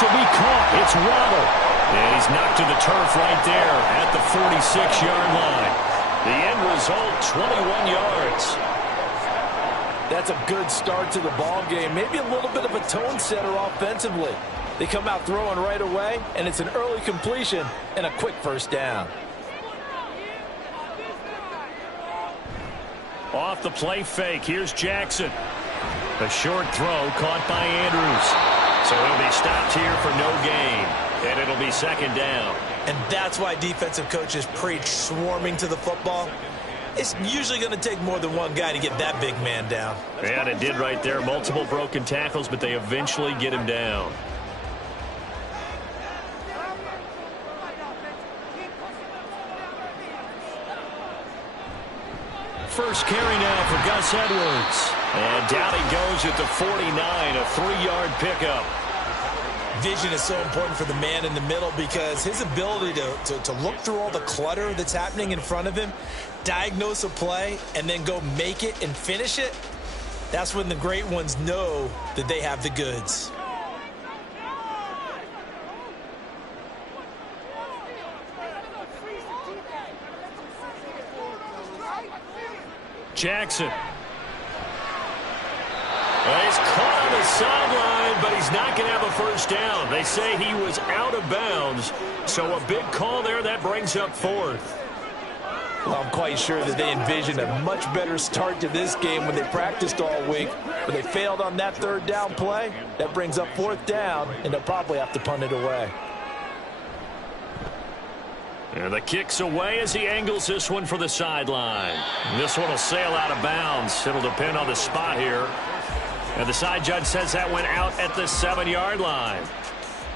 will be caught. It's Waddle. And he's knocked to the turf right there at the 46-yard line. The end result, 21 yards. That's a good start to the ball game. Maybe a little bit of a tone setter offensively. They come out throwing right away, and it's an early completion and a quick first down. Off the play fake, here's Jackson. A short throw caught by Andrews. So he'll be stopped here for no gain. And it'll be second down. And that's why defensive coaches preach swarming to the football. It's usually going to take more than one guy to get that big man down. And it did right there. Multiple broken tackles, but they eventually get him down. First carry now for Gus Edwards. And down he goes at the 49, a 3-yard pickup. Vision is so important for the man in the middle because his ability to look through all the clutter that's happening in front of him, diagnose a play, and then go make it and finish it, that's when the great ones know that they have the goods. Jackson. Well, he's caught on the sideline, but he's not going to have a first down. They say he was out of bounds, so a big call there. That brings up fourth. Well, I'm quite sure that they envisioned a much better start to this game when they practiced all week. But they failed on that third down play. That brings up fourth down, and they'll probably have to punt it away. And the kick's away as he angles this one for the sideline. This one will sail out of bounds. It'll depend on the spot here. And the side judge says that went out at the 7-yard line.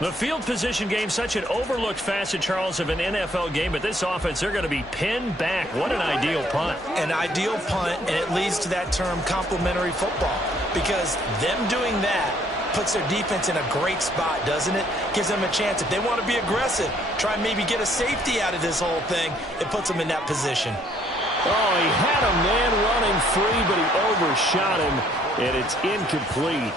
The field position game, such an overlooked facet, Charles, of an NFL game. But this offense, they're going to be pinned back. What an ideal punt. An ideal punt, and it leads to that term complementary football. Because them doing that puts their defense in a great spot, doesn't it? Gives them a chance. If they want to be aggressive, try and maybe get a safety out of this whole thing, it puts them in that position. Oh, he had a man running free, but he overshot him, and it's incomplete.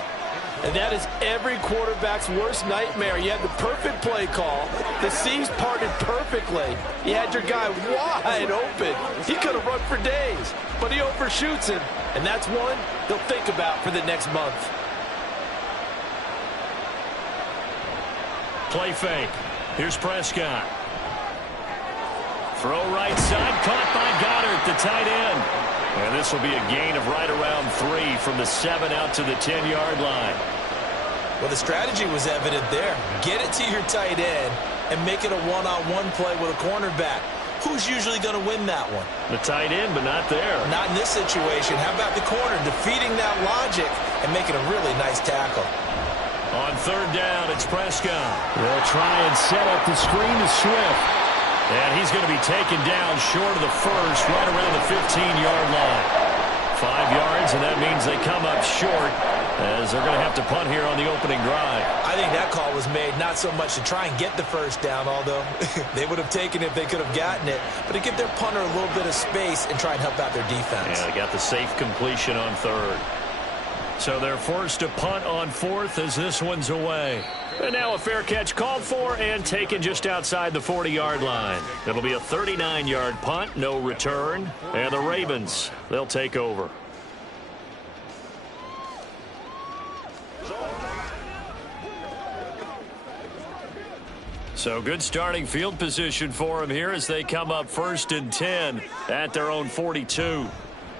And that is every quarterback's worst nightmare. You had the perfect play call. The seams parted perfectly. You had your guy wide open. He could have run for days, but he overshoots him. And that's one they'll think about for the next month. Play fake. Here's Prescott. Throw right side, caught by Goddard, the tight end. And this will be a gain of right around 3 from the 7 out to the 10-yard line. Well, the strategy was evident there. Get it to your tight end and make it a one-on-one play with a cornerback. Who's usually going to win that one? The tight end, but not there. Not in this situation. How about the corner defeating that logic and making a really nice tackle? On third down, it's Prescott. They'll try and set up the screen to Swift. And he's going to be taken down short of the first, right around the 15-yard line. 5 yards, and that means they come up short as they're going to have to punt here on the opening drive. I think that call was made not so much to try and get the first down, although they would have taken it if they could have gotten it, but to give their punter a little bit of space and try and help out their defense. Yeah, they got the safe completion on third. So they're forced to punt on fourth as this one's away. And now a fair catch called for and taken just outside the 40-yard line. It'll be a 39-yard punt, no return. And the Ravens, they'll take over. So good starting field position for them here as they come up 1st and 10 at their own 42.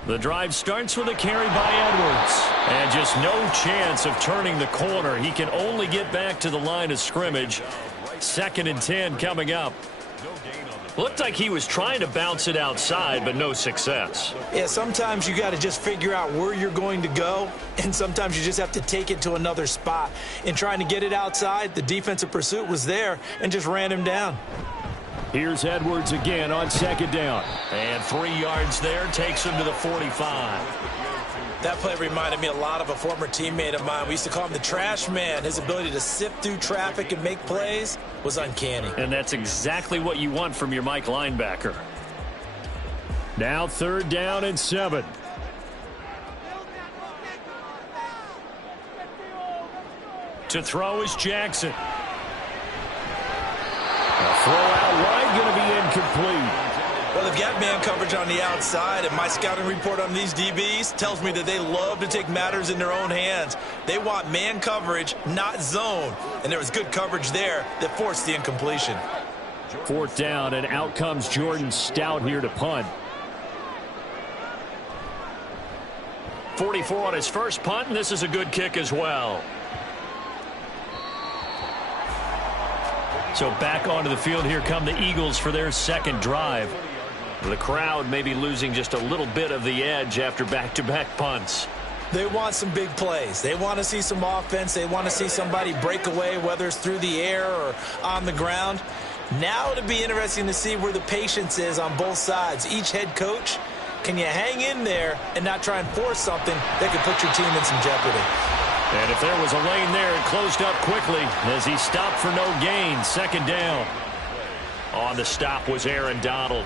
The drive starts with a carry by Edwards. And just no chance of turning the corner. He can only get back to the line of scrimmage. 2nd and 10 coming up. Looked like he was trying to bounce it outside, but no success. Yeah, sometimes you got to just figure out where you're going to go, and sometimes you just have to take it to another spot. In trying to get it outside, the defensive pursuit was there and just ran him down. Here's Edwards again on 2nd down. And 3 yards there takes him to the 45. That play reminded me a lot of a former teammate of mine. We used to call him the trash man. His ability to sift through traffic and make plays was uncanny. And that's exactly what you want from your Mike linebacker. Now 3rd down and 7. To throw is Jackson. A throw out wide, going to be incomplete. Well, they've got man coverage on the outside, and my scouting report on these DBs tells me that they love to take matters in their own hands. They want man coverage, not zone. And there was good coverage there that forced the incompletion. 4th down, and out comes Jordan Stout here to punt. 44 on his first punt, and this is a good kick as well. So back onto the field, here come the Eagles for their 2nd drive. The crowd may be losing just a little bit of the edge after back-to-back punts. They want some big plays. They want to see some offense. They want to see somebody break away, whether it's through the air or on the ground. Now it'll be interesting to see where the patience is on both sides. Each head coach, can you hang in there and not try and force something that could put your team in some jeopardy? And if there was a lane there, it closed up quickly as he stopped for no gain. 2nd down. On the stop was Aaron Donald.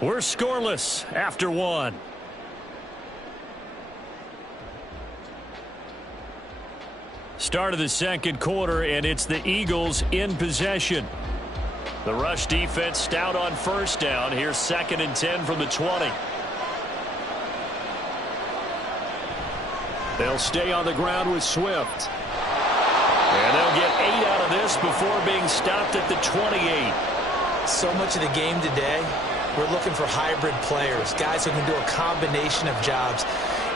We're scoreless after 1. Start of the 2nd quarter, and it's the Eagles in possession. The rush defense stout on 1st down. Here's 2nd and 10 from the 20. They'll stay on the ground with Swift. And they'll get 8 out of this before being stopped at the 28. So much of the game today, we're looking for hybrid players, guys who can do a combination of jobs.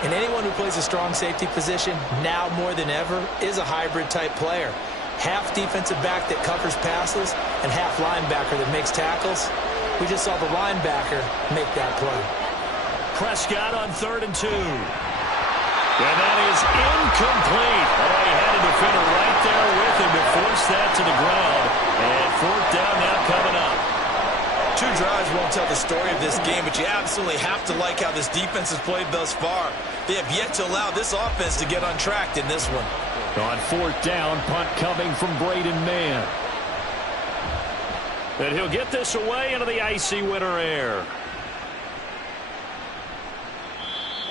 And anyone who plays a strong safety position, now more than ever, is a hybrid-type player. Half defensive back that covers passes and half linebacker that makes tackles. We just saw the linebacker make that play. Prescott on 3rd and 2. And that is incomplete. Oh, he had a defender right there with him to force that to the ground. And 4th down now coming up. 2 drives won't tell the story of this game, but you absolutely have to like how this defense has played thus far. They have yet to allow this offense to get untracked in this one. On 4th down, punt coming from Braden Mann. And he'll get this away into the icy winter air.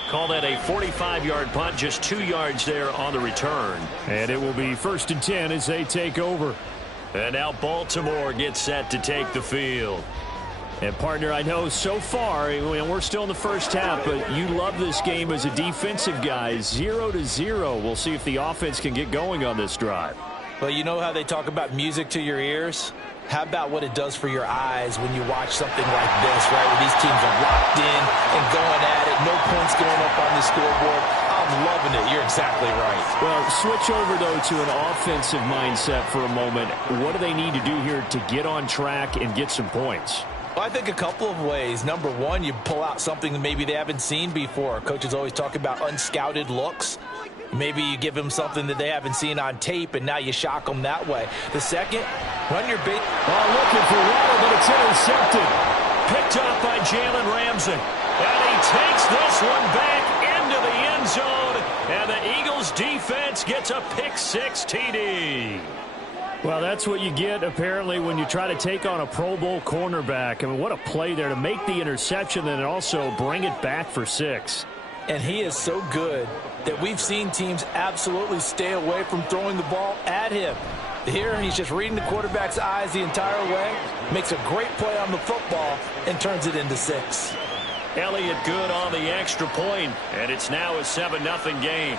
Call that a 45-yard punt, just 2 yards there on the return. And it will be 1st and 10 as they take over. And now Baltimore gets set to take the field. And, partner, I know so far, we're still in the first half, but you love this game as a defensive guy. 0-0. We'll see if the offense can get going on this drive. Well, you know how they talk about music to your ears? How about what it does for your eyes when you watch something like this, right? Where these teams are locked in and going at it. No points going up on the scoreboard. I'm loving it. You're exactly right. Well, switch over, though, to an offensive mindset for a moment. What do they need to do here to get on track and get some points? Well, I think a couple of ways. Number one, you pull out something that maybe they haven't seen before. Coaches always talk about unscouted looks. Maybe you give them something that they haven't seen on tape, and now you shock them that way. The second, run your bait. Looking for Waddle, but it's intercepted. Picked up by Jalen Ramsey. And he takes this one back into the end zone. And the Eagles defense gets a pick-6 TD. Well, that's what you get, apparently, when you try to take on a Pro Bowl cornerback. I mean, what a play there to make the interception and also bring it back for 6. And he is so good that we've seen teams absolutely stay away from throwing the ball at him. Here, he's just reading the quarterback's eyes the entire way, makes a great play on the football, and turns it into 6. Elliott good on the extra point, and it's now a 7-0 game.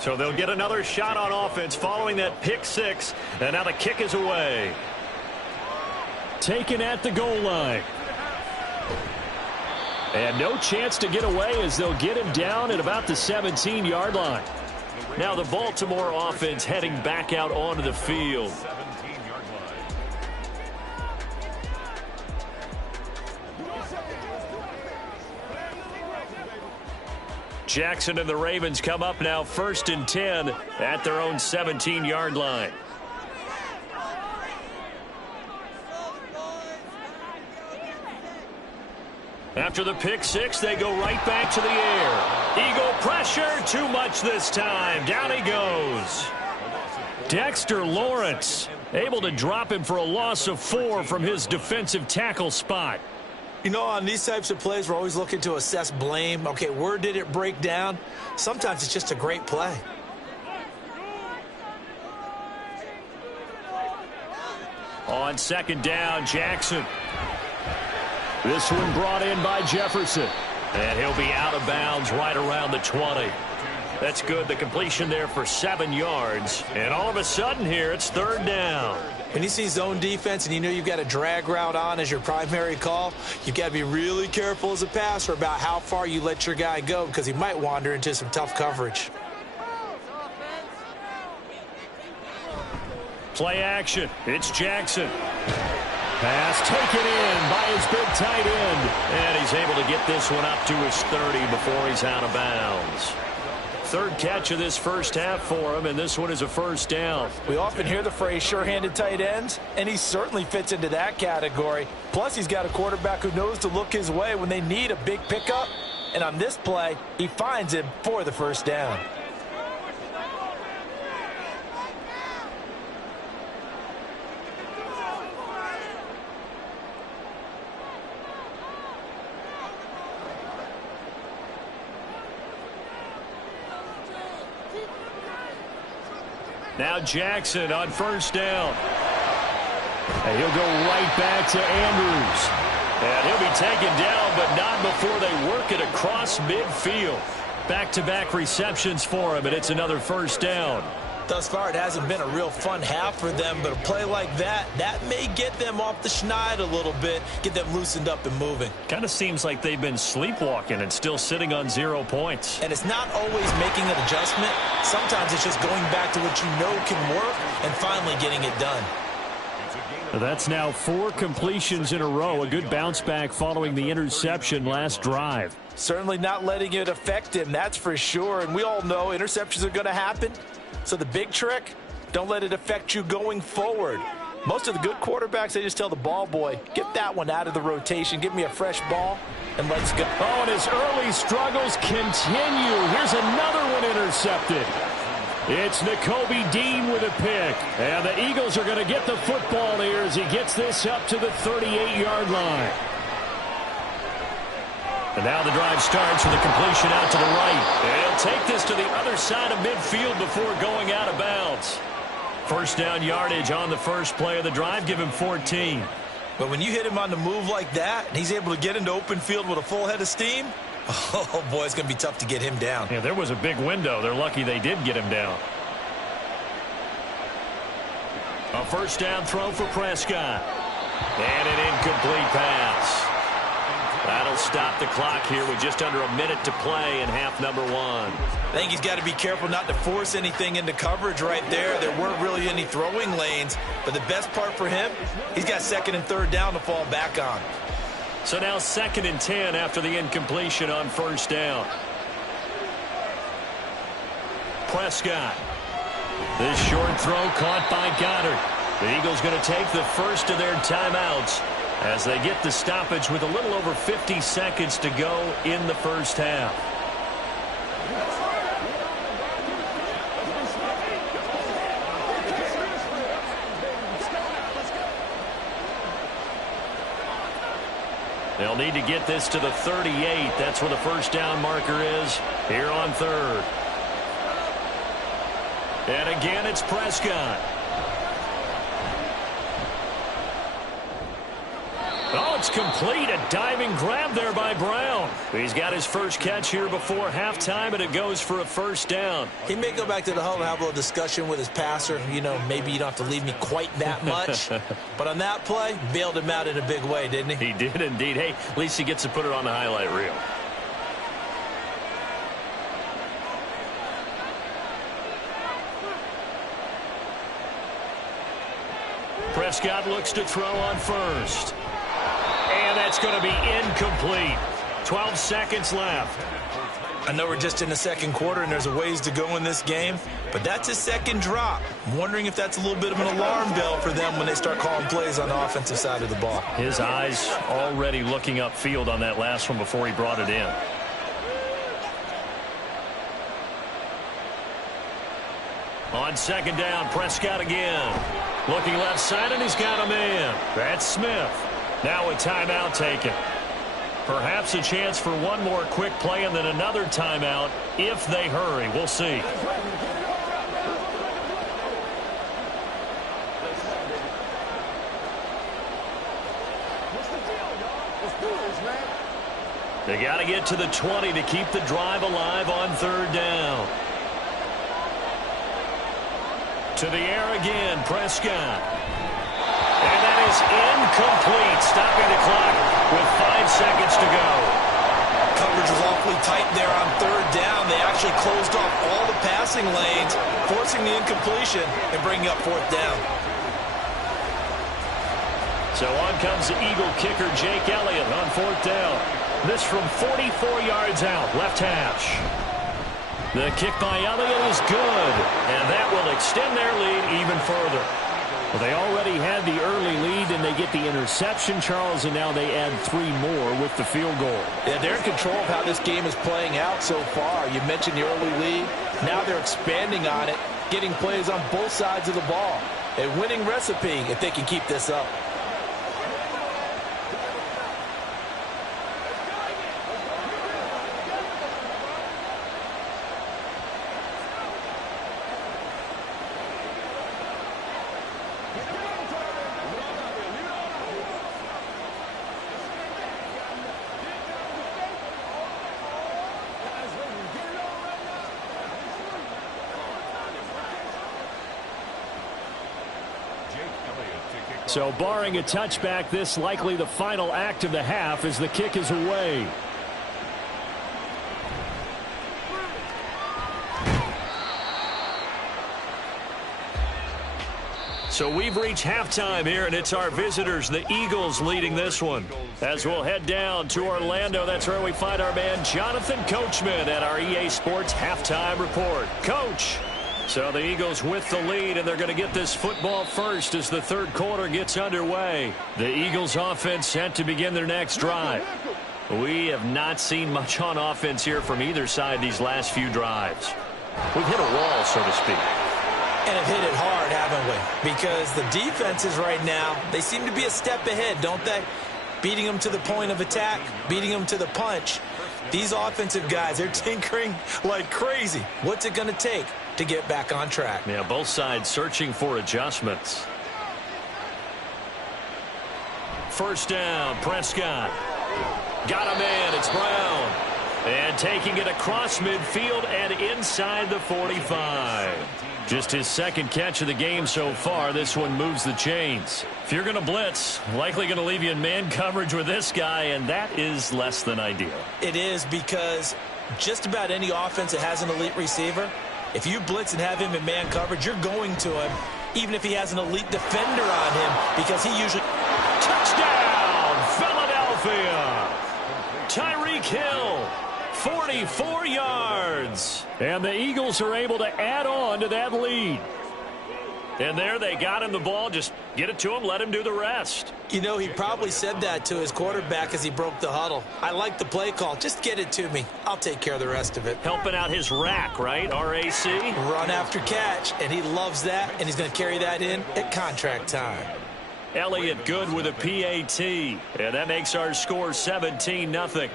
So they'll get another shot on offense following that pick six. And now the kick is away. Taken at the goal line. And no chance to get away as they'll get him down at about the 17-yard line. Now the Baltimore offense heading back out onto the field. 17-yard line. Jackson and the Ravens come up now 1st and 10 at their own 17-yard line. After the pick six, they go right back to the air. Eagle pressure, too much this time. Down he goes. Dexter Lawrence able to drop him for a loss of 4 from his defensive tackle spot. You know, on these types of plays, we're always looking to assess blame. Okay, where did it break down? Sometimes it's just a great play. On 2nd down, Jackson. This one brought in by Jefferson. And he'll be out of bounds right around the 20. That's good. The completion there for 7 yards. And all of a sudden here, it's 3rd down. When you see zone defense and you know you've got a drag route on as your primary call, you've got to be really careful as a passer about how far you let your guy go because he might wander into some tough coverage. Play action. It's Jackson. Pass taken in by his big tight end. And he's able to get this one up to his 30 before he's out of bounds. 3rd catch of this first half for him, and this one is a 1st down. We often hear the phrase sure-handed tight ends, and he certainly fits into that category. Plus, he's got a quarterback who knows to look his way when they need a big pickup. And on this play, he finds him for the 1st down. Now Jackson on 1st down. And he'll go right back to Andrews. And he'll be taken down, but not before they work it across midfield. Back-to-back receptions for him, and it's another 1st down. Thus far, it hasn't been a real fun half for them, but a play like that may get them off the schneid a little bit, get them loosened up and moving. Kind of seems like they've been sleepwalking and still sitting on 0 points. And it's not always making an adjustment. Sometimes it's just going back to what you know can work and finally getting it done. That's now 4 completions in a row. A good bounce back following the interception last drive. Certainly not letting it affect him, that's for sure. And we all know interceptions are going to happen. So the big trick, don't let it affect you going forward. Most of the good quarterbacks, they just tell the ball boy, get that one out of the rotation, give me a fresh ball, and let's go. Oh, and his early struggles continue. Here's another one intercepted. It's Nakobe Dean with a pick. And the Eagles are going to get the football here as he gets this up to the 38-yard line. And now the drive starts with a completion out to the right. And he'll take this to the other side of midfield before going out of bounds. 1st down yardage on the first play of the drive. Give him 14. But when you hit him on the move like that, and he's able to get into open field with a full head of steam, oh, boy, it's going to be tough to get him down. Yeah, there was a big window. They're lucky they did get him down. A 1st down throw for Prescott. And an incomplete pass. That'll stop the clock here with just under a minute to play in half number 1. I think he's got to be careful not to force anything into coverage right there. There weren't really any throwing lanes, but the best part for him, he's got 2nd and 3rd down to fall back on. So now 2nd and 10 after the incompletion on 1st down. Prescott. This short throw caught by Goddard. The Eagles going to take the first of their timeouts as they get the stoppage with a little over 50 seconds to go in the first half. They'll need to get this to the 38. That's where the 1st down marker is here on 3rd. And again, it's Prescott. Oh, it's complete. A diving grab there by Brown. He's got his first catch here before halftime, and it goes for a first down. He may go back to the huddle and have a little discussion with his passer. You know, maybe you don't have to leave me quite that much. But on that play, bailed him out in a big way, didn't he? He did indeed. Hey, at least he gets to put it on the highlight reel. Prescott looks to throw on first. And that's going to be incomplete. 12 seconds left. I know we're just in the second quarter and there's a ways to go in this game, but that's his second drop. I'm wondering if that's a little bit of an alarm bell for them when they start calling plays on the offensive side of the ball. His eyes already looking upfield on that last one before he brought it in. On second down, Prescott again. Looking left side, and he's got a man. That's Smith. Now a timeout taken. Perhaps a chance for one more quick play and then another timeout if they hurry. We'll see. They got to get to the 20 to keep the drive alive on third down. To the air again, Prescott. And that is incomplete, stopping the clock with 5 seconds to go. Coverage was awfully tight there on third down. They actually closed off all the passing lanes, forcing the incompletion and bringing up fourth down. So on comes the Eagle kicker, Jake Elliott, on fourth down. This from 44 yards out, left hash. The kick by Elliott is good, and that will extend their lead even further. Well, they already had the early lead, and they get the interception, Charles, and now they add 3 more with the field goal. Yeah, they're in control of how this game is playing out so far. You mentioned the early lead. Now they're expanding on it, getting plays on both sides of the ball. A winning recipe if they can keep this up. So barring a touchback, this likely the final act of the half as the kick is away. So we've reached halftime here, and it's our visitors, the Eagles, leading this one. As we'll head down to Orlando, that's where we find our man Jonathan Coachman at our EA Sports Halftime Report. Coach. So the Eagles with the lead, and they're going to get this football first as the third quarter gets underway. The Eagles offense set to begin their next drive. We have not seen much on offense here from either side these last few drives. We've hit a wall, so to speak. And have hit it hard, haven't we? Because the defenses right now, they seem to be a step ahead, don't they? Beating them to the point of attack, beating them to the punch. These offensive guys, they're tinkering like crazy. What's it going to take to get back on track? Yeah, both sides searching for adjustments. First down, Prescott. Got a man, it's Brown. And taking it across midfield and inside the 45. Just his second catch of the game so far. This one moves the chains. If you're going to blitz, likely going to leave you in man coverage with this guy, and that is less than ideal. It is, because just about any offense that has an elite receiver, if you blitz and have him in man coverage, you're going to him, even if he has an elite defender on him, because he usually... Touchdown, Philadelphia! Tyreek Hill, 44 yards. And the Eagles are able to add on to that lead. And there they got him the ball. Just get it to him, let him do the rest. You know, he probably said that to his quarterback as he broke the huddle. I like the play call. Just get it to me. I'll take care of the rest of it. Helping out his rack, right? RAC. Run after catch, and he loves that, and he's going to carry that in at contract time. Elliott good with a PAT. And that makes our score 17-0.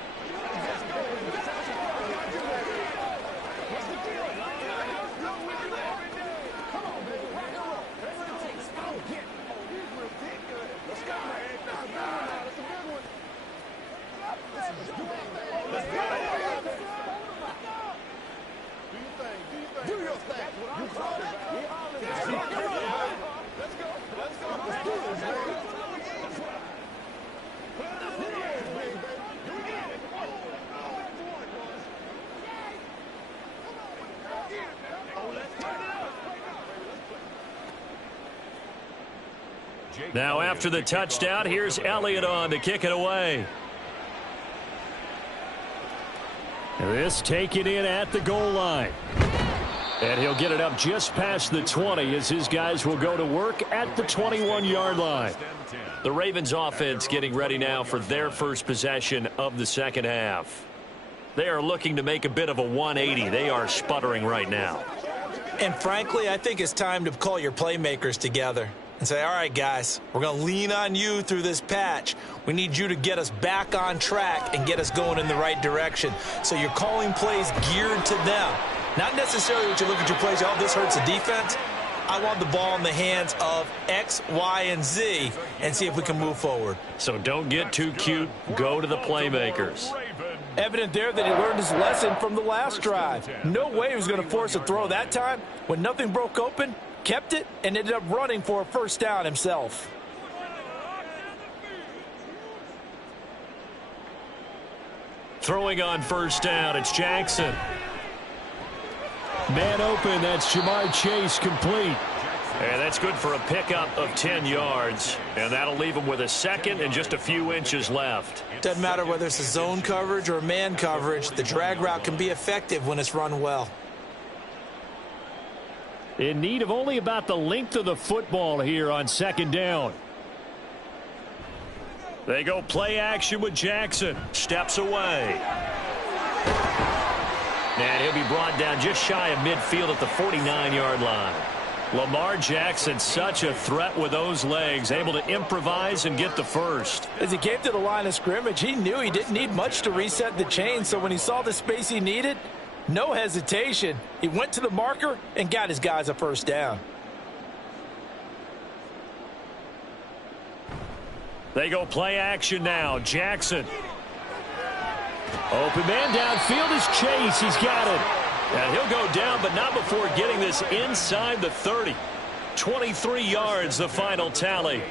Now after the touchdown, here's Elliott on to kick it away. This taken in at the goal line. And he'll get it up just past the 20 as his guys will go to work at the 21-yard line. The Ravens offense getting ready now for their first possession of the second half. They are looking to make a bit of a 180. They are sputtering right now. And frankly, I think it's time to call your playmakers together and say, all right, guys, we're going to lean on you through this patch. We need you to get us back on track and get us going in the right direction. So you're calling plays geared to them. Not necessarily what you look at your plays, oh, this hurts the defense. I want the ball in the hands of X, Y, and Z and see if we can move forward. So don't get too cute. Go to the playmakers. Evident there that he learned his lesson from the last drive. No way he was going to force a throw that time. When nothing broke open, kept it, and ended up running for a first down himself. Throwing on first down, it's Jackson. Man open, that's Jamar Chase complete. And that's good for a pickup of 10 yards. And that'll leave him with a second and just a few inches left. Doesn't matter whether it's a zone coverage or man coverage, the drag route can be effective when it's run well. In need of only about the length of the football here on second down. They go play action with Jackson. Steps away. And he'll be brought down just shy of midfield at the 49-yard line. Lamar Jackson, such a threat with those legs, able to improvise and get the first. As he came to the line of scrimmage, he knew he didn't need much to reset the chain, so when he saw the space he needed, no hesitation. He went to the marker and got his guys a first down. They go play action now. Jackson. Open man downfield is Chase. He's got it. And he'll go down, but not before getting this inside the 30. 23 yards, the final tally.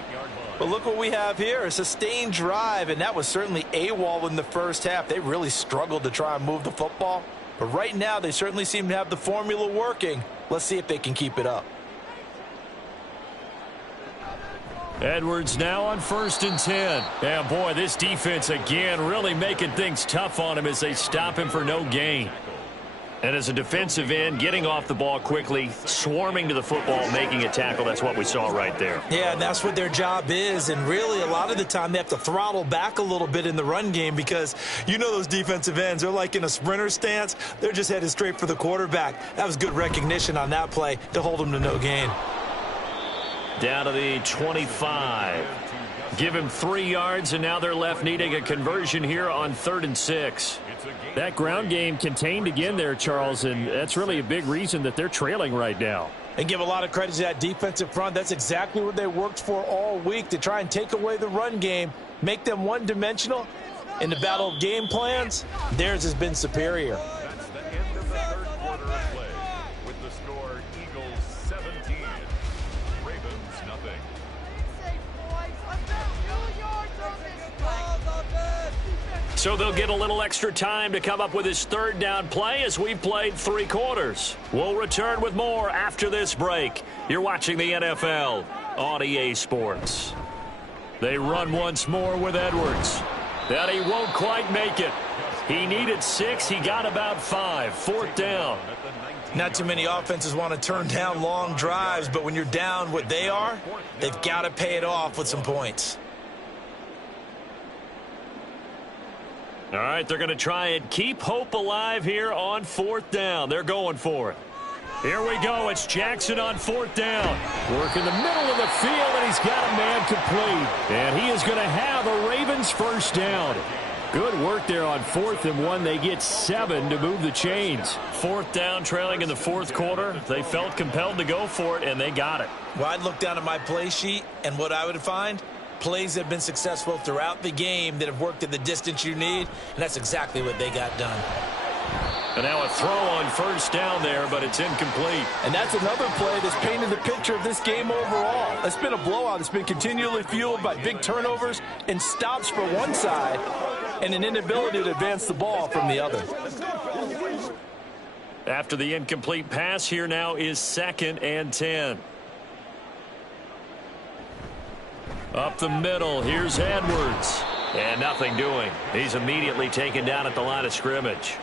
But look what we have here, a sustained drive, and that was certainly AWOL in the first half. They really struggled to try and move the football. But right now, they certainly seem to have the formula working. Let's see if they can keep it up. Edwards now on 1st and 10. And boy, this defense again really making things tough on him as they stop him for no gain. And as a defensive end, getting off the ball quickly, swarming to the football, making a tackle, that's what we saw right there. Yeah, and that's what their job is. And really, a lot of the time, they have to throttle back a little bit in the run game because you know those defensive ends, they're like in a sprinter stance. They're just headed straight for the quarterback. That was good recognition on that play to hold them to no gain. Down to the 25. Give him 3 yards, and now they're left needing a conversion here on 3rd and 6. That ground game contained again there, Charles, and that's really a big reason that they're trailing right now. And give a lot of credit to that defensive front. That's exactly what they worked for all week, to try and take away the run game, make them one-dimensional. In the battle of game plans, theirs has been superior. That's the end of the third quarter of play with the score Eagles 17, Ravens nothing. So they'll get a little extra time to come up with his 3rd down play as we've played 3 quarters. We'll return with more after this break. You're watching the NFL on EA Sports. They run once more with Edwards. And he won't quite make it. He needed 6. He got about 5. 4th down. Not too many offenses want to turn down long drives, but when you're down what they are, they've got to pay it off with some points. All right, they're going to try and keep hope alive here on 4th down. They're going for it. Here we go. It's Jackson on 4th down. Work in the middle of the field, and he's got a man complete. And he is going to have a Ravens first down. Good work there on 4th and 1. They get 7 to move the chains. 4th down, trailing in the 4th quarter. They felt compelled to go for it, and they got it. Well, I'd look down at my play sheet, and what I would find, plays that have been successful throughout the game that have worked at the distance you need, and that's exactly what they got done. And now a throw on first down there, but it's incomplete. And that's another play that's painted the picture of this game overall. It's been a blowout. It's been continually fueled by big turnovers and stops for one side and an inability to advance the ball from the other. After the incomplete pass, here now is 2nd and 10. Up the middle, here's Edwards. And nothing doing. He's immediately taken down at the line of scrimmage.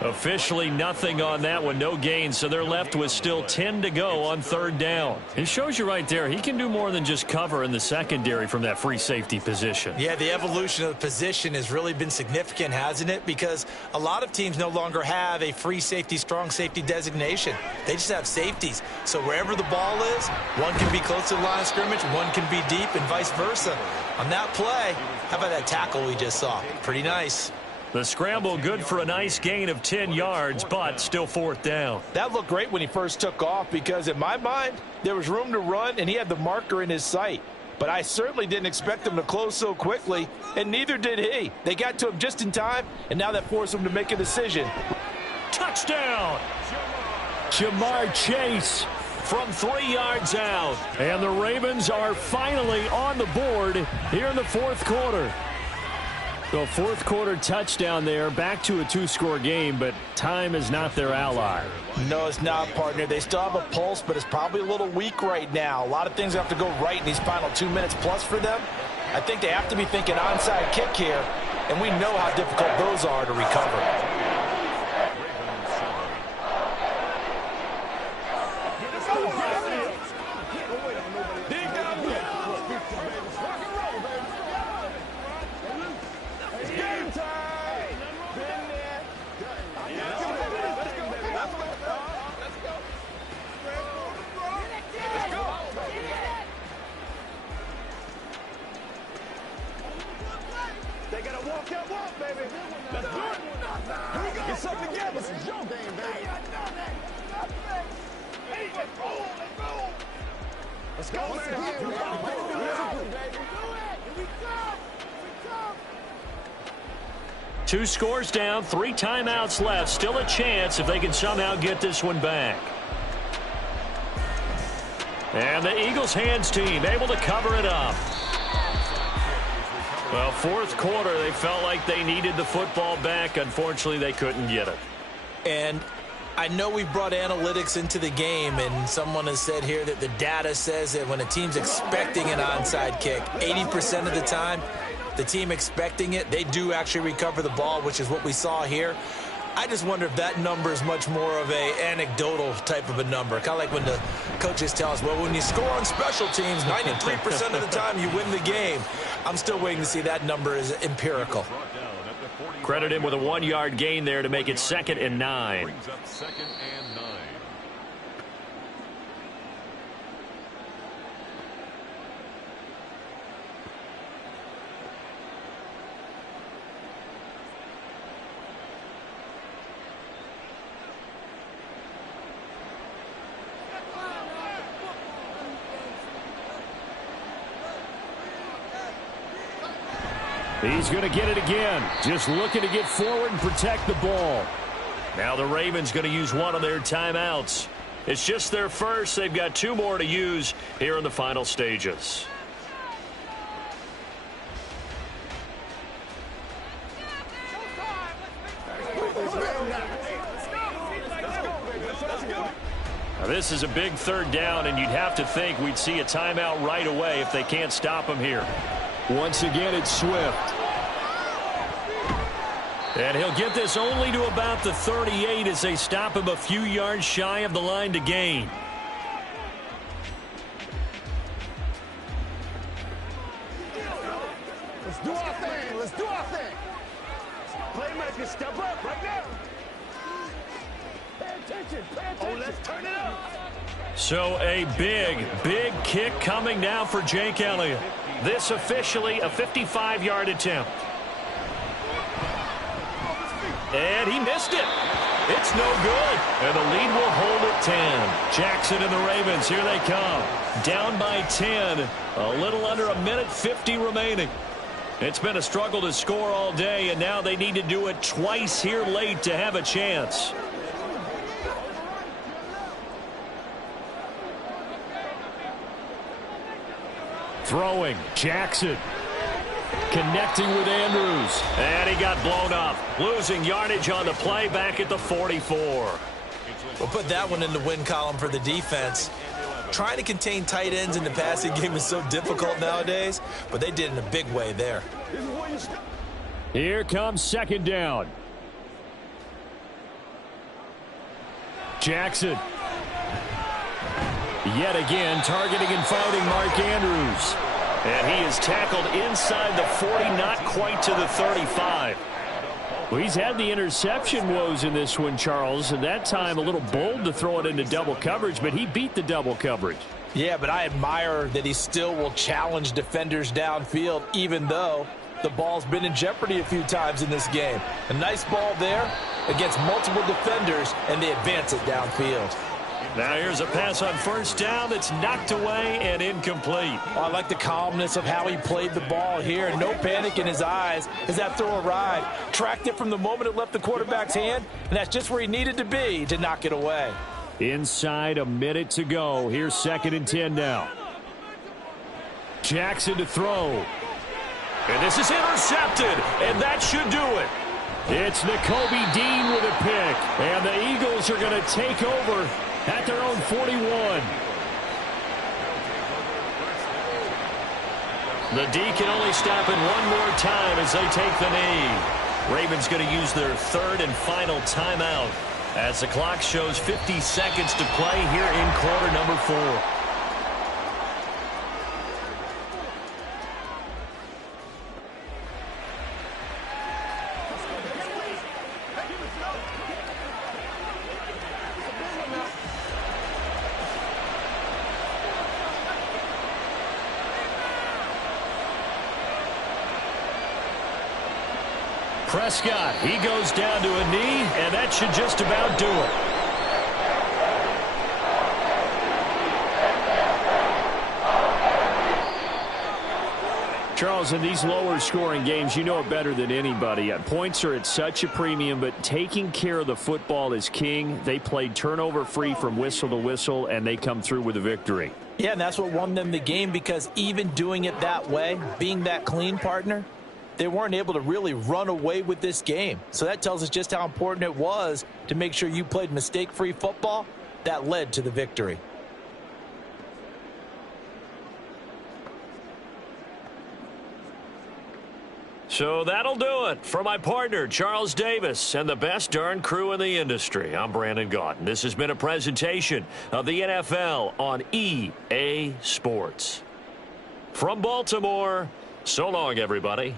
Officially nothing on that one, no gain, so they're left with still 10 to go on third down. It shows you right there, he can do more than just cover in the secondary from that free safety position. Yeah, the evolution of the position has really been significant, hasn't it? Because a lot of teams no longer have a free safety, strong safety designation. They just have safeties. So wherever the ball is, one can be close to the line of scrimmage, one can be deep, and vice versa. On that play, how about that tackle we just saw? Pretty nice. The scramble good for a nice gain of 10 yards, but still fourth down. That looked great when he first took off because in my mind, there was room to run and he had the marker in his sight. But I certainly didn't expect him to close so quickly, and neither did he. They got to him just in time, and now that forced him to make a decision. Touchdown! Jamar Chase from 3 yards out. And the Ravens are finally on the board here in the fourth quarter. So fourth quarter touchdown there, back to a two-score game, but time is not their ally. No, it's not, partner. They still have a pulse, but it's probably a little weak right now. A lot of things have to go right in these final 2 minutes plus for them. I think they have to be thinking onside kick here, and we know how difficult those are to recover. Two scores down, 3 timeouts left. Still a chance if they can somehow get this one back. And the Eagles hands team able to cover it up. Well, fourth quarter, they felt like they needed the football back. Unfortunately, they couldn't get it. And I know we brought analytics into the game, and someone has said here that the data says that when a team's expecting an onside kick, 80% of the time, the team expecting it, they do actually recover the ball, which is what we saw here. I just wonder if that number is much more of a anecdotal type of a number. Kind of like when the coaches tell us, well, when you score on special teams, 93% of the time you win the game. I'm still waiting to see that number is empirical. Credit him with a 1-yard gain there to make it 2nd and 9. Brings up 2nd and 9. He's going to get it again. Just looking to get forward and protect the ball. Now the Ravens going to use one of their timeouts. It's just their first. They've got 2 more to use here in the final stages. Now this is a big third down, and you'd have to think we'd see a timeout right away if they can't stop him here. Once again, it's Swift. And he'll get this only to about the 38 as they stop him a few yards shy of the line to gain. Let's do our thing. Let's do our thing. Playmakers, step up right now. Pay attention. Pay attention. Oh, let's turn it up. So a big, big kick coming now for Jake Elliott. This officially a 55-yard attempt. And he missed it. It's no good. And the lead will hold at 10. Jackson and the Ravens, here they come. Down by 10. A little under a minute 50 remaining. It's been a struggle to score all day, and now they need to do it twice here late to have a chance. Throwing, Jackson. Connecting with Andrews. And he got blown up. Losing yardage on the play back at the 44. We'll put that one in the win column for the defense. trying to contain tight ends in the passing game is so difficult nowadays, but they did in a big way there. Here comes second down. Jackson. Yet again, targeting and finding Mark Andrews. And he is tackled inside the 40, not quite to the 35. Well, he's had the interception woes in this one, Charles, and that time a little bold to throw it into double coverage, but he beat the double coverage. Yeah, but I admire that he still will challenge defenders downfield, even though the ball's been in jeopardy a few times in this game. A nice ball there against multiple defenders, and they advance it downfield. Now here's a pass on first down that's knocked away and incomplete. Oh, I like the calmness of how he played the ball here. No panic in his eyes as that throw arrived. Tracked it from the moment it left the quarterback's hand, and that's just where he needed to be to knock it away. Inside a minute to go. Here's 2nd and 10 now. Jackson to throw. And this is intercepted, and that should do it. It's Nakobe Dean with a pick, and the Eagles are going to take over at their own 41. The D can only stop it one more time as they take the knee. Ravens going to use their 3rd and final timeout as the clock shows 50 seconds to play here in quarter number 4. Prescott, he goes down to a knee, and that should just about do it. Charles, in these lower scoring games, you know it better than anybody. Points are at such a premium, but taking care of the football is king. They played turnover free from whistle to whistle, and they come through with a victory. Yeah, and that's what won them the game, because even doing it that way, being that clean, partner, they weren't able to really run away with this game. So that tells us just how important it was to make sure you played mistake-free football. That led to the victory. So that'll do it for my partner, Charles Davis, and the best darn crew in the industry. I'm Brandon Gaudin. This has been a presentation of the NFL on EA Sports. From Baltimore, so long, everybody.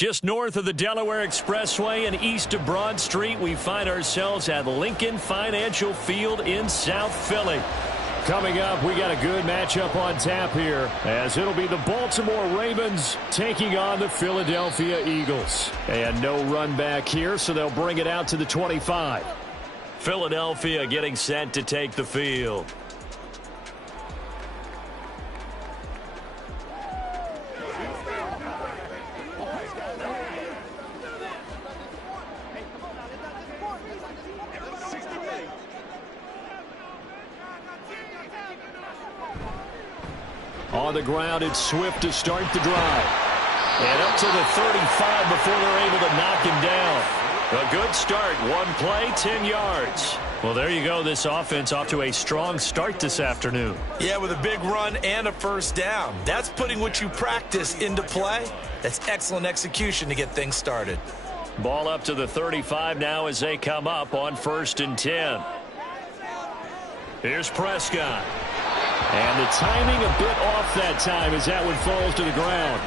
Just north of the Delaware Expressway and east of Broad Street, we find ourselves at Lincoln Financial Field in South Philly. Coming up, we got a good matchup on tap here, as it'll be the Baltimore Ravens taking on the Philadelphia Eagles. And no run back here, so they'll bring it out to the 25. Philadelphia getting set to take the field. On the ground, it's Swift to start the drive. And up to the 35 before they're able to knock him down. A good start. One play, 10 yards. Well, there you go. This offense off to a strong start this afternoon. Yeah, with a big run and a first down. That's putting what you practice into play. That's excellent execution to get things started. Ball up to the 35 now as they come up on 1st and 10. Here's Prescott. And the timing a bit off that time as that one falls to the ground.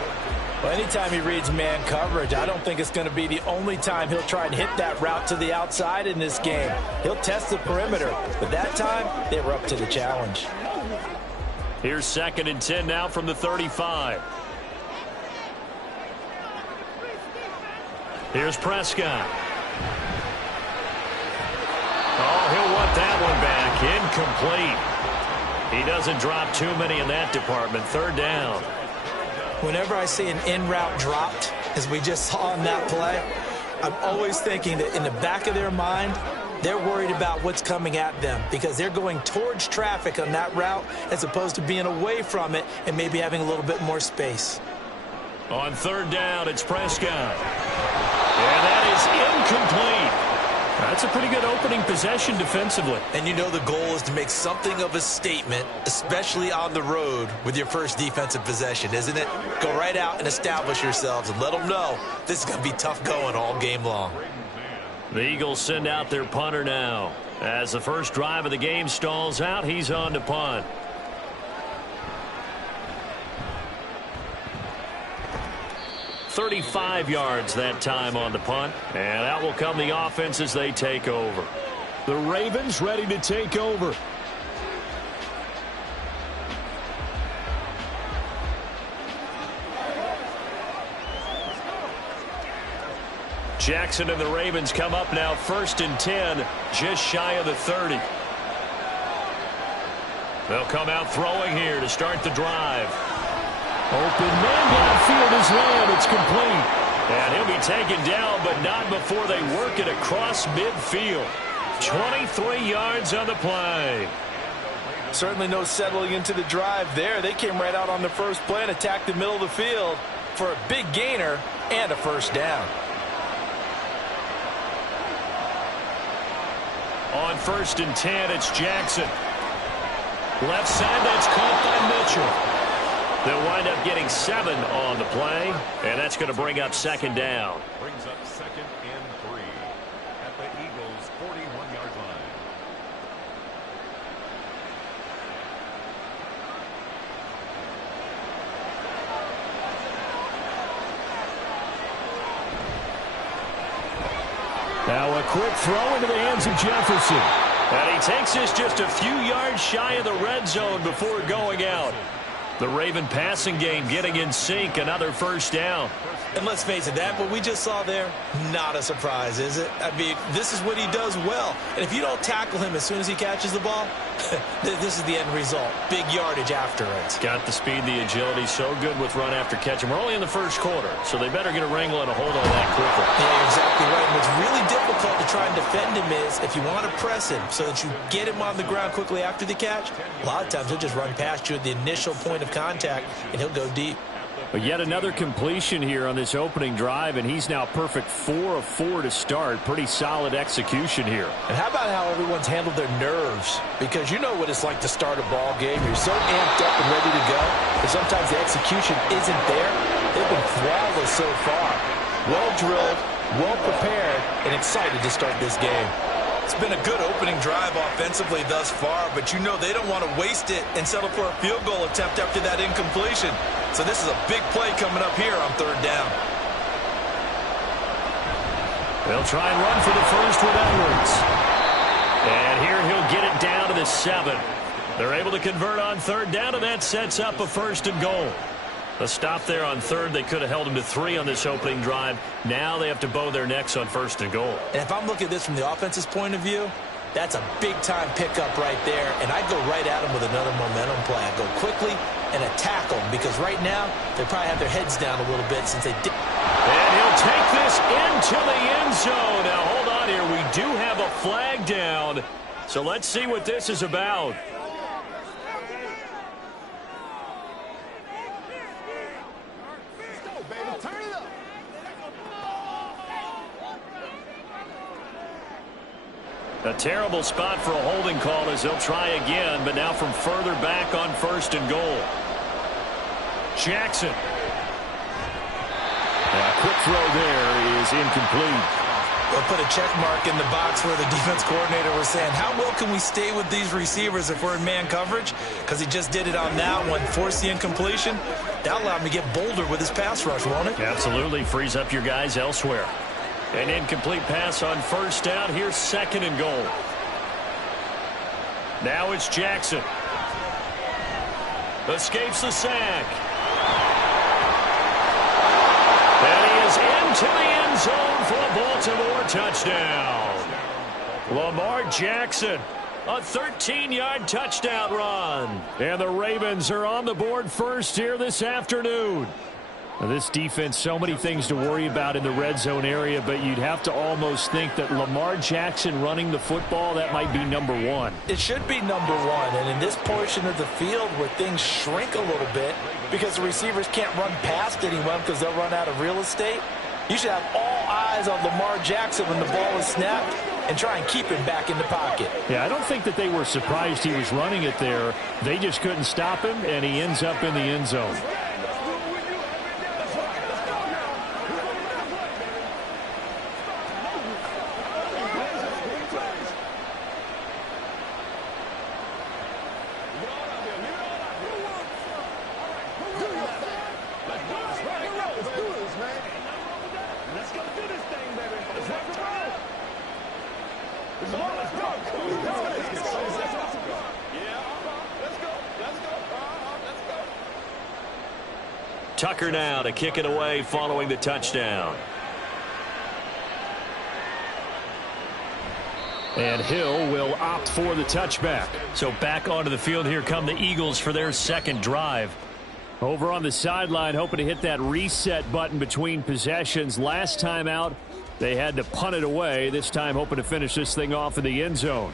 Well, anytime he reads man coverage, I don't think it's going to be the only time he'll try and hit that route to the outside in this game. He'll test the perimeter, but that time they were up to the challenge. Here's 2nd and 10 now from the 35. Here's Prescott. Oh, he'll want that one back. Incomplete. He doesn't drop too many in that department. 3rd down. Whenever I see an in-route dropped, as we just saw on that play, I'm always thinking that in the back of their mind, they're worried about what's coming at them because they're going towards traffic on that route as opposed to being away from it and maybe having a little bit more space. On 3rd down, it's Prescott. And that is incomplete. That's a pretty good opening possession defensively. And you know the goal is to make something of a statement, especially on the road with your first defensive possession, isn't it? Go right out and establish yourselves and let them know this is going to be tough going all game long. The Eagles send out their punter now. As the first drive of the game stalls out, he's on to punt. .35 yards that time on the punt. And out will come the offense as they take over. The Ravens ready to take over. Jackson and the Ravens come up now 1st and 10, just shy of the 30. They'll come out throwing here to start the drive. Open man downfield is land. It's complete. And he'll be taken down, but not before they work it across midfield. 23 yards on the play. Certainly no settling into the drive there. They came right out on the first play and attacked the middle of the field for a big gainer and a first down. On 1st and 10, it's Jackson. Left side, that's caught by Mitchell. They'll wind up getting 7 on the play, and that's going to bring up 2nd down. Brings up 2nd and 3 at the Eagles' 41-yard line. Now a quick throw into the hands of Jefferson. And he takes this just a few yards shy of the red zone before going out. The Raven passing game getting in sync, another first down. And let's face it, that what we just saw there, not a surprise, is it? I mean, this is what he does well. And if you don't tackle him as soon as he catches the ball, this is the end result. Big yardage after it. Got the speed, the agility, so good with run after catch. And we're only in the first quarter, so they better get a wrangle and a hold on that quickly. Yeah, you're exactly right. And what's really difficult to try and defend him is if you want to press him so that you get him on the ground quickly after the catch, a lot of times he'll just run past you at the initial point of contact, and he'll go deep. But yet another completion here on this opening drive, and he's now perfect 4 of 4 to start. Pretty solid execution here. And how about how everyone's handled their nerves? Because you know what it's like to start a ball game. You're so amped up and ready to go, but sometimes the execution isn't there. They've been flawless so far. Well drilled, well prepared, and excited to start this game. It's been a good opening drive offensively thus far, but you know they don't want to waste it and settle for a field goal attempt after that incompletion. So this is a big play coming up here on 3rd down. They'll try and run for the first with Edwards. And here he'll get it down to the 7. They're able to convert on third down, and that sets up a 1st and goal. A stop there on third. They could have held him to 3 on this opening drive. Now they have to bow their necks on 1st and goal. And if I'm looking at this from the offense's point of view, that's a big-time pickup right there, and I go right at him with another momentum play. I go quickly and attack them because right now they probably have their heads down a little bit since they did. And he'll take this into the end zone. Now, hold on here. We do have a flag down, so let's see what this is about. A terrible spot for a holding call as they'll try again, but now from further back on 1st and goal. Jackson. A quick throw there is incomplete. They'll put a check mark in the box where the defense coordinator was saying, how well can we stay with these receivers if we're in man coverage? Because he just did it on that one, forced the incompletion. That'll allow him to get bolder with his pass rush, won't it? Absolutely. Frees up your guys elsewhere. An incomplete pass on 1st down. Here's 2nd and goal. Now it's Jackson. Escapes the sack. And he is into the end zone for a Baltimore touchdown. Lamar Jackson, a 13-yard touchdown run. And the Ravens are on the board first here this afternoon. Now, this defense, so many things to worry about in the red zone area, but you'd have to almost think that Lamar Jackson running the football, that might be number 1. It should be number 1, and in this portion of the field where things shrink a little bit because the receivers can't run past anyone because they'll run out of real estate, you should have all eyes on Lamar Jackson when the ball is snapped and try and keep him back in the pocket. Yeah, I don't think that they were surprised he was running it there. They just couldn't stop him, and he ends up in the end zone. Tucker now to kick it away following the touchdown. And Hill will opt for the touchback. So back onto the field here come the Eagles for their 2nd drive. Over on the sideline, hoping to hit that reset button between possessions. Last time out, they had to punt it away. This time hoping to finish this thing off in the end zone.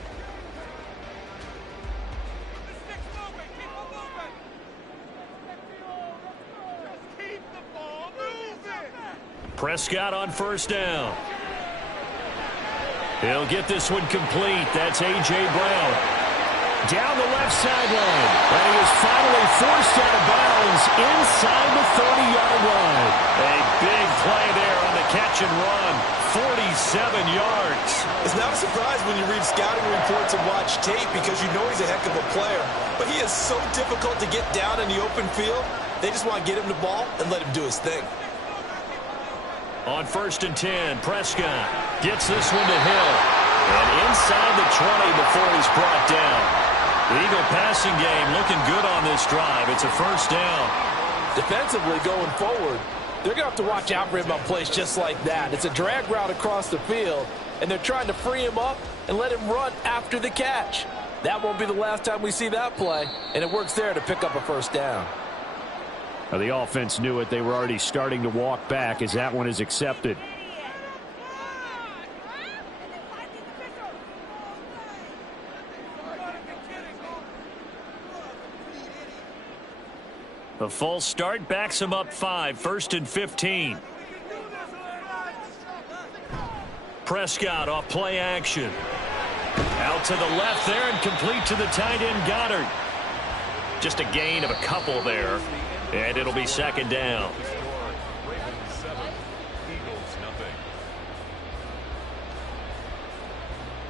Prescott on 1st down. He'll get this one complete. That's A.J. Brown. Down the left sideline. And he is finally forced out of bounds inside the 30-yard line. A big play there on the catch and run. 47 yards. It's not a surprise when you read scouting reports and watch tape because you know he's a heck of a player. But he is so difficult to get down in the open field. They just want to get him the ball and let him do his thing. On 1st and 10, Prescott gets this one to Hill. And inside the 20 before he's brought down. The Eagle passing game looking good on this drive. It's a 1st down. Defensively going forward, they're going to have to watch out for him on plays just like that. It's a drag route across the field, and they're trying to free him up and let him run after the catch. That won't be the last time we see that play, and it works there to pick up a 1st down. The offense knew it. They were already starting to walk back as that one is accepted. The false start backs him up 5, 1st and 15. Prescott off play action. Out to the left there and complete to the tight end Goddard. Just a gain of a couple there. And it'll be 2nd down. Ravens 7, Eagles nothing.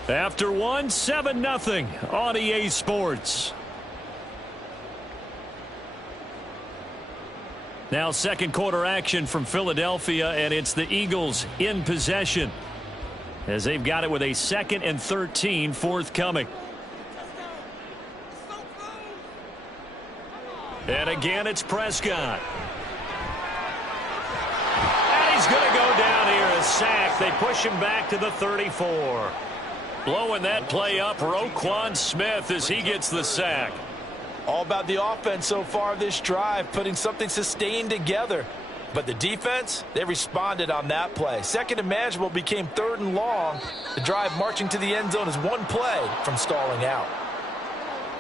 After 1, 7-0 on EA Sports. Now 2nd quarter action from Philadelphia, and it's the Eagles in possession. as they've got it with a 2nd and 13 forthcoming. And again, it's Prescott. And he's going to go down here, a sack. They push him back to the 34. Blowing that play up, Roquan Smith, as he gets the sack. All about the offense so far this drive, putting something sustained together. But the defense, they responded on that play. 2nd and manageable became 3rd and long. The drive marching to the end zone is one play from stalling out.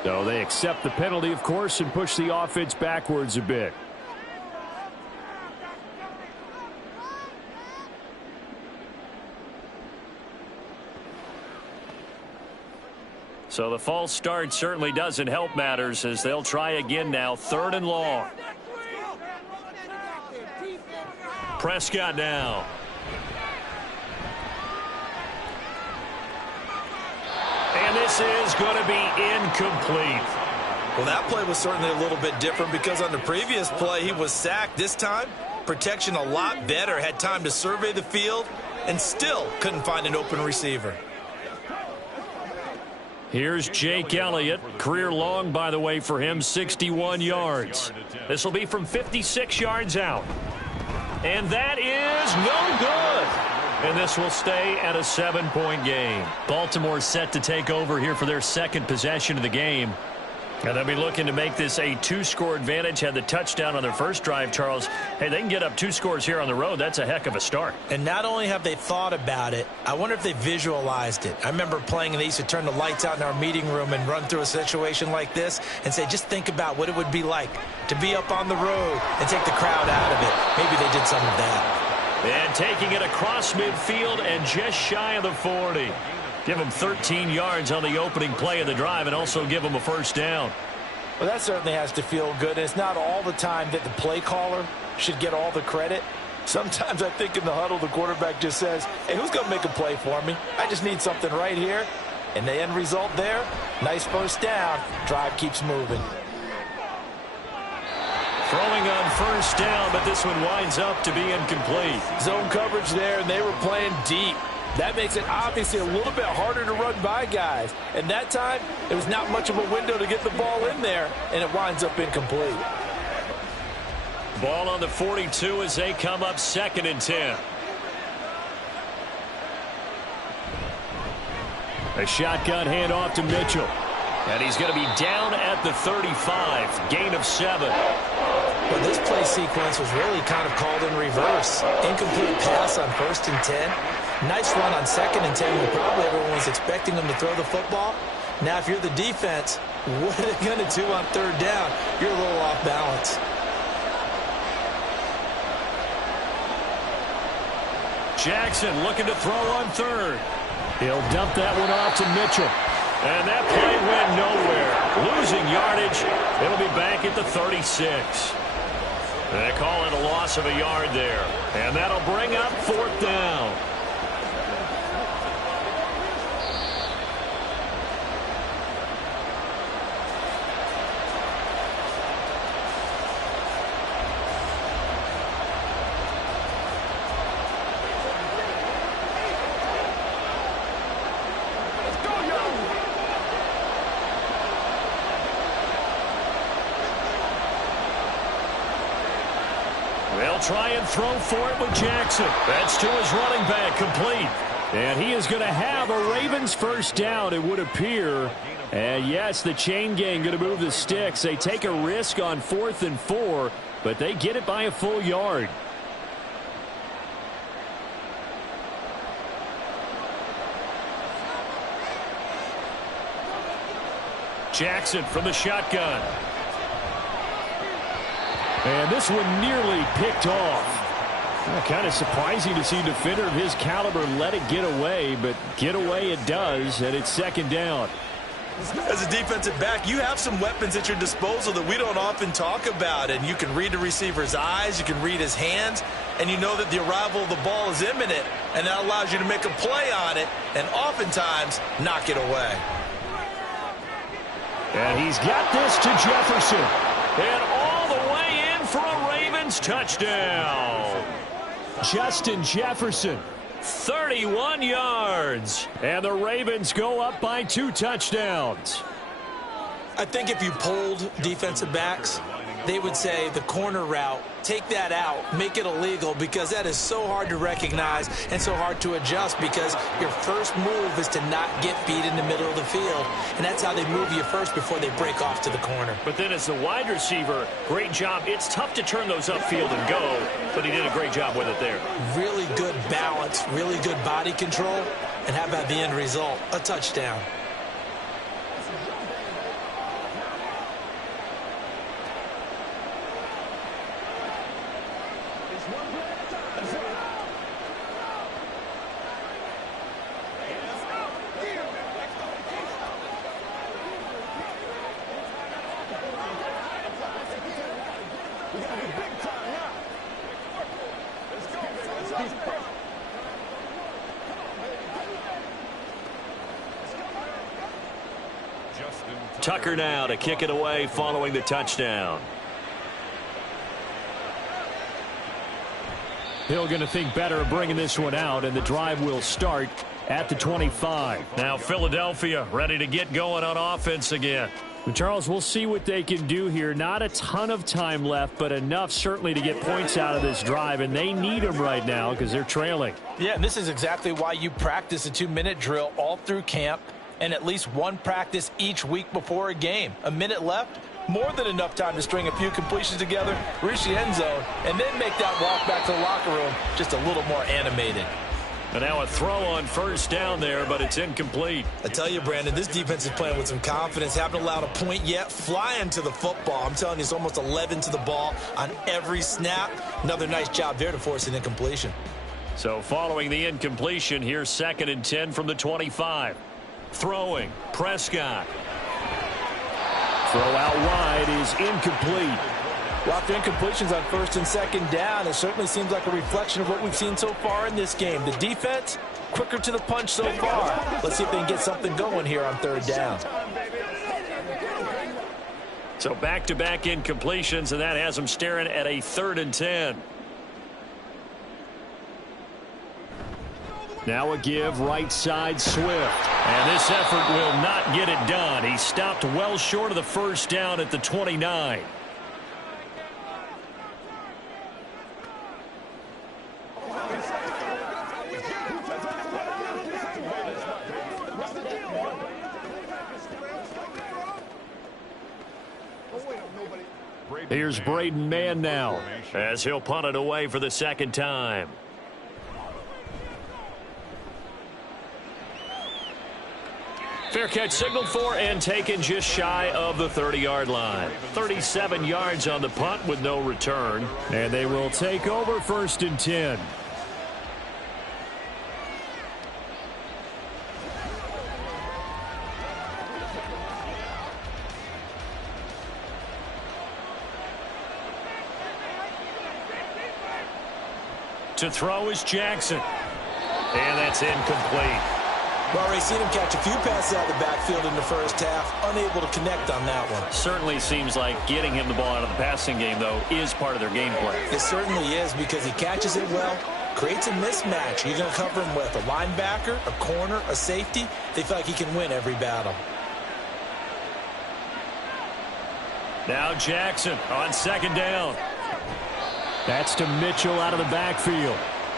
So they accept the penalty, of course, and push the offense backwards a bit. So the false start certainly doesn't help matters, as they'll try again now, 3rd and long. Prescott now. And this is going to be incomplete. Well, that play was certainly a little bit different because on the previous play he was sacked. This time, protection a lot better, had time to survey the field, and still couldn't find an open receiver. Here's Jake Elliott. Career long, by the way, for him, 61 yards. This will be from 56 yards out. And that is no good. And this will stay at a 7-point game. Baltimore set to take over here for their 2nd possession of the game. And they'll be looking to make this a 2-score advantage. Had the touchdown on their first drive, Charles. Hey, they can get up 2 scores here on the road. That's a heck of a start. And not only have they thought about it, I wonder if they visualized it. I remember playing, and they used to turn the lights out in our meeting room and run through a situation like this and say, just think about what it would be like to be up on the road and take the crowd out of it. Maybe they did some of that. And taking it across midfield and just shy of the 40. Give them 13 yards on the opening play of the drive and also give them a first down. Well, that certainly has to feel good. And it's not all the time that the play caller should get all the credit. Sometimes I think in the huddle, the quarterback just says, hey, who's going to make a play for me? I just need something right here. And the end result there, nice first down. Drive keeps moving. Throwing on first down, but this one winds up to be incomplete. Zone coverage there, and they were playing deep. That makes it obviously a little bit harder to run by guys. And that time, it was not much of a window to get the ball in there, and it winds up incomplete. Ball on the 42 as they come up 2nd and 10. A shotgun handoff to Mitchell. And he's going to be down at the 35. Gain of 7. But this play sequence was really kind of called in reverse. Incomplete pass on 1st and 10. Nice run on 2nd and 10 when probably everyone was expecting them to throw the football. Now, if you're the defense, what are they going to do on 3rd down? You're a little off balance. Jackson looking to throw on 3rd. He'll dump that one off to Mitchell. And that play went nowhere. Losing yardage. It'll be back at the 36. They call it a loss of a yard there. And that'll bring up 4th down. They'll try and throw for it with Jackson. That's to his running back, complete. And he is going to have a Ravens first down, it would appear. And yes, the chain gang going to move the sticks. They take a risk on 4th and 4, but they get it by a full yard. Jackson from the shotgun. And this one nearly picked off. Kind of surprising to see a defender of his caliber let it get away, but get away it does, and it's 2nd down. As a defensive back, you have some weapons at your disposal that we don't often talk about, and you can read the receiver's eyes, you can read his hands, and you know that the arrival of the ball is imminent, and that allows you to make a play on it and oftentimes knock it away. And he's got this to Jefferson. And all the way in for a Ravens touchdown. Justin Jefferson, 31 yards. And the Ravens go up by 2 touchdowns. I think if you polled defensive backs, they would say the corner route, take that out, make it illegal, because that is so hard to recognize and so hard to adjust, because your first move is to not get beat in the middle of the field, and that's how they move you first before they break off to the corner. But then as the wide receiver, great job. It's tough to turn those upfield and go, but he did a great job with it there. Really good balance, really good body control, and how about the end result? A touchdown. Tucker now to kick it away following the touchdown. Hill going to think better of bringing this one out, and the drive will start at the 25. Now Philadelphia ready to get going on offense again. Charles, we'll see what they can do here. Not a ton of time left, but enough certainly to get points out of this drive, and they need them right now because they're trailing. Yeah, and this is exactly why you practice a 2-minute drill all through camp, and at least one practice each week before a game. A minute left, more than enough time to string a few completions together, reach the end zone, and then make that walk back to the locker room just a little more animated. And now a throw on first down there, but it's incomplete. I tell you, Brandon, this defense is playing with some confidence. Haven't allowed a point yet. Flying to the football. I'm telling you, it's almost 11 to the ball on every snap. Another nice job there to force an incompletion. So following the incompletion, here's 2nd and 10 from the 25. Throwing, Prescott. Throw out wide is incomplete. Well, after incompletions on 1st and 2nd down, it certainly seems like a reflection of what we've seen so far in this game. The defense, quicker to the punch so far. Let's see if they can get something going here on 3rd down. So back-to-back incompletions, and that has them staring at a 3rd and 10. Now a give, right side, Swift. And this effort will not get it done. He stopped well short of the first down at the 29. Here's Braden Mann now, as he'll punt it away for the 2nd time. Fair catch signaled for and taken just shy of the 30-yard line. 37 yards on the punt with no return. And they will take over 1st and 10. To throw is Jackson. And that's incomplete. Well, already seen him catch a few passes out of the backfield in the first half. Unable to connect on that one. Certainly seems like getting him the ball out of the passing game, though, is part of their game plan. It certainly is, because he catches it well, creates a mismatch. You're going to cover him with a linebacker, a corner, a safety. They feel like he can win every battle. Now Jackson on 2nd down. That's to Mitchell out of the backfield.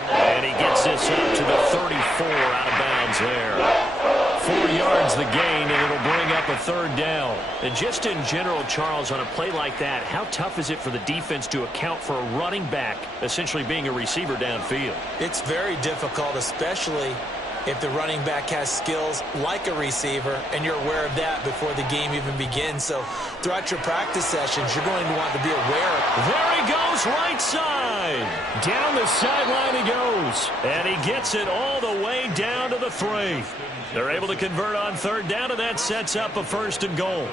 And he gets this up to the 34 out of bounds there. 4 yards the gain, and it'll bring up a 3rd down. And just in general, Charles, on a play like that, how tough is it for the defense to account for a running back essentially being a receiver downfield? It's very difficult, especially if the running back has skills like a receiver, and you're aware of that before the game even begins. So throughout your practice sessions, you're going to want to be aware. There he goes, right side. Down the sideline he goes. And he gets it all the way down to the 3. They're able to convert on 3rd down, and that sets up a 1st and goal.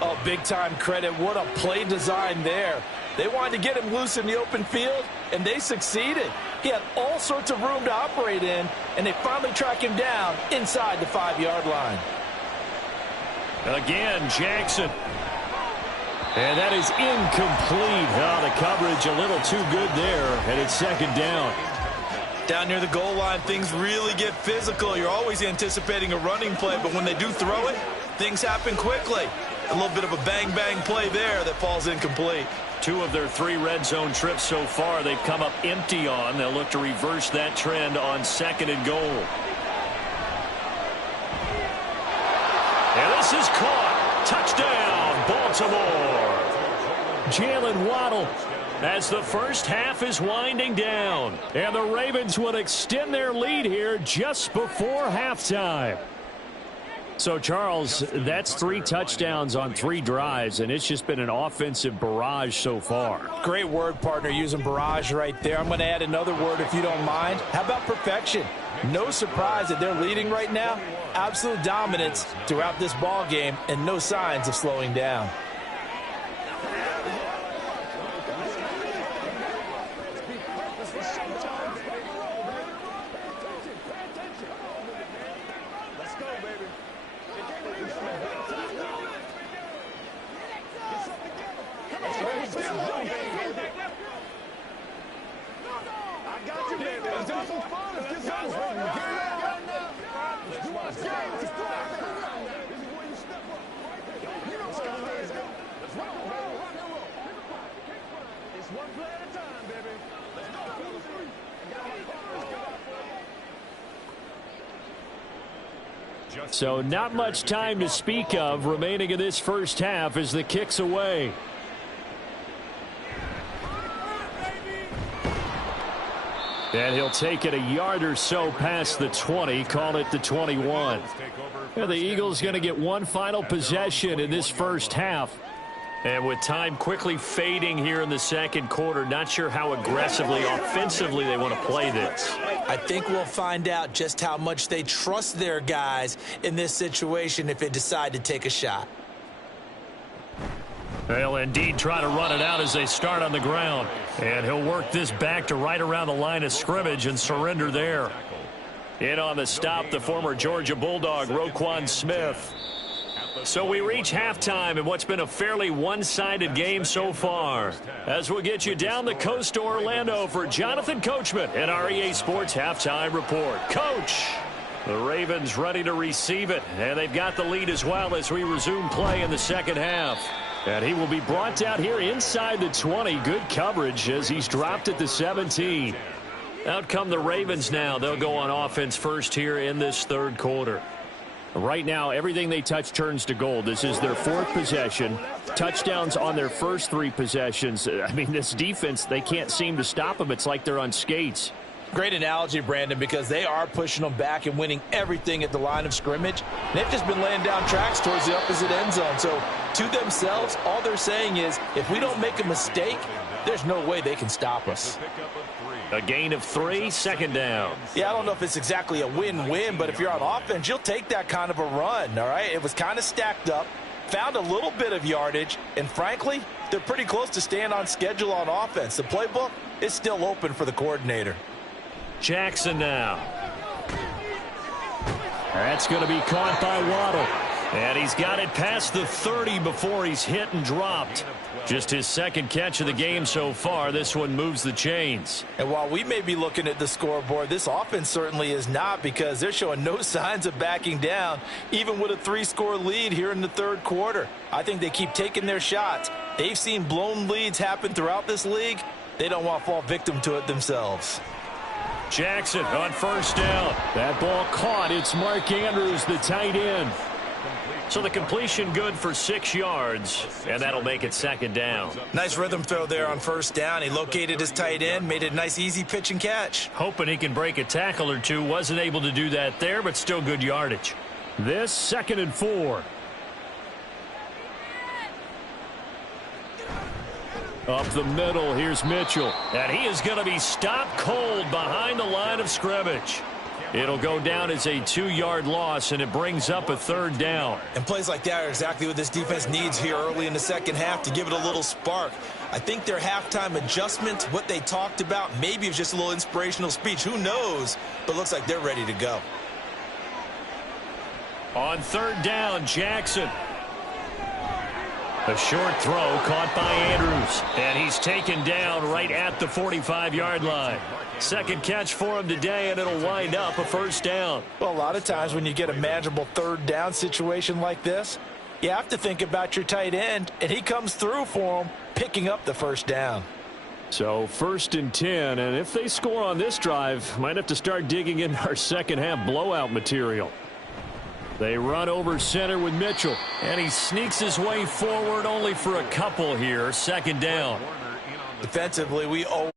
Oh, big-time credit. What a play design there. They wanted to get him loose in the open field, and they succeeded. He had all sorts of room to operate in, and they finally track him down inside the 5-yard line. Again, Jackson. And that is incomplete. Oh, the coverage a little too good there, and it's 2nd down. Down near the goal line, things really get physical. You're always anticipating a running play, but when they do throw it, things happen quickly. A little bit of a bang-bang play there that falls incomplete. 2 of their 3 red zone trips so far they've come up empty on. They'll look to reverse that trend on 2nd and goal. And this is caught. Touchdown, Baltimore. Jalen Waddle as the first half is winding down. And the Ravens would extend their lead here just before halftime. So, Charles, that's 3 touchdowns on 3 drives, and it's just been an offensive barrage so far. Great word, partner, using barrage right there. I'm going to add another word if you don't mind. How about perfection? No surprise that they're leading right now. Absolute dominance throughout this ball game and no signs of slowing down. So not much time to speak of remaining in this first half as the kick's away. And he'll take it a yard or so past the 20, call it the 21. And the Eagles going to get one final possession in this first half. And with time quickly fading here in the second quarter, not sure how aggressively, offensively they want to play this. I think we'll find out just how much they trust their guys in this situation if they decide to take a shot. They'll indeed try to run it out as they start on the ground. And he'll work this back to right around the line of scrimmage and surrender there. In on the stop, the former Georgia Bulldog, Roquan Smith. So we reach halftime in what's been a fairly one-sided game so far. As we'll get you down the coast to Orlando for Jonathan Coachman and our EA Sports Halftime Report. Coach, the Ravens ready to receive it, and they've got the lead as well as we resume play in the second half. And he will be brought down here inside the 20. Good coverage as he's dropped at the 17. Out come the Ravens now. They'll go on offense first here in this third quarter. Right now, everything they touch turns to gold. This is their 4th possession. Touchdowns on their first 3 possessions. I mean, this defense, they can't seem to stop them. It's like they're on skates. Great analogy, Brandon, because they are pushing them back and winning everything at the line of scrimmage. They've just been laying down tracks towards the opposite end zone. So, to themselves, all they're saying is, if we don't make a mistake, there's no way they can stop us. A gain of 3, second down. Yeah, I don't know if it's exactly a win-win, but if you're on offense, you'll take that kind of a run, all right? It was kind of stacked up, found a little bit of yardage, and frankly, they're pretty close to staying on schedule on offense. The playbook is still open for the coordinator. Jackson now. That's going to be caught by Waddle. And he's got it past the 30 before he's hit and dropped. Just his second catch of the game so far. This one moves the chains. And while we may be looking at the scoreboard, this offense certainly is not, because they're showing no signs of backing down, even with a 3-score lead here in the third quarter. I think they keep taking their shots. They've seen blown leads happen throughout this league. They don't want to fall victim to it themselves. Jackson on first down. That ball caught. It's Mark Andrews, the tight end. So the completion good for 6 yards, and that'll make it second down. Nice rhythm throw there on first down. He located his tight end, made it a nice easy pitch and catch. Hoping he can break a tackle or two. Wasn't able to do that there, but still good yardage. This 2nd and 4. Up the middle, here's Mitchell. And he is going to be stopped cold behind the line of scrimmage. It'll go down as a 2-yard loss, and it brings up a third down. And plays like that are exactly what this defense needs here early in the second half to give it a little spark. I think their halftime adjustment, what they talked about, maybe it was just a little inspirational speech. Who knows? But looks like they're ready to go. On third down, Jackson. A short throw caught by Andrews. And he's taken down right at the 45-yard line. Second catch for him today, and it'll wind up a first down. Well, a lot of times when you get a manageable third down situation like this, you have to think about your tight end, and he comes through for him, picking up the first down. So 1st and 10, and if they score on this drive, might have to start digging in our second half blowout material. They run over center with Mitchell. And he sneaks his way forward only for a couple here. Second down. Defensively, we owe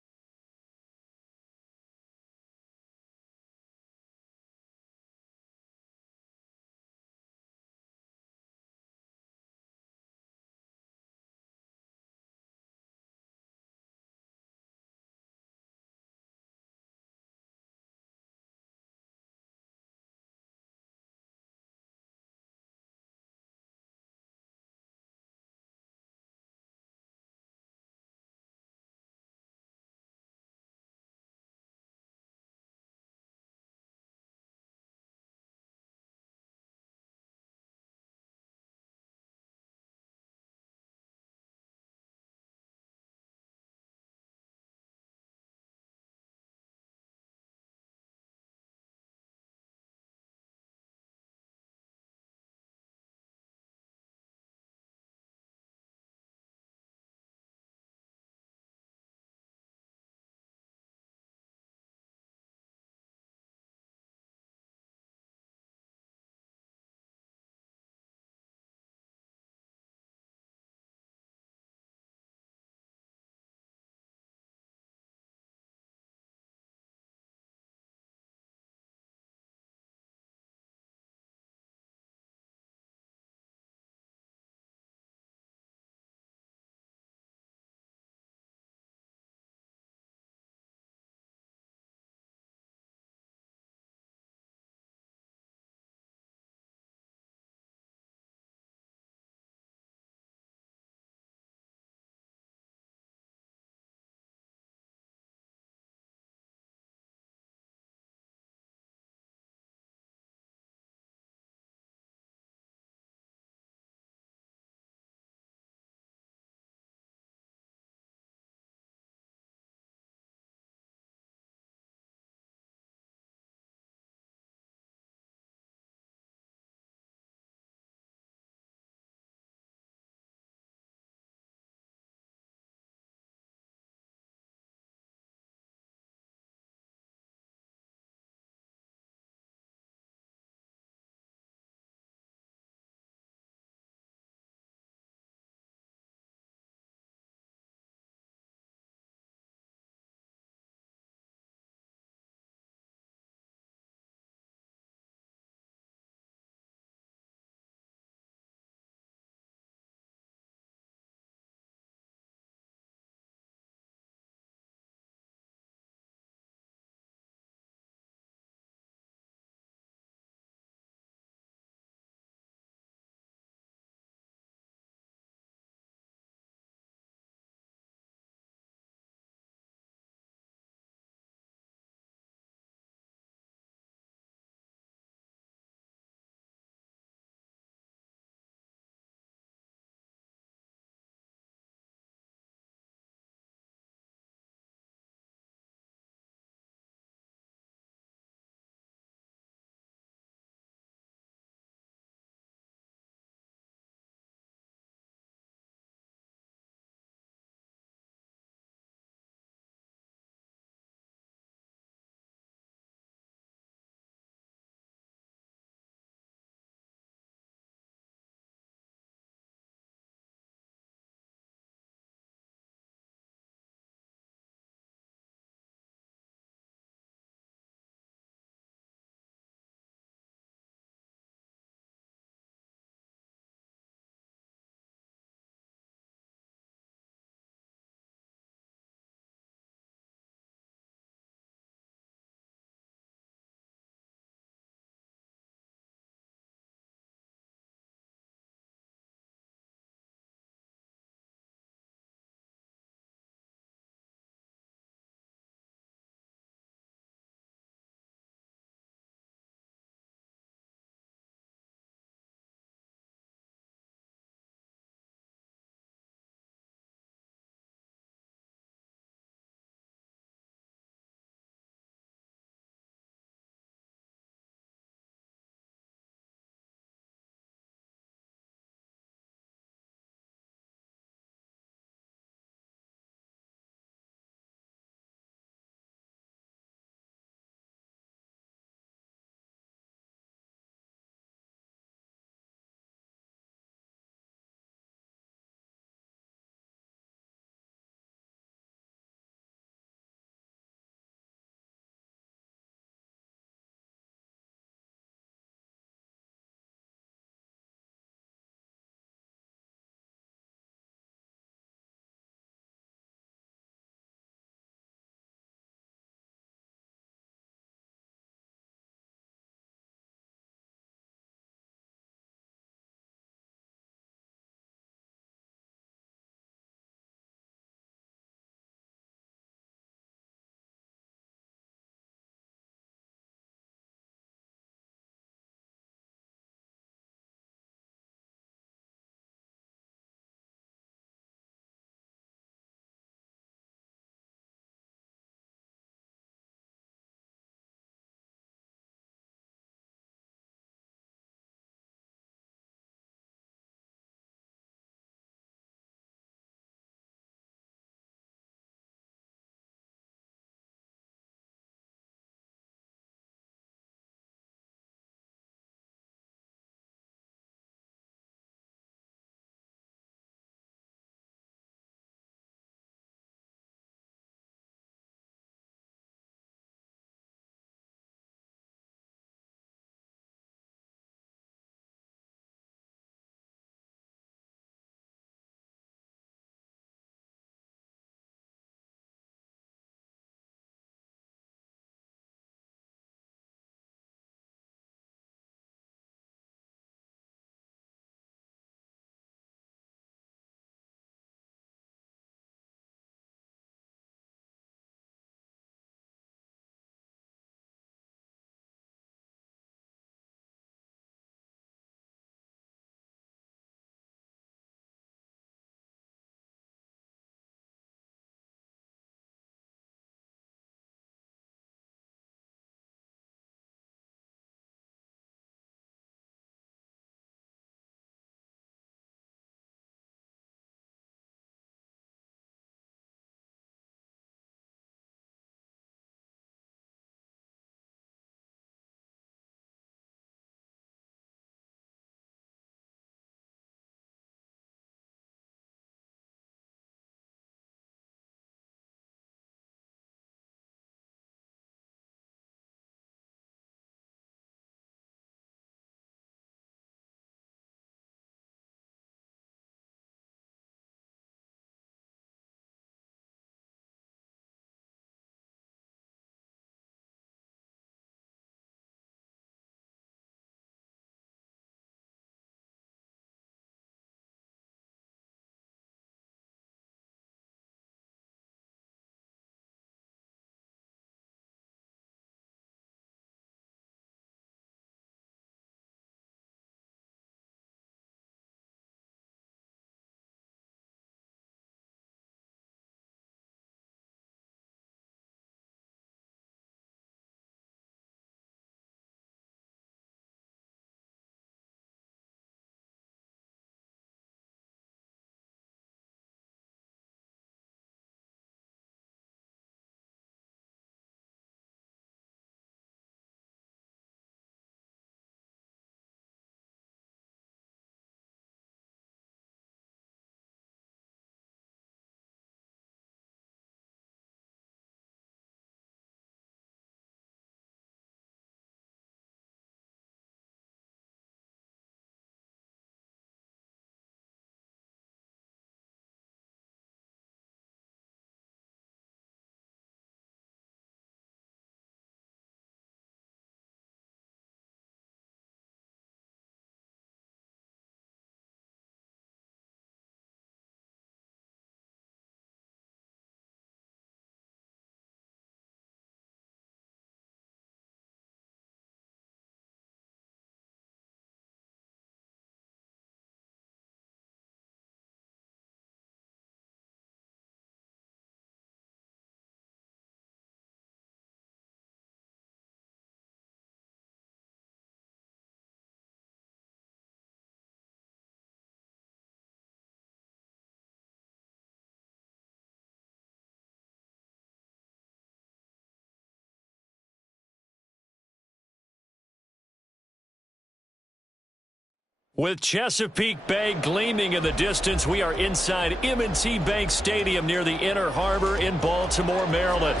With Chesapeake Bay gleaming in the distance, we are inside M&T Bank Stadium near the Inner Harbor in Baltimore, Maryland.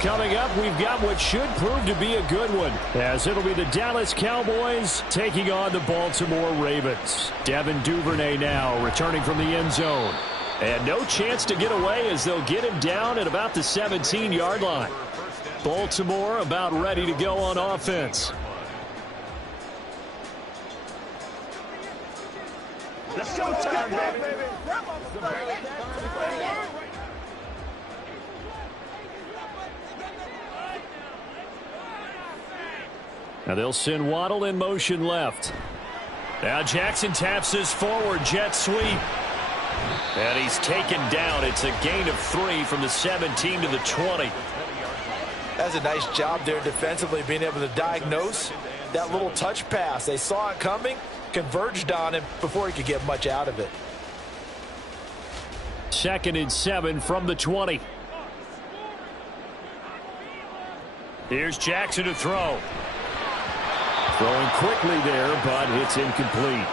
Coming up, we've got what should prove to be a good one, as it'll be the Dallas Cowboys taking on the Baltimore Ravens. Devin Duvernay now returning from the end zone. And no chance to get away as they'll get him down at about the 17-yard line. Baltimore about ready to go on offense. Let's go, baby. Now they'll send Waddle in motion left. Now Jackson taps this forward jet sweep. And he's taken down. It's a gain of 3 from the 17 to the 20. That's a nice job there defensively, being able to diagnose that little touch pass. They saw it coming, converged on him before he could get much out of it. 2nd and 7 from the 20. Here's Jackson to throw. Throwing quickly there, but it's incomplete.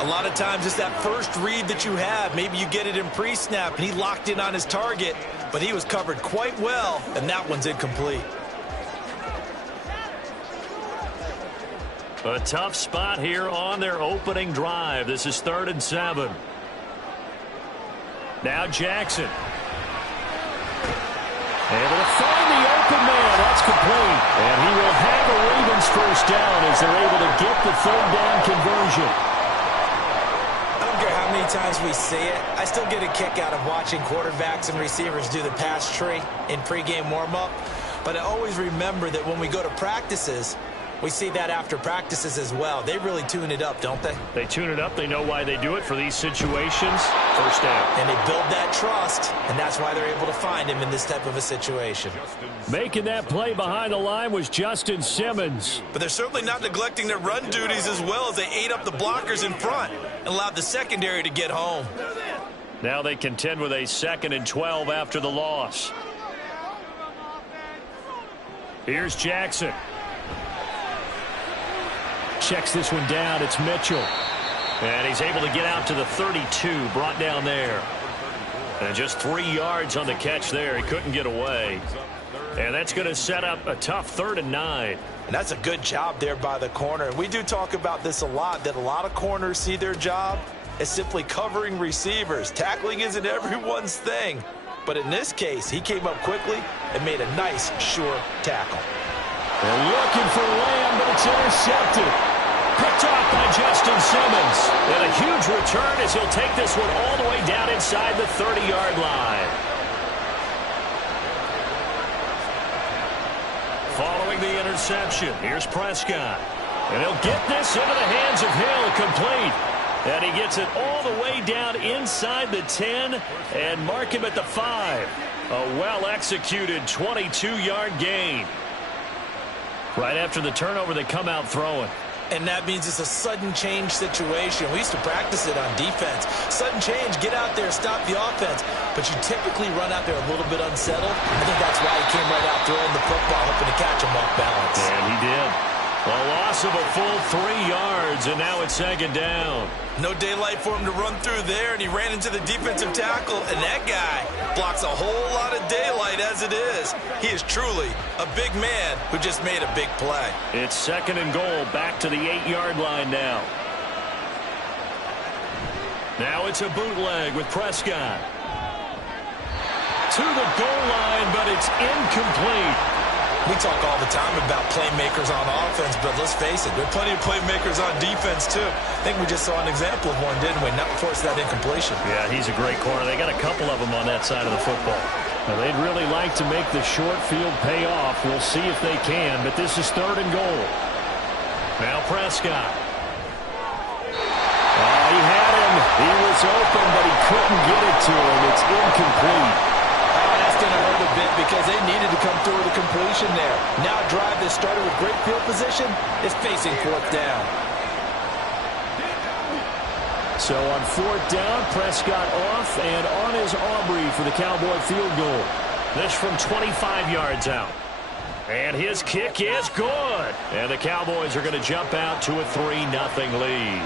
A lot of times it's that first read that you have. Maybe you get it in pre-snap, and he locked in on his target, but he was covered quite well, and that one's incomplete. A tough spot here on their opening drive. This is 3rd and 7. Now Jackson. Able to find the open man. That's complete. And he will have a Ravens first down as they're able to get the 3rd down conversion. I don't care how many times we see it. I still get a kick out of watching quarterbacks and receivers do the pass tree in pregame warm-up. But I always remember that when we go to practices, we see that after practices as well. They really tune it up, don't they? They tune it up. They know why they do it for these situations. First down. And they build that trust, and that's why they're able to find him in this type of a situation. Making that play behind the line was Justin Simmons. But they're certainly not neglecting their run duties as well as they ate up the blockers in front and allowed the secondary to get home. Now they contend with a 2nd and 12 after the loss. Here's Jackson. Checks this one down. It's Mitchell. And he's able to get out to the 32, brought down there. And just 3 yards on the catch there. He couldn't get away. And that's going to set up a tough 3rd and 9. And that's a good job there by the corner. We do talk about this a lot, that a lot of corners see their job as simply covering receivers. Tackling isn't everyone's thing. But in this case, he came up quickly and made a nice, sure tackle. They're looking for Lamb, but it's intercepted. Picked off by Justin Simmons. And a huge return as he'll take this one all the way down inside the 30-yard line. Following the interception, here's Prescott. And he'll get this into the hands of Hill, complete. And he gets it all the way down inside the 10 and mark him at the 5. A well-executed 22-yard gain. Right after the turnover, they come out throwing. And that means it's a sudden change situation. We used to practice it on defense. Sudden change, get out there, stop the offense. But you typically run out there a little bit unsettled. I think that's why he came right out throwing the football, hoping to catch him off balance. And he did. A loss of a full 3 yards, and now it's 2nd down. No daylight for him to run through there, and he ran into the defensive tackle, and that guy blocks a whole lot of daylight as it is. He is truly a big man who just made a big play. It's 2nd and goal, back to the 8-yard line now. Now it's a bootleg with Prescott. To the goal line, but it's incomplete. We talk all the time about playmakers on offense, but let's face it, there are plenty of playmakers on defense, too. I think we just saw an example of one, didn't we? Not force that incompletion. Yeah, he's a great corner. They got a couple of them on that side of the football. Now, they'd really like to make the short field pay off. We'll see if they can, but this is 3rd and goal. Now Prescott. He had him. He was open, but he couldn't get it to him. It's incomplete. That's going to hurt a bit because they needed to come through with a completion there. Now a drive that started with great field position is facing 4th down. So on 4th down, Prescott off, and on is Aubrey for the Cowboy field goal. This from 25 yards out. And his kick is good. And the Cowboys are going to jump out to a 3-0 lead.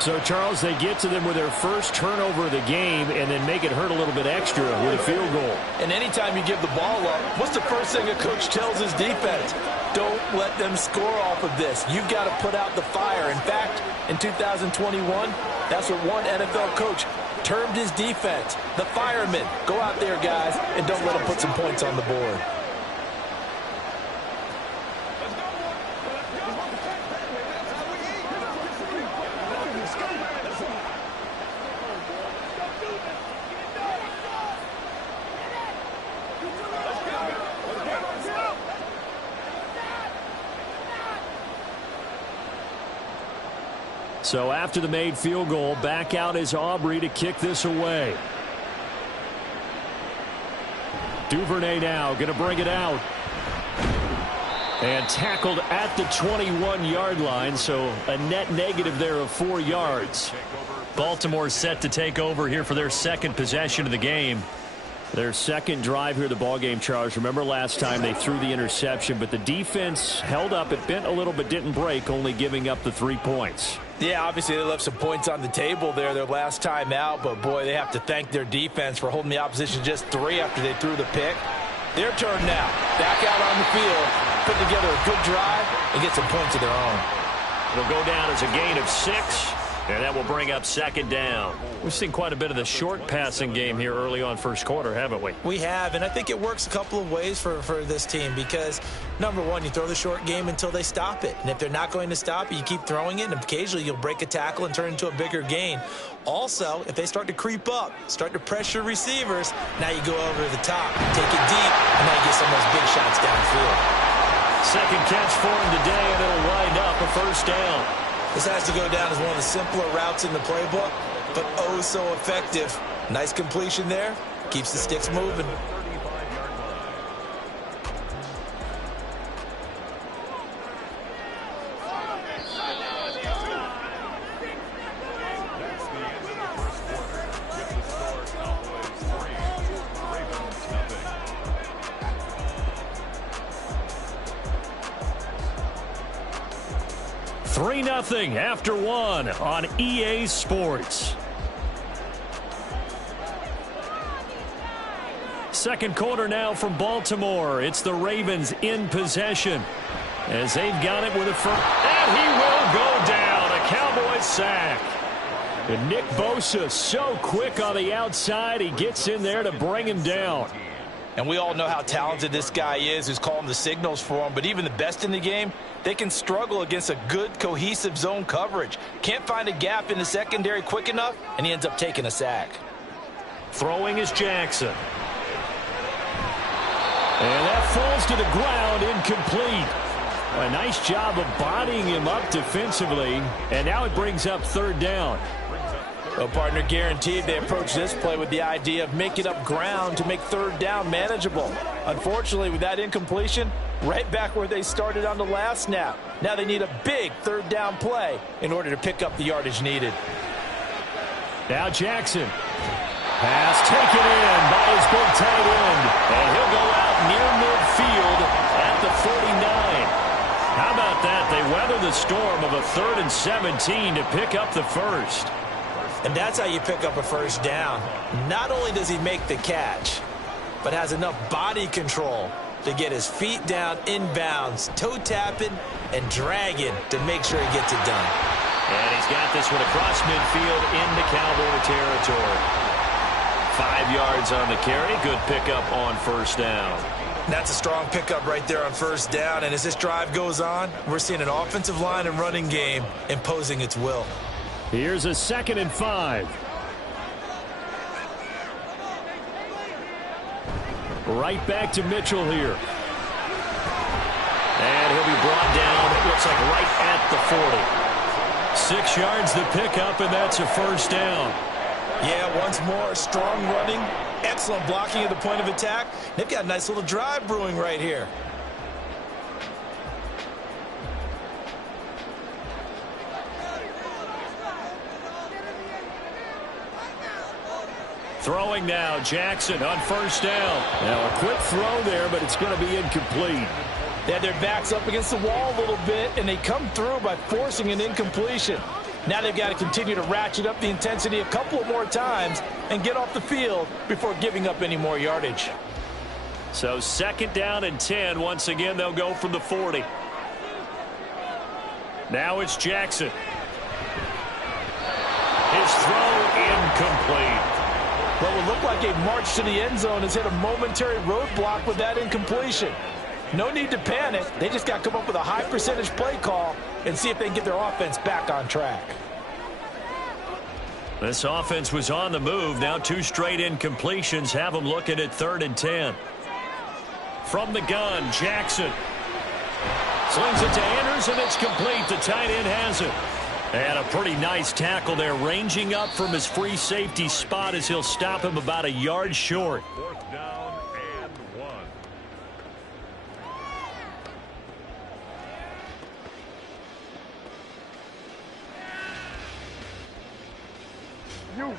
So, Charles, they get to them with their first turnover of the game and then make it hurt a little bit extra with a field goal. And anytime you give the ball up, what's the first thing a coach tells his defense? Don't let them score off of this. You've got to put out the fire. In fact, in 2021, that's what one NFL coach termed his defense, the firemen. Go out there, guys, and don't let them put some points on the board. So after the made field goal, back out is Aubrey to kick this away. Duvernay now going to bring it out. And tackled at the 21-yard line, so a net negative there of 4 yards. Baltimore set to take over here for their second possession of the game. Their second drive here of the ballgame, Charles. Remember last time they threw the interception, but the defense held up. It bent a little but didn't break, only giving up the 3 points. Yeah, obviously they left some points on the table there their last time out, but boy, they have to thank their defense for holding the opposition just 3 after they threw the pick. Their turn now. Back out on the field, put together a good drive, and get some points of their own. It'll go down as a gain of 6. And that will bring up second down. We've seen quite a bit of the short passing game here early on first quarter, haven't we? We have, and I think it works a couple of ways for this team because, number one, you throw the short game until they stop it. And if they're not going to stop it, you keep throwing it, and occasionally you'll break a tackle and turn it into a bigger gain. Also, if they start to creep up, start to pressure receivers, now you go over the top, take it deep, and now you get some of those big shots downfield. Second catch for him today, and it'll wind up a first down. This has to go down as one of the simpler routes in the playbook, but oh so effective. Nice completion there. Keeps the sticks moving. Nothing after 1 on EA Sports. Second quarter now from Baltimore. It's the Ravens in possession as they've got it with a first. And he will go down. A Cowboys sack. And Nick Bosa so quick on the outside. He gets in there to bring him down. And we all know how talented this guy is who's calling the signals for him. But even the best in the game, they can struggle against a good, cohesive zone coverage. Can't find a gap in the secondary quick enough, and he ends up taking a sack. Throwing is Jackson. And that falls to the ground, incomplete. A nice job of bodying him up defensively. And now it brings up third down. Well, partner, guaranteed they approach this play with the idea of making up ground to make third down manageable. Unfortunately, with that incompletion, right back where they started on the last snap. Now they need a big third down play in order to pick up the yardage needed. Now Jackson. Pass taken in by his big tight end. And he'll go out near midfield at the 49. How about that? They weather the storm of a 3rd and 17 to pick up the first. And that's how you pick up a first down. Not only does he make the catch, but has enough body control to get his feet down inbounds, toe tapping and dragging to make sure he gets it done. And he's got this one across midfield into Cowboy territory. 5 yards on the carry. Good pickup on first down. That's a strong pickup right there on first down. And as this drive goes on, we're seeing an offensive line and running game imposing its will. Here's a 2nd and 5. Right back to Mitchell here. And he'll be brought down, it looks like right at the 40. 6 yards the pickup, and that's a first down. Yeah, once more, strong running, excellent blocking at the point of attack. They've got a nice little drive brewing right here. Throwing now, Jackson on first down. Now a quick throw there, but it's going to be incomplete. They had their backs up against the wall a little bit, and they come through by forcing an incompletion. Now they've got to continue to ratchet up the intensity a couple more times and get off the field before giving up any more yardage. So 2nd down and 10. Once again, they'll go from the 40. Now it's Jackson. His throw incomplete. What would look like a march to the end zone has hit a momentary roadblock with that incompletion. No need to panic. They just got to come up with a high percentage play call and see if they can get their offense back on track. This offense was on the move. Now 2 straight incompletions have them looking at 3rd and 10. From the gun, Jackson slings it to Andrews, and it's complete. The tight end has it. And a pretty nice tackle there, ranging up from his free safety spot as he'll stop him about a yard short. 4th down and 1. You.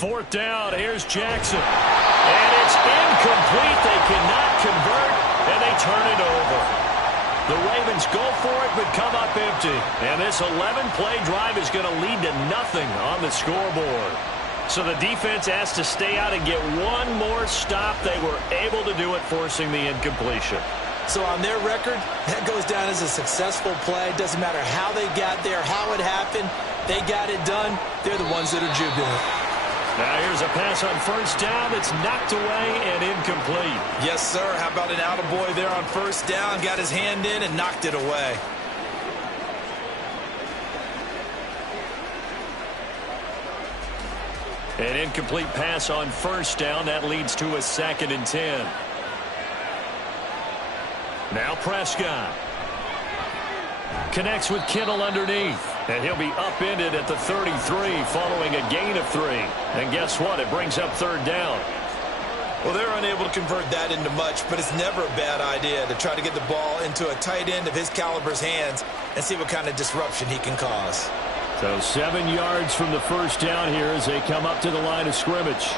Fourth down, here's Jackson. And it's incomplete. They cannot convert, and they turn it over. The Ravens go for it, but come up empty. And this 11-play drive is going to lead to nothing on the scoreboard. So the defense has to stay out and get one more stop. They were able to do it, forcing the incompletion. So on their record, that goes down as a successful play. Doesn't matter how they got there, how it happened. They got it done. They're the ones that are jubilant. Now here's a pass on 1st down that's knocked away and incomplete. Yes, sir. How about an attaboy there on 1st down? Got his hand in and knocked it away. An incomplete pass on 1st down. That leads to a 2nd and 10. Now Prescott connects with Kittle underneath. And he'll be upended at the 33 following a gain of 3. And guess what? It brings up 3rd down. Well, they're unable to convert that into much, but it's never a bad idea to try to get the ball into a tight end of his caliber's hands and see what kind of disruption he can cause. So 7 yards from the 1st down here as they come up to the line of scrimmage.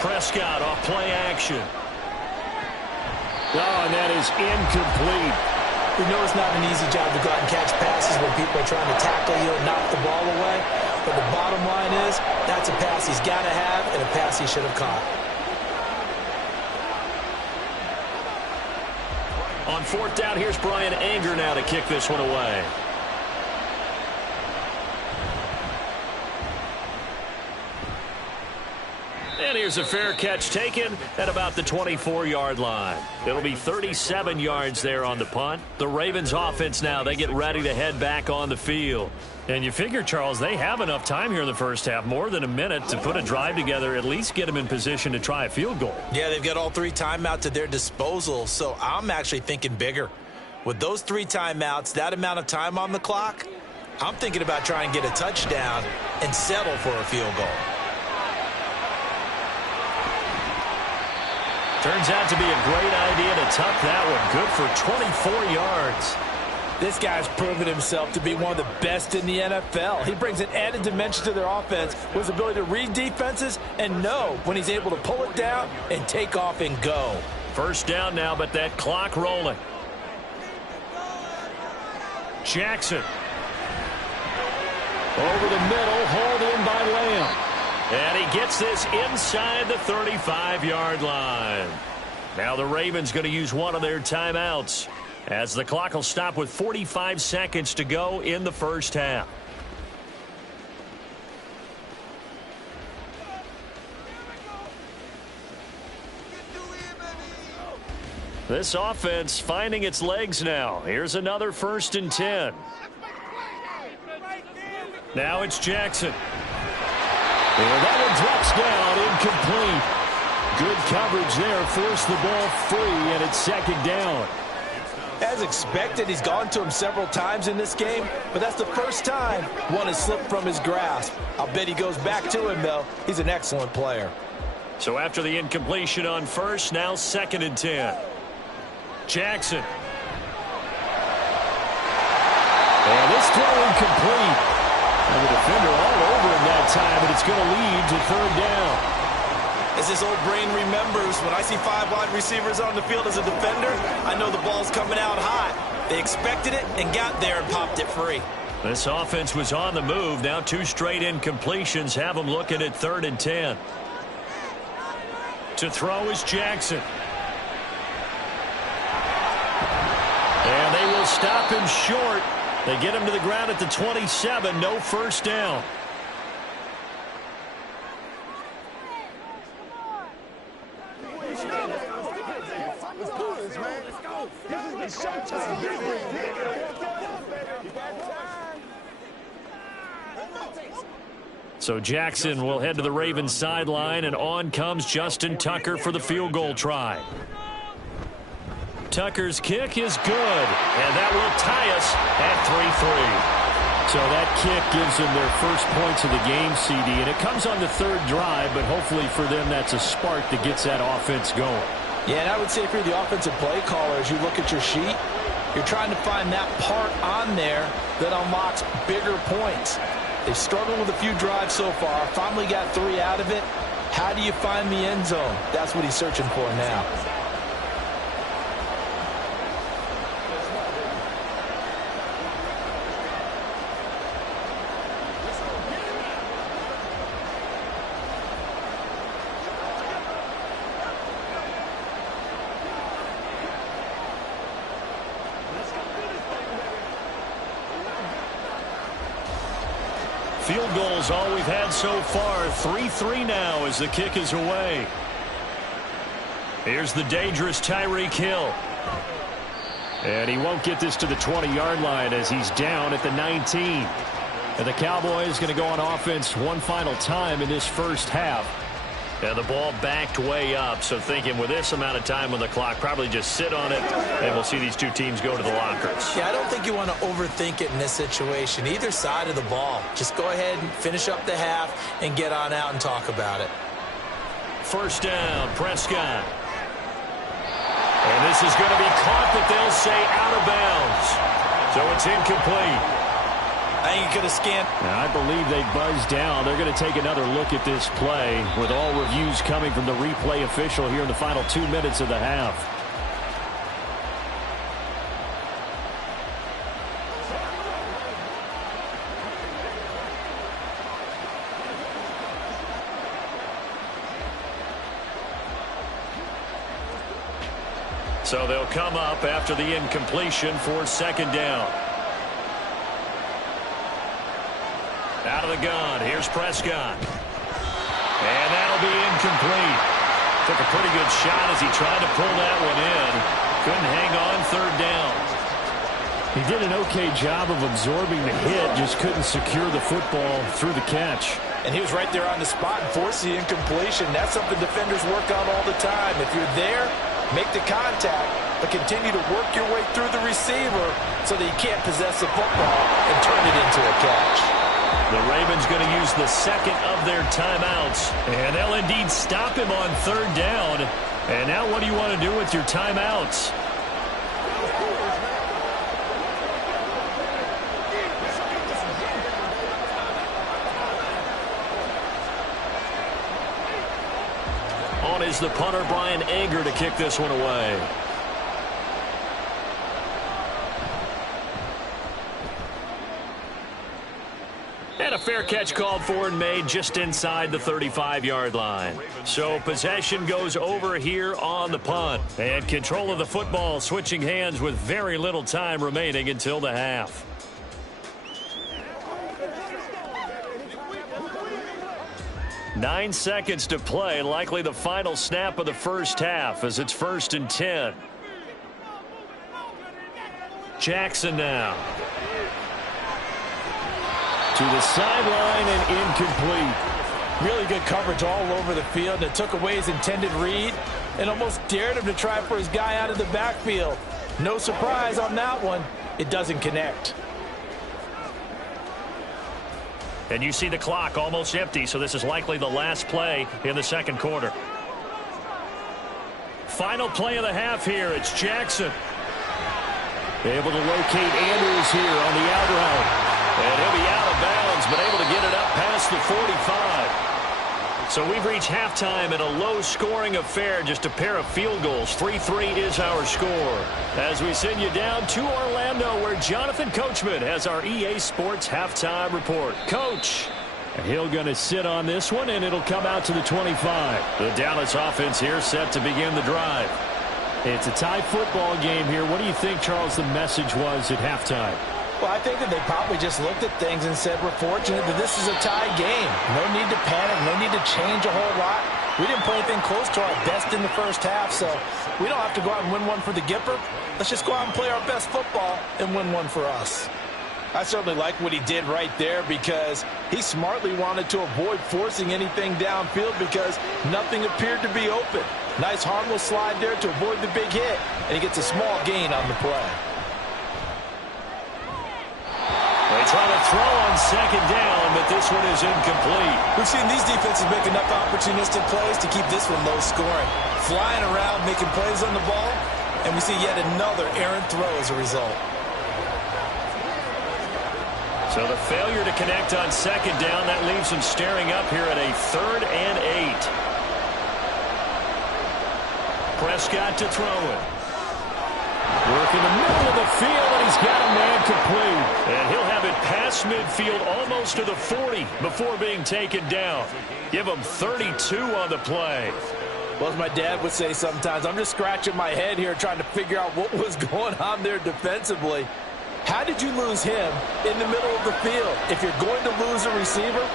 Prescott off play action. Oh, and that is incomplete. We know it's not an easy job to go out and catch passes when people are trying to tackle you and knock the ball away. But the bottom line is, that's a pass he's got to have and a pass he should have caught. On 4th down, here's Brian Anger now to kick this one away. And here's a fair catch taken at about the 24-yard line. It'll be 37 yards there on the punt. The Ravens offense now, they get ready to head back on the field. And you figure, Charles, they have enough time here in the first half, more than a minute, to put a drive together, at least get them in position to try a field goal. Yeah, they've got all 3 timeouts at their disposal, so I'm actually thinking bigger. With those 3 timeouts, that amount of time on the clock, I'm thinking about trying to get a touchdown and settle for a field goal. Turns out to be a great idea to tuck that one. Good for 24 yards. This guy's proven himself to be one of the best in the NFL. He brings an added dimension to their offense with his ability to read defenses and know when he's able to pull it down and take off and go. 1st down now, but that clock rolling. Jackson. Over the middle, hauled in by Lamb. And he gets this inside the 35-yard line. Now the Ravens going to use one of their timeouts as the clock will stop with 45 seconds to go in the first half. This offense finding its legs now. Here's another 1st and 10. Now it's Jackson. And that one drops down, incomplete. Good coverage there, forced the ball free, and it's 2nd down. As expected, he's gone to him several times in this game, but that's the first time one has slipped from his grasp. I'll bet he goes back to him, though. He's an excellent player. So after the incompletion on 1st, now 2nd and 10. Jackson. And this throw incomplete. And the defender all over him that time, but it's going to lead to 3rd down. As his old brain remembers, when I see 5 wide receivers on the field as a defender, I know the ball's coming out hot. They expected it and got there and popped it free. This offense was on the move. Now 2 straight incompletions have them looking at 3rd and 10. To throw is Jackson. And they will stop him short. They get him to the ground at the 27. No first down. So Jackson will head to the Ravens sideline, and on comes Justin Tucker for the field goal try. Tucker's kick is good, and that will tie us at 3-3. So that kick gives them their first points of the game, CD, and it comes on the 3rd drive, but hopefully for them that's a spark that gets that offense going. Yeah, and I would say if you're the offensive play caller, as you look at your sheet, you're trying to find that part on there that unlocks bigger points. They've struggled with a few drives so far, finally got 3 out of it. How do you find the end zone? That's what he's searching for now. Field goals all we've had so far. 3-3 now as the kick is away. Here's the dangerous Tyreek Hill. And he won't get this to the 20-yard line as he's down at the 19. And the Cowboys going to go on offense one final time in this first half. And the ball backed way up, so thinking with this amount of time on the clock, probably just sit on it, and we'll see these 2 teams go to the lockers. Yeah, I don't think you want to overthink it in this situation. Either side of the ball. Just go ahead and finish up the half and get on out and talk about it. First down, Prescott. And this is going to be caught, but they'll say out of bounds. So it's incomplete. I think you could have scanned. Now, I believe they buzzed down. They're going to take another look at this play with all reviews coming from the replay official here in the final 2 minutes of the half. So they'll come up after the incompletion for 2nd down. Out of the gun, here's Prescott. And that'll be incomplete. Took a pretty good shot as he tried to pull that one in. Couldn't hang on 3rd down. He did an okay job of absorbing the hit, just couldn't secure the football through the catch. And he was right there on the spot and forced the incompletion. That's something defenders work on all the time. If you're there, make the contact, but continue to work your way through the receiver so that you can't possess the football and turn it into a catch. The Ravens going to use the 2nd of their timeouts, and they'll indeed stop him on 3rd down. And now what do you want to do with your timeouts? On is the punter, Brian Anger, to kick this one away. And a fair catch called for and made just inside the 35-yard line. So possession goes over here on the punt. And control of the football switching hands with very little time remaining until the half. Nine seconds to play, likely the final snap of the first half as it's 1st and 10. Jackson now. To the sideline and incomplete. Really good coverage all over the field. It took away his intended read and almost dared him to try for his guy out of the backfield. No surprise on that one. It doesn't connect. And you see the clock almost empty, so this is likely the last play in the 2nd quarter. Final play of the half here. It's Jackson. Able to locate Andrews here on the out route. And he'll be out of bounds, but able to get it up past the 45. So we've reached halftime in a low-scoring affair, just a pair of field goals. 3-3 is our score. As we send you down to Orlando, where Jonathan Coachman has our EA Sports halftime report. Coach. Hill going to sit on this one, and it'll come out to the 25. The Dallas offense here set to begin the drive. It's a tie football game here. What do you think, Charles, the message was at halftime? Well, I think that they probably just looked at things and said, we're fortunate that this is a tie game. No need to panic. No need to change a whole lot. We didn't play anything close to our best in the first half, so we don't have to go out and win one for the Gipper. Let's just go out and play our best football and win one for us. I certainly like what he did right there because he smartly wanted to avoid forcing anything downfield because nothing appeared to be open. Nice harmless slide there to avoid the big hit, and he gets a small gain on the play. They try to throw on second down, but this one is incomplete. We've seen these defenses make enough opportunistic plays to keep this one low scoring. Flying around, making plays on the ball, and we see yet another errant throw as a result. So the failure to connect on second down, that leaves them staring up here at a 3rd and 8. Prescott to throw it. Work in the middle of the field, and he's got a man complete. And he'll have it past midfield almost to the 40 before being taken down. Give him 32 on the play. Well, as my dad would say sometimes, I'm just scratching my head here trying to figure out what was going on there defensively. How did you lose him in the middle of the field? If you're going to lose a receiver,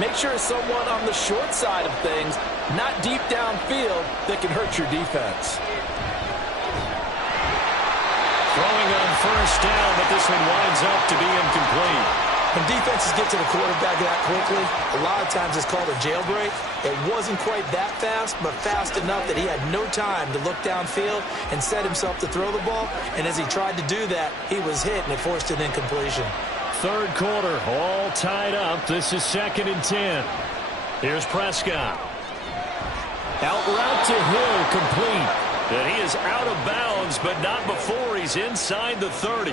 make sure it's someone on the short side of things, not deep downfield, that can hurt your defense. Throwing on first down, but this one winds up to be incomplete. When defenses get to the quarterback that quickly, a lot of times it's called a jailbreak. It wasn't quite that fast, but fast enough that he had no time to look downfield and set himself to throw the ball. And as he tried to do that, he was hit, and it forced an incompletion. Third quarter, all tied up. This is 2nd and 10. Here's Prescott. Out route to Hill, complete. And he is out of bounds, but not before he's inside the 30.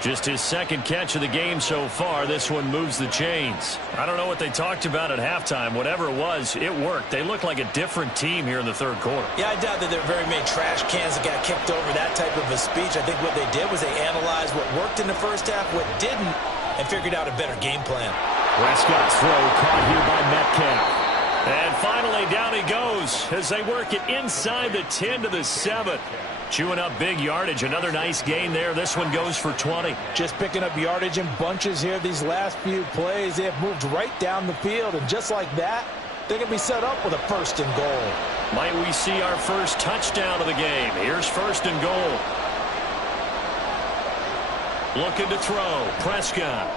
Just his second catch of the game so far. This one moves the chains. I don't know what they talked about at halftime. Whatever it was, it worked. They look like a different team here in the third quarter. Yeah, I doubt that there are very many trash cans that got kicked over that type of a speech. I think what they did was they analyzed what worked in the first half, what didn't, and figured out a better game plan. Prescott's throw caught here by Metcalf. And finally, down he goes as they work it inside the 10 to the 7. Chewing up big yardage. Another nice gain there. This one goes for 20. Just picking up yardage in bunches here these last few plays. They have moved right down the field, and just like that, they can be set up with a 1st and goal. Might we see our first touchdown of the game? Here's 1st and goal. Looking to throw. Prescott.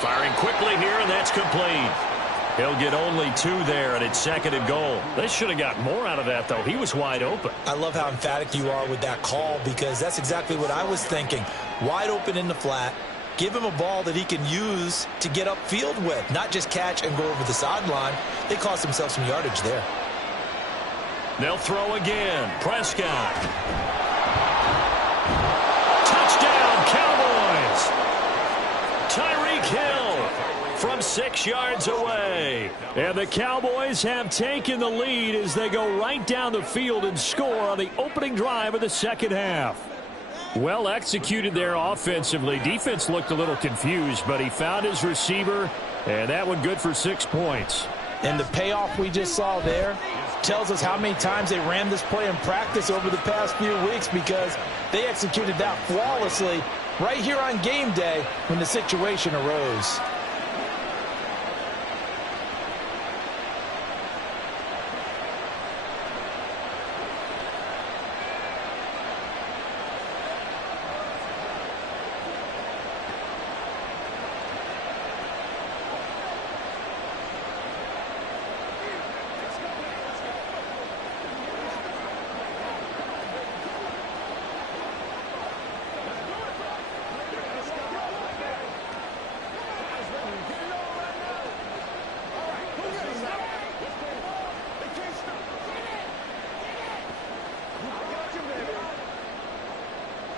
Firing quickly here, and that's complete. He'll get only 2 there, and it's 2nd and goal. They should have got more out of that, though. He was wide open. I love how emphatic you are with that call because that's exactly what I was thinking. Wide open in the flat. Give him a ball that he can use to get upfield with, not just catch and go over the sideline. They cost themselves some yardage there. They'll throw again. Prescott. Touchdown, Cowboys. Tyreek Hill from 6 yards away. And the Cowboys have taken the lead as they go right down the field and score on the opening drive of the second half. Well executed there offensively. Defense looked a little confused, but he found his receiver, and that one good for 6 points. And the payoff we just saw there tells us how many times they ran this play in practice over the past few weeks because they executed that flawlessly right here on game day when the situation arose.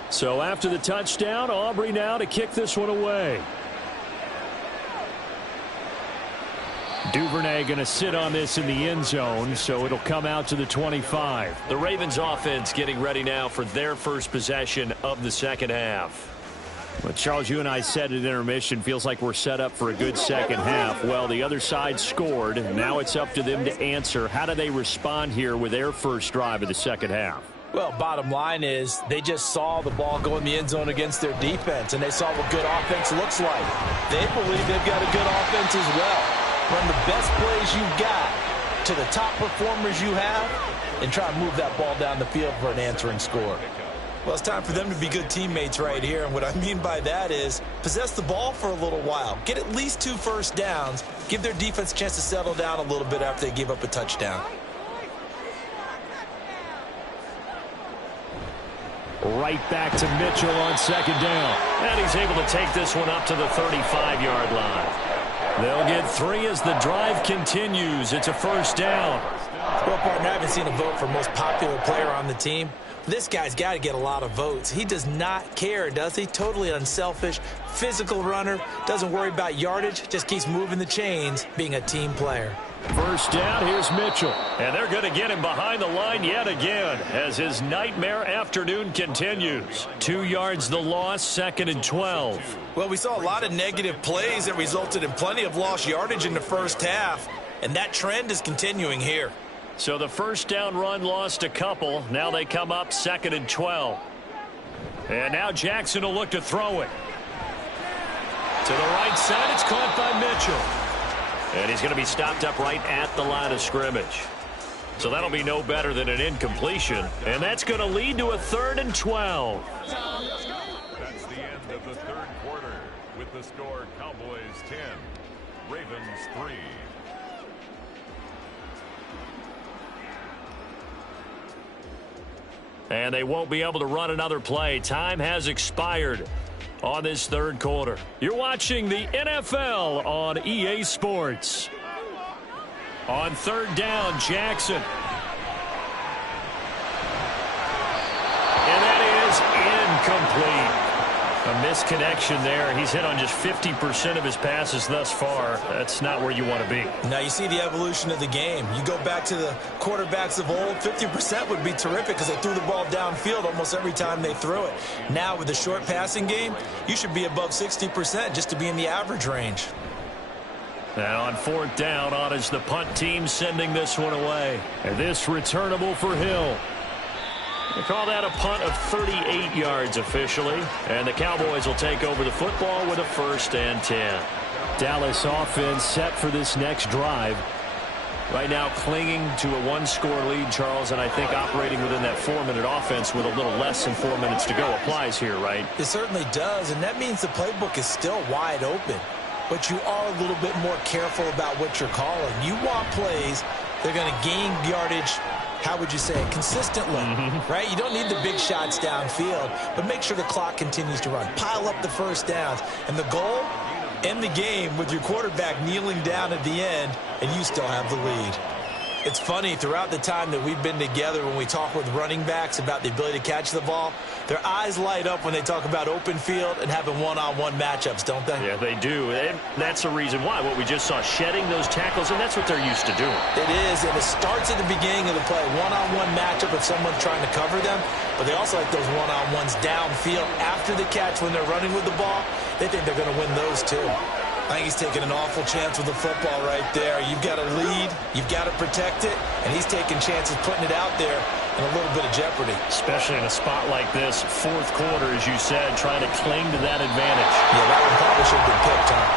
So after the touchdown, Aubrey now to kick this one away. Duvernay going to sit on this in the end zone, so it'll come out to the 25. The Ravens offense getting ready now for their first possession of the second half. Well, Charles, you and I said at intermission, feels like we're set up for a good second half. Well, the other side scored. Now it's up to them to answer. How do they respond here with their first drive of the second half? Well, bottom line is they just saw the ball go in the end zone against their defense, and they saw what good offense looks like. They believe they've got a good offense as well. Run the best plays you've got to the top performers you have and try to move that ball down the field for an answering score. Well, it's time for them to be good teammates right here. And what I mean by that is possess the ball for a little while. Get at least 2 first downs. Give their defense a chance to settle down a little bit after they give up a touchdown. Right back to Mitchell on second down. And he's able to take this one up to the 35-yard line. They'll get 3 as the drive continues. It's a first down. Well, partner, I haven't seen a vote for most popular player on the team. This guy's got to get a lot of votes. He does not care, does he? Totally unselfish, physical runner, doesn't worry about yardage, just keeps moving the chains, being a team player. First down, here's Mitchell. And they're going to get him behind the line yet again as his nightmare afternoon continues. 2 yards the loss, 2nd and 12. Well, we saw a lot of negative plays that resulted in plenty of lost yardage in the first half, and that trend is continuing here. So the first down run lost a couple. Now they come up 2nd and 12. And now Jackson will look to throw it. To the right side, it's caught by Mitchell. And he's going to be stopped up right at the line of scrimmage. So that'll be no better than an incompletion. And that's going to lead to a 3rd and 12. That's the end of the third quarter with the score Cowboys 10, Ravens 3. And they won't be able to run another play. Time has expired on this third quarter. You're watching the NFL on EA Sports. On 3rd down, Jackson. And that is incomplete. A misconnection there. He's hit on just 50% of his passes thus far. That's not where you want to be. Now you see the evolution of the game. You go back to the quarterbacks of old, 50% would be terrific because they threw the ball downfield almost every time they threw it. Now with the short passing game, you should be above 60% just to be in the average range. Now on 4th down, on is the punt team sending this one away. And this returnable for Hill. They call that a punt of 38 yards officially. And the Cowboys will take over the football with a 1st and 10. Dallas offense set for this next drive. Right now clinging to a 1-score lead, Charles, and I think operating within that 4-minute offense with a little less than 4 minutes to go applies here, right? It certainly does, and that means the playbook is still wide open. But you are a little bit more careful about what you're calling. You want plays that are going to gain yardage, how would you say it, consistently, right? You don't need the big shots downfield, but make sure the clock continues to run. Pile up the first downs. And the goal, end the game with your quarterback kneeling down at the end, and you still have the lead. It's funny, throughout the time that we've been together, when we talk with running backs about the ability to catch the ball, their eyes light up when they talk about open field and having one-on-one matchups, don't they? Yeah, they do. And that's the reason why. What we just saw, shedding those tackles, and that's what they're used to doing. It is, and it starts at the beginning of the play. One-on-one matchup if someone's trying to cover them, but they also like those one-on-ones downfield after the catch when they're running with the ball. They think they're going to win those too. I think he's taking an awful chance with the football right there. You've got to lead, you've got to protect it, and he's taking chances putting it out there in a little bit of jeopardy. Especially in a spot like this, 4th quarter, as you said, trying to cling to that advantage. Yeah, that one probably should have been picked, huh?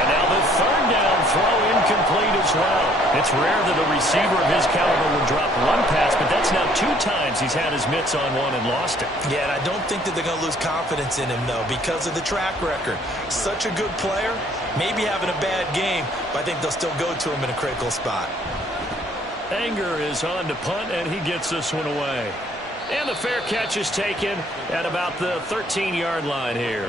And now the 3rd down throw incomplete as well. It's rare that a receiver of his caliber would drop one pass, but that's now 2 times he's had his mitts on one and lost it. Yeah, and I don't think that they're going to lose confidence in him, though, because of the track record. Such a good player, maybe having a bad game, but I think they'll still go to him in a critical spot. Anger is on to punt, and he gets this one away. And the fair catch is taken at about the 13-yard line here.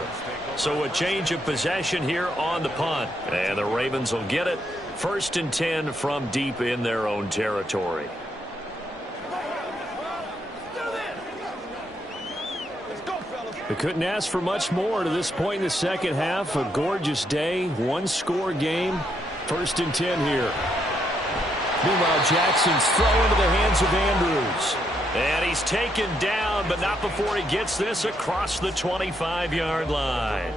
So a change of possession here on the punt. And the Ravens will get it. 1st and 10 from deep in their own territory. They couldn't ask for much more to this point in the second half. A gorgeous day, 1-score game. 1st and 10 here. Meanwhile, Jackson's throw into the hands of Andrews. And he's taken down, but not before he gets this across the 25-yard line.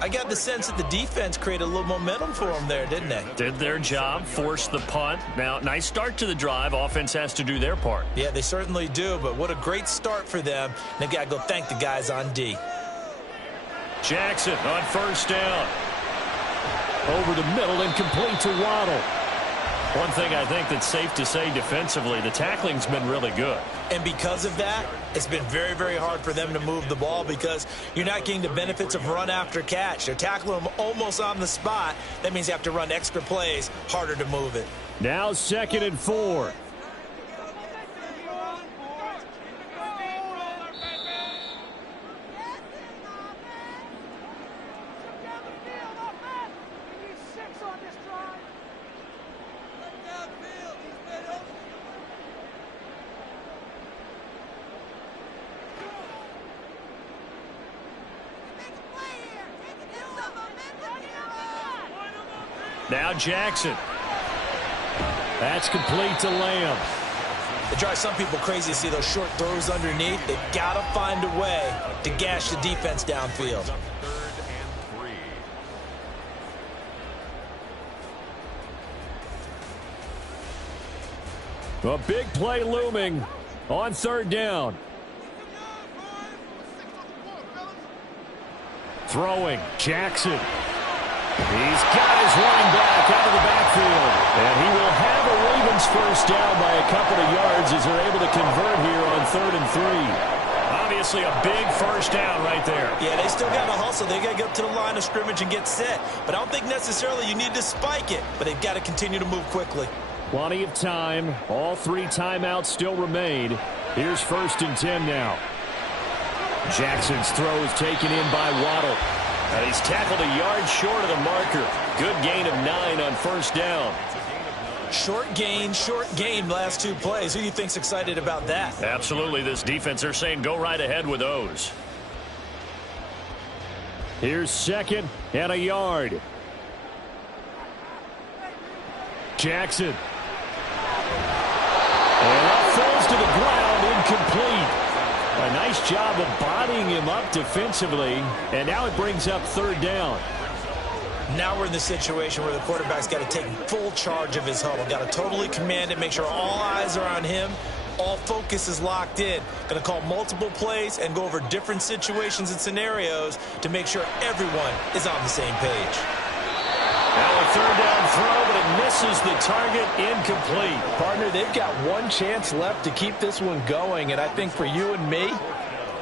I got the sense that the defense created a little momentum for them there, didn't they? Did their job, forced the punt. Now, nice start to the drive. Offense has to do their part. Yeah, they certainly do, but what a great start for them. They've got to go thank the guys on D. Jackson on 1st down. Over the middle and complete to Waddle. One thing I think that's safe to say defensively, the tackling's been really good. And because of that, it's been very, very hard for them to move the ball because you're not getting the benefits of run after catch. They're tackling them almost on the spot. That means you have to run extra plays, harder to move it. Now 2nd and 4. Now Jackson. That's complete to Lamb. It drives some people crazy to see those short throws underneath. They've got to find a way to gash the defense downfield. 3rd and 3. A big play looming on 3rd down. Throwing, Jackson. He's got his running back out of the backfield. And he will have a Ravens 1st down by a couple of yards as they're able to convert here on 3rd and 3. Obviously a big 1st down right there. Yeah, they still got to hustle. They got to get up to the line of scrimmage and get set. But I don't think necessarily you need to spike it. But they've got to continue to move quickly. Plenty of time. All 3 timeouts still remain. Here's 1st and 10 now. Jackson's throw is taken in by Waddle. And he's tackled a yard short of the marker. Good gain of 9 on 1st down. Short gain last 2 plays. Who do you think's excited about that? Absolutely. This defense, they're saying go right ahead with those. Here's 2nd and a yard. Jackson. And that falls to the ground, incomplete. A nice job of bodying him up defensively, and now it brings up 3rd down. Now we're in the situation where the quarterback's got to take full charge of his huddle. Got to totally command it, make sure all eyes are on him. All focus is locked in. Going to call multiple plays and go over different situations and scenarios to make sure everyone is on the same page. Now a 3rd down throw, but it misses the target, incomplete. Partner, they've got one chance left to keep this one going, and I think for you and me,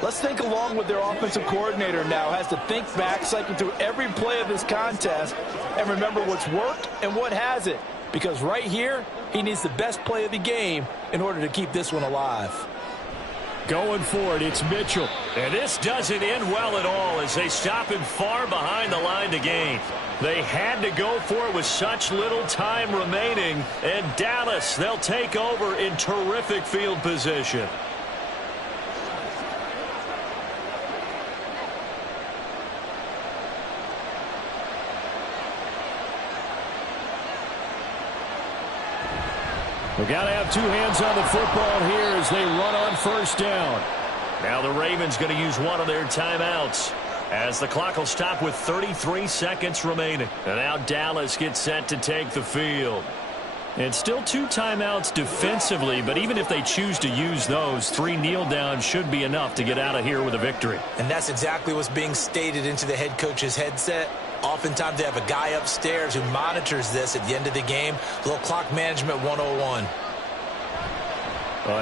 let's think along with their offensive coordinator now. Has to think back, cycle through every play of this contest, and remember what's worked and what hasn't. Because right here, he needs the best play of the game in order to keep this one alive. Going for it, it's Mitchell. And this doesn't end well at all as they stop him far behind the line to gain. They had to go for it with such little time remaining. And Dallas, they'll take over in terrific field position. We've got to have 2 hands on the football here as they run on 1st down. Now the Ravens going to use one of their timeouts as the clock will stop with 33 seconds remaining. And now Dallas gets set to take the field. And still 2 timeouts defensively, but even if they choose to use those, 3 kneel downs should be enough to get out of here with a victory. And that's exactly what's being stated into the head coach's headset. Oftentimes they have a guy upstairs who monitors this at the end of the game. A little clock management 101.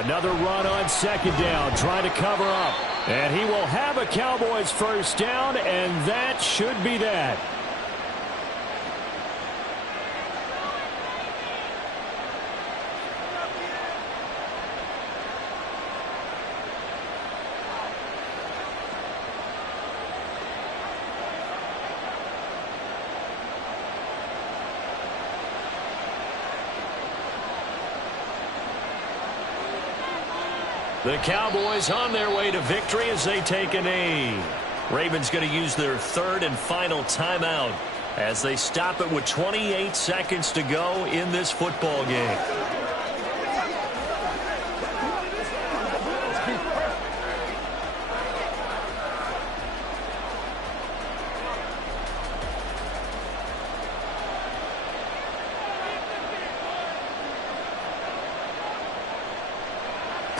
Another run on 2nd down, trying to cover up. And he will have a Cowboys 1st down, and that should be that. The Cowboys on their way to victory as they take a knee. Ravens going to use their 3rd and final timeout as they stop it with 28 seconds to go in this football game.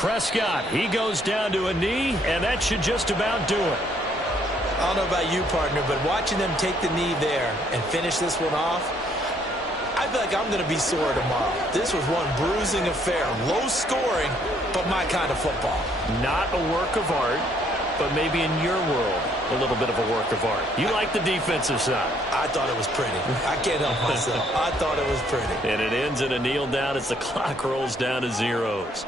Prescott, he goes down to a knee, and that should just about do it. I don't know about you, partner, but watching them take the knee there and finish this one off, I feel like I'm going to be sore tomorrow. This was one bruising affair. Low scoring, but my kind of football. Not a work of art, but maybe in your world, a little bit of a work of art. You like the defensive side. I thought it was pretty. I can't help myself. I thought it was pretty. And it ends in a kneel down as the clock rolls down to zeros.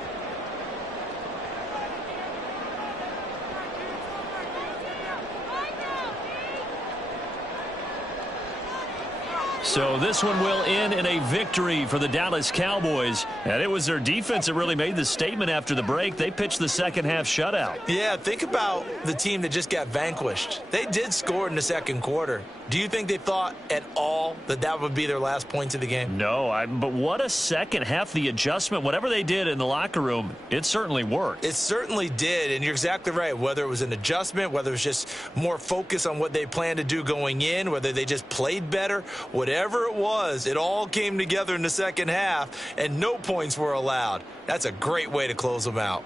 So this one will end in a victory for the Dallas Cowboys. And it was their defense that really made the statement after the break. They pitched the second half shutout. Yeah, think about the team that just got vanquished. They did score in the second quarter. Do you think they thought at all that that would be their last points of the game? No, but what a second half. The adjustment, whatever they did in the locker room, it certainly worked. It certainly did, and you're exactly right. Whether it was an adjustment, whether it was just more focus on what they planned to do going in, whether they just played better, whatever it was, it all came together in the second half, and no points were allowed. That's a great way to close them out.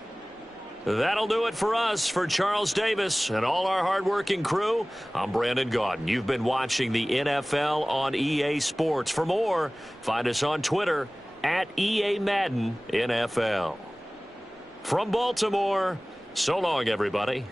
That'll do it for us. For Charles Davis and all our hardworking crew, I'm Brandon Gaudin. You've been watching the NFL on EA Sports. For more, find us on Twitter at EA Madden NFL. From Baltimore, so long, everybody.